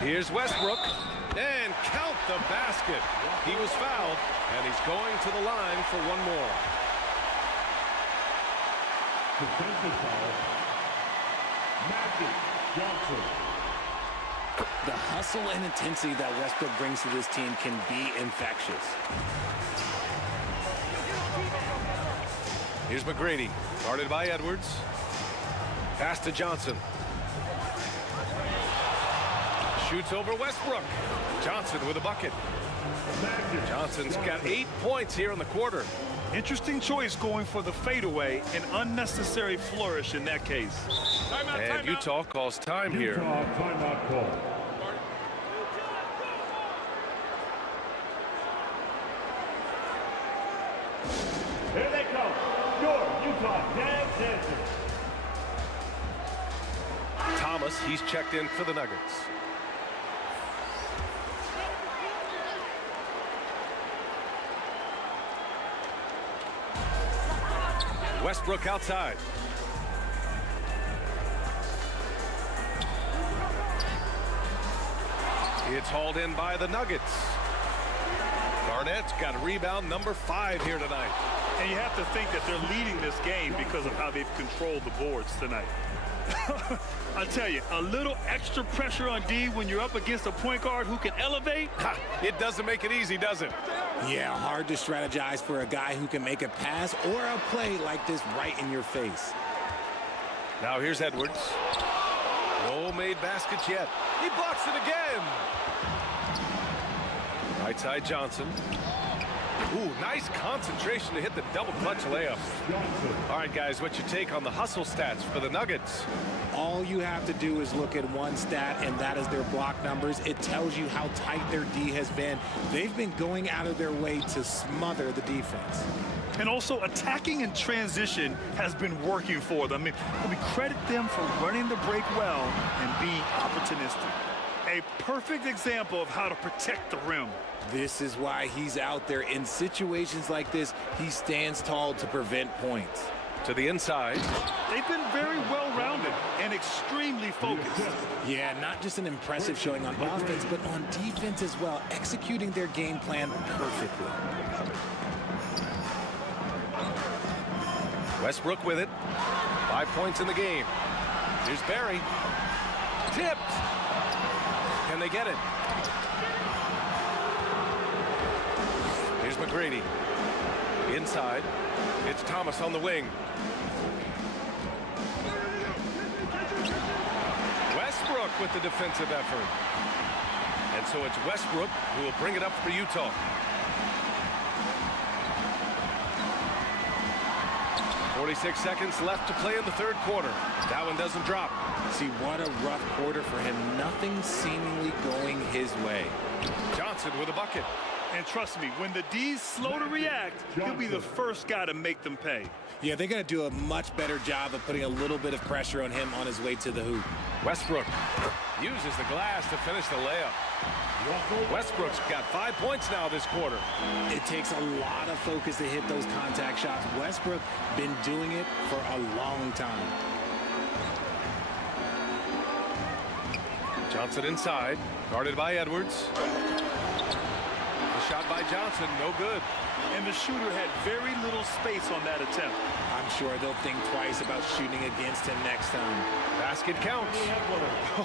Here's Westbrook. And count the basket. He was fouled, and he's going to the line for one more. Defensive foul. Magic Johnson. The hustle and intensity that Westbrook brings to this team can be infectious. Here's McGrady, guarded by Edwards. Pass to Johnson. Shoots over Westbrook. Johnson with a bucket. Johnson's got 8 points here in the quarter. Interesting choice going for the fadeaway. An unnecessary flourish in that case. And Utah calls time here. Utah timeout call. Here they come. Your Utah Jazz dancers. Thomas, he's checked in for the Nuggets. Westbrook outside. It's hauled in by the Nuggets. Garnett's got rebound number 5 here tonight. And you have to think that they're leading this game because of how they've controlled the boards tonight. I'll tell you, a little extra pressure on D when you're up against a point guard who can elevate. It doesn't make it easy, does it? Yeah, hard to strategize for a guy who can make a pass or a play like this right in your face. Now here's Edwards. No made baskets yet. He blocks it again. Right side Johnson. Ooh, nice concentration to hit the double clutch layup. All right, guys, what's your take on the hustle stats for the Nuggets? All you have to do is look at one stat, and that is their block numbers. It tells you how tight their D has been. They've been going out of their way to smother the defense. And also, attacking in transition has been working for them. I mean, credit them for running the break well and being opportunistic. A perfect example of how to protect the rim. This is why he's out there. In situations like this, he stands tall to prevent points. To the inside. They've been very well-rounded and extremely focused. Yeah, not just an impressive showing on offense, but on defense as well, executing their game plan perfectly. Westbrook with it. 5 points in the game. Here's Barry. Tipped. Can they get it? Here's McGrady. Inside. It's Thomas on the wing. Westbrook with the defensive effort. And so it's Westbrook who will bring it up for Utah. 46 seconds left to play in the third quarter. That one doesn't drop. See, what a rough quarter for him. Nothing seemingly going his way. Johnson with a bucket. And trust me, when the D's slow to react, he'll be the first guy to make them pay. Yeah, they're going to do a much better job of putting a little bit of pressure on him on his way to the hoop. Westbrook uses the glass to finish the layup. Westbrook's got 5 points now this quarter. It takes a lot of focus to hit those contact shots. Westbrook been doing it for a long time. Johnson inside, guarded by Edwards. The shot by Johnson, no good. And the shooter had very little space on that attempt. I'm sure they'll think twice about shooting against him next time. Basket counts.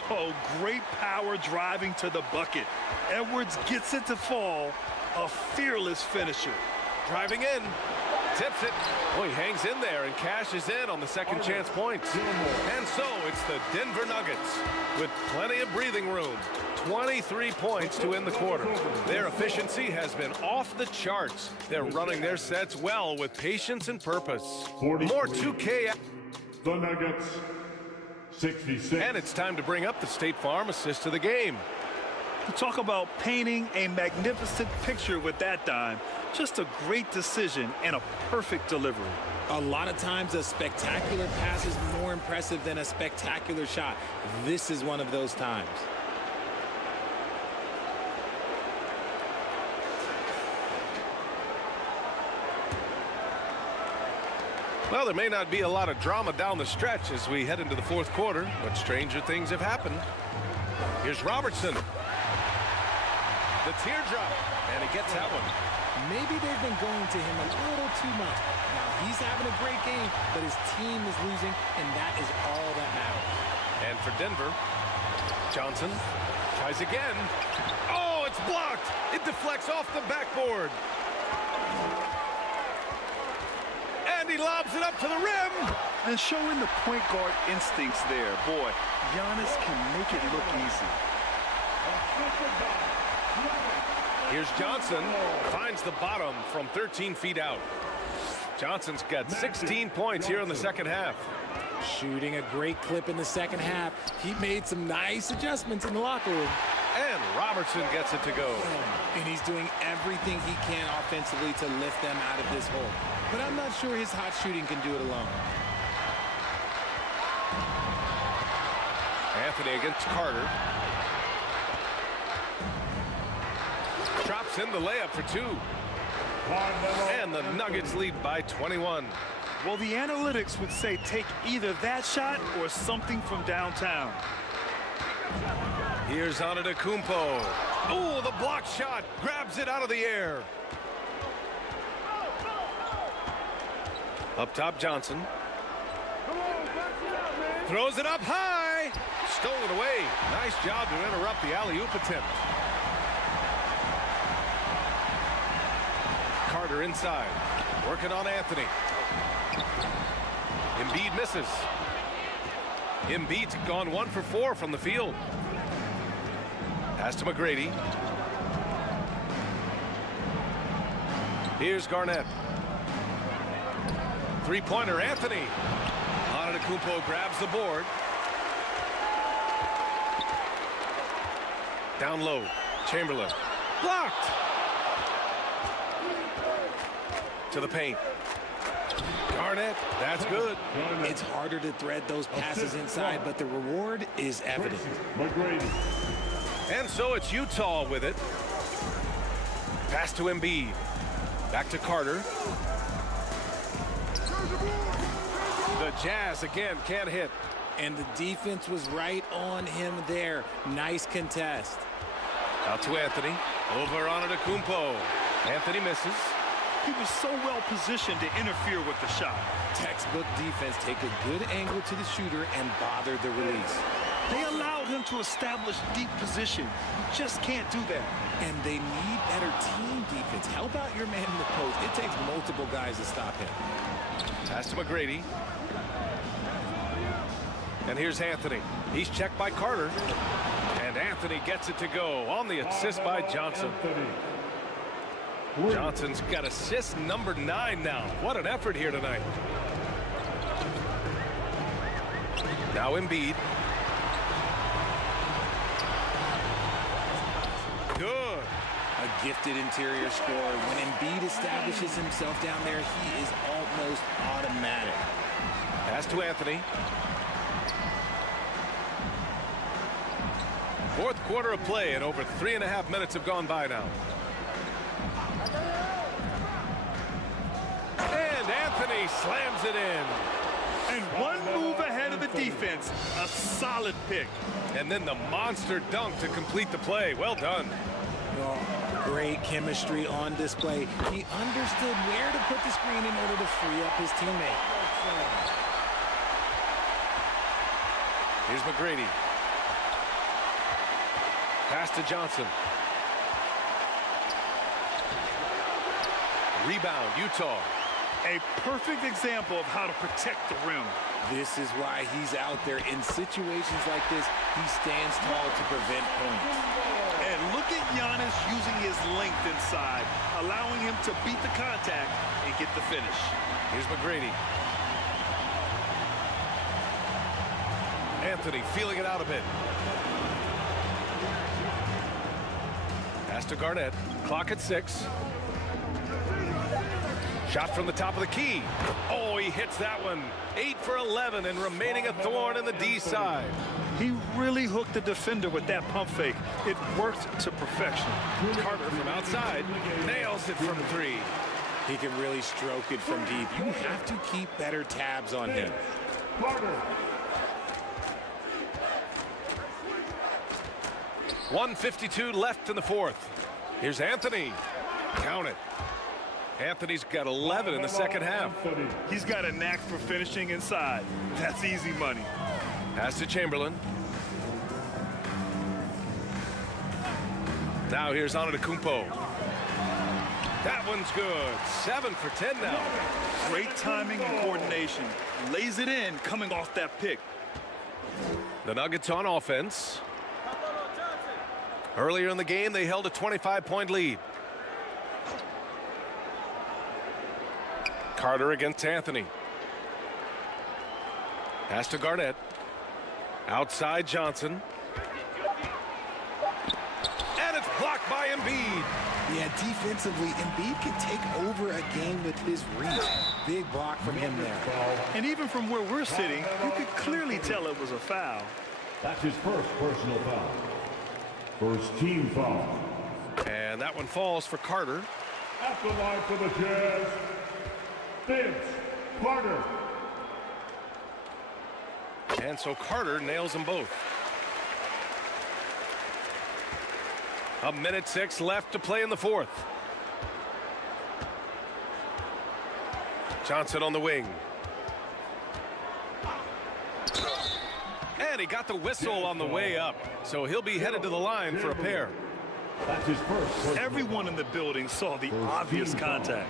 Oh, great power driving to the bucket. Edwards gets it to fall. A fearless finisher. Driving in. Tips it. Boy, he hangs in there and cashes in on the second chance points. And so it's the Denver Nuggets with plenty of breathing room. 23 points to end the quarter. Their efficiency has been off the charts. They're running their sets well with patience and purpose. More 2K. The Nuggets, 66. And it's time to bring up the State Farm assist to the game. To talk about painting a magnificent picture with that dime. Just a great decision and a perfect delivery. A lot of times a spectacular pass is more impressive than a spectacular shot. This is one of those times. Well, there may not be a lot of drama down the stretch as we head into the fourth quarter, but stranger things have happened. Here's Robertson. The teardrop, and he gets that one. Maybe they've been going to him a little too much. Now, he's having a great game, but his team is losing, and that is all that matters. And for Denver, Johnson tries again. Oh, it's blocked. It deflects off the backboard. And he lobs it up to the rim. And showing the point guard instincts there. Boy, Giannis can make it look easy. Here's Johnson. Finds the bottom from 13 feet out. Johnson's got 16 points here in the second half. Shooting a great clip in the second half. He made some nice adjustments in the locker room. And Robertson gets it to go. And he's doing everything he can offensively to lift them out of this hole. But I'm not sure his hot shooting can do it alone. Anthony against Carter. Drops in the layup for two. And the Nuggets lead by 21. Well, the analytics would say take either that shot or something from downtown. Here's Antetokounmpo. Oh, the block shot. Grabs it out of the air. Up top, Johnson. Throws it up high. Stolen away. Nice job to interrupt the alley-oop attempt. Carter inside. Working on Anthony. Embiid misses. Embiid's gone 1 for 4 from the field. Pass to McGrady. Here's Garnett. Three-pointer, Anthony. Antetokounmpo grabs the board. Down low, Chamberlain. Blocked! To the paint. Garnett, that's good. It's harder to thread those passes inside, but the reward is evident. And so it's Utah with it. Pass to Embiid. Back to Carter. The Jazz again can't hit. And the defense was right on him there. Nice contest. Out to Anthony. Over on Antetokounmpo. Anthony misses. He was so well positioned to interfere with the shot. Textbook defense. Take a good angle to the shooter and bother the release. They allowed him to establish deep position. You just can't do that. And they need better team defense. Help out your man in the post. It takes multiple guys to stop him. Pass to McGrady. And here's Anthony. He's checked by Carter. And Anthony gets it to go on the assist by Johnson. Johnson's got assist number 9 now. What an effort here tonight. Now Embiid. Good. A gifted interior scorer. When Embiid establishes himself down there, he is almost automatic. Pass to Anthony. Fourth quarter of play, and over 3.5 minutes have gone by now. And Anthony slams it in. And one move ahead of the defense. A solid pick. And then the monster dunk to complete the play. Well done. Oh, great chemistry on display. He understood where to put the screen in order to free up his teammate. Here's McGrady. Pass to Johnson. Rebound, Utah. A perfect example of how to protect the rim. This is why he's out there. In situations like this, he stands tall to prevent points. And look at Giannis using his length inside, allowing him to beat the contact and get the finish. Here's McGrady. Anthony feeling it out a bit. Pass to Garnett. Clock at 6. Shot from the top of the key. Oh, he hits that one. 8 for 11 and remaining a thorn in the D side. He really hooked the defender with that pump fake. It worked to perfection. Carter from outside nails it from 3. He can really stroke it from deep. You have to keep better tabs on him. Carter. 1:52 left in the fourth. Here's Anthony. Count it. Anthony's got 11 in the second half. He's got a knack for finishing inside. That's easy money. Pass to Chamberlain. Now here's Antetokounmpo. That one's good. 7 for 10 now. Great timing and coordination. Lays it in coming off that pick. The Nuggets on offense. Earlier in the game, they held a 25-point lead. Carter against Anthony. Pass to Garnett. Outside Johnson. And it's blocked by Embiid. Yeah, defensively, Embiid can take over a game with his reach. Big block from him there. And even from where we're sitting, you could clearly tell it was a foul. That's his first personal foul. First team foul. And that one falls for Carter. At the line for the Jazz, Vince Carter. And so Carter nails them both. 1:06 left to play in the fourth. Johnson on the wing. And he got the whistle on the way up. So he'll be headed to the line for a pair. That's his first. Everyone in the building saw the obvious contact.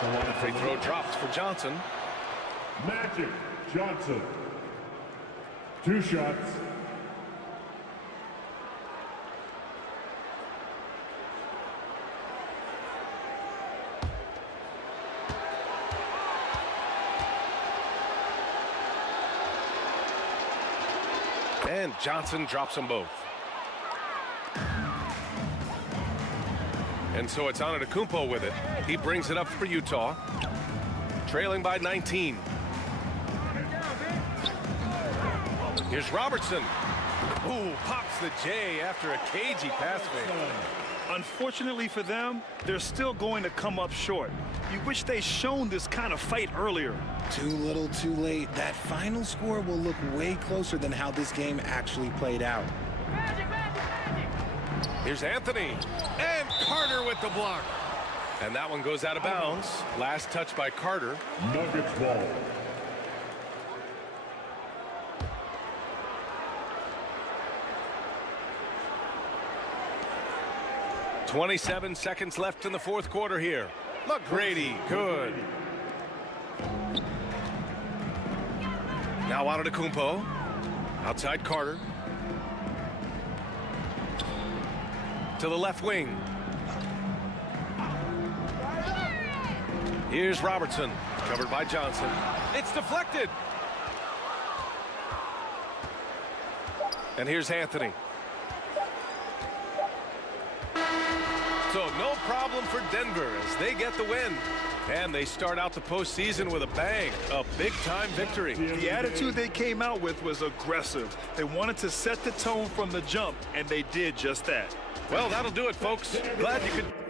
The free throw drops for Johnson. Magic Johnson. 2 shots. And Johnson drops them both. And so it's Antetokounmpo with it. He brings it up for Utah. Trailing by 19. Here's Robertson. Ooh, pops the J after a cagey pass fake. Unfortunately for them, they're still going to come up short. You wish they'd shown this kind of fight earlier. Too little, too late. That final score will look way closer than how this game actually played out. Here's Anthony. And Carter with the block. And that one goes out of bounds. Last touch by Carter. Nuggets ball. .27 seconds left in the fourth quarter here. McGrady, good. Now Antetokounmpo. Outside Carter. To the left wing. Here's Robertson, covered by Johnson. It's deflected. And here's Anthony. So no problem for Denver as they get the win. And they start out the postseason with a bang, a big-time victory. The attitude they came out with was aggressive. They wanted to set the tone from the jump, and they did just that. Well, that'll do it, folks. Glad you could...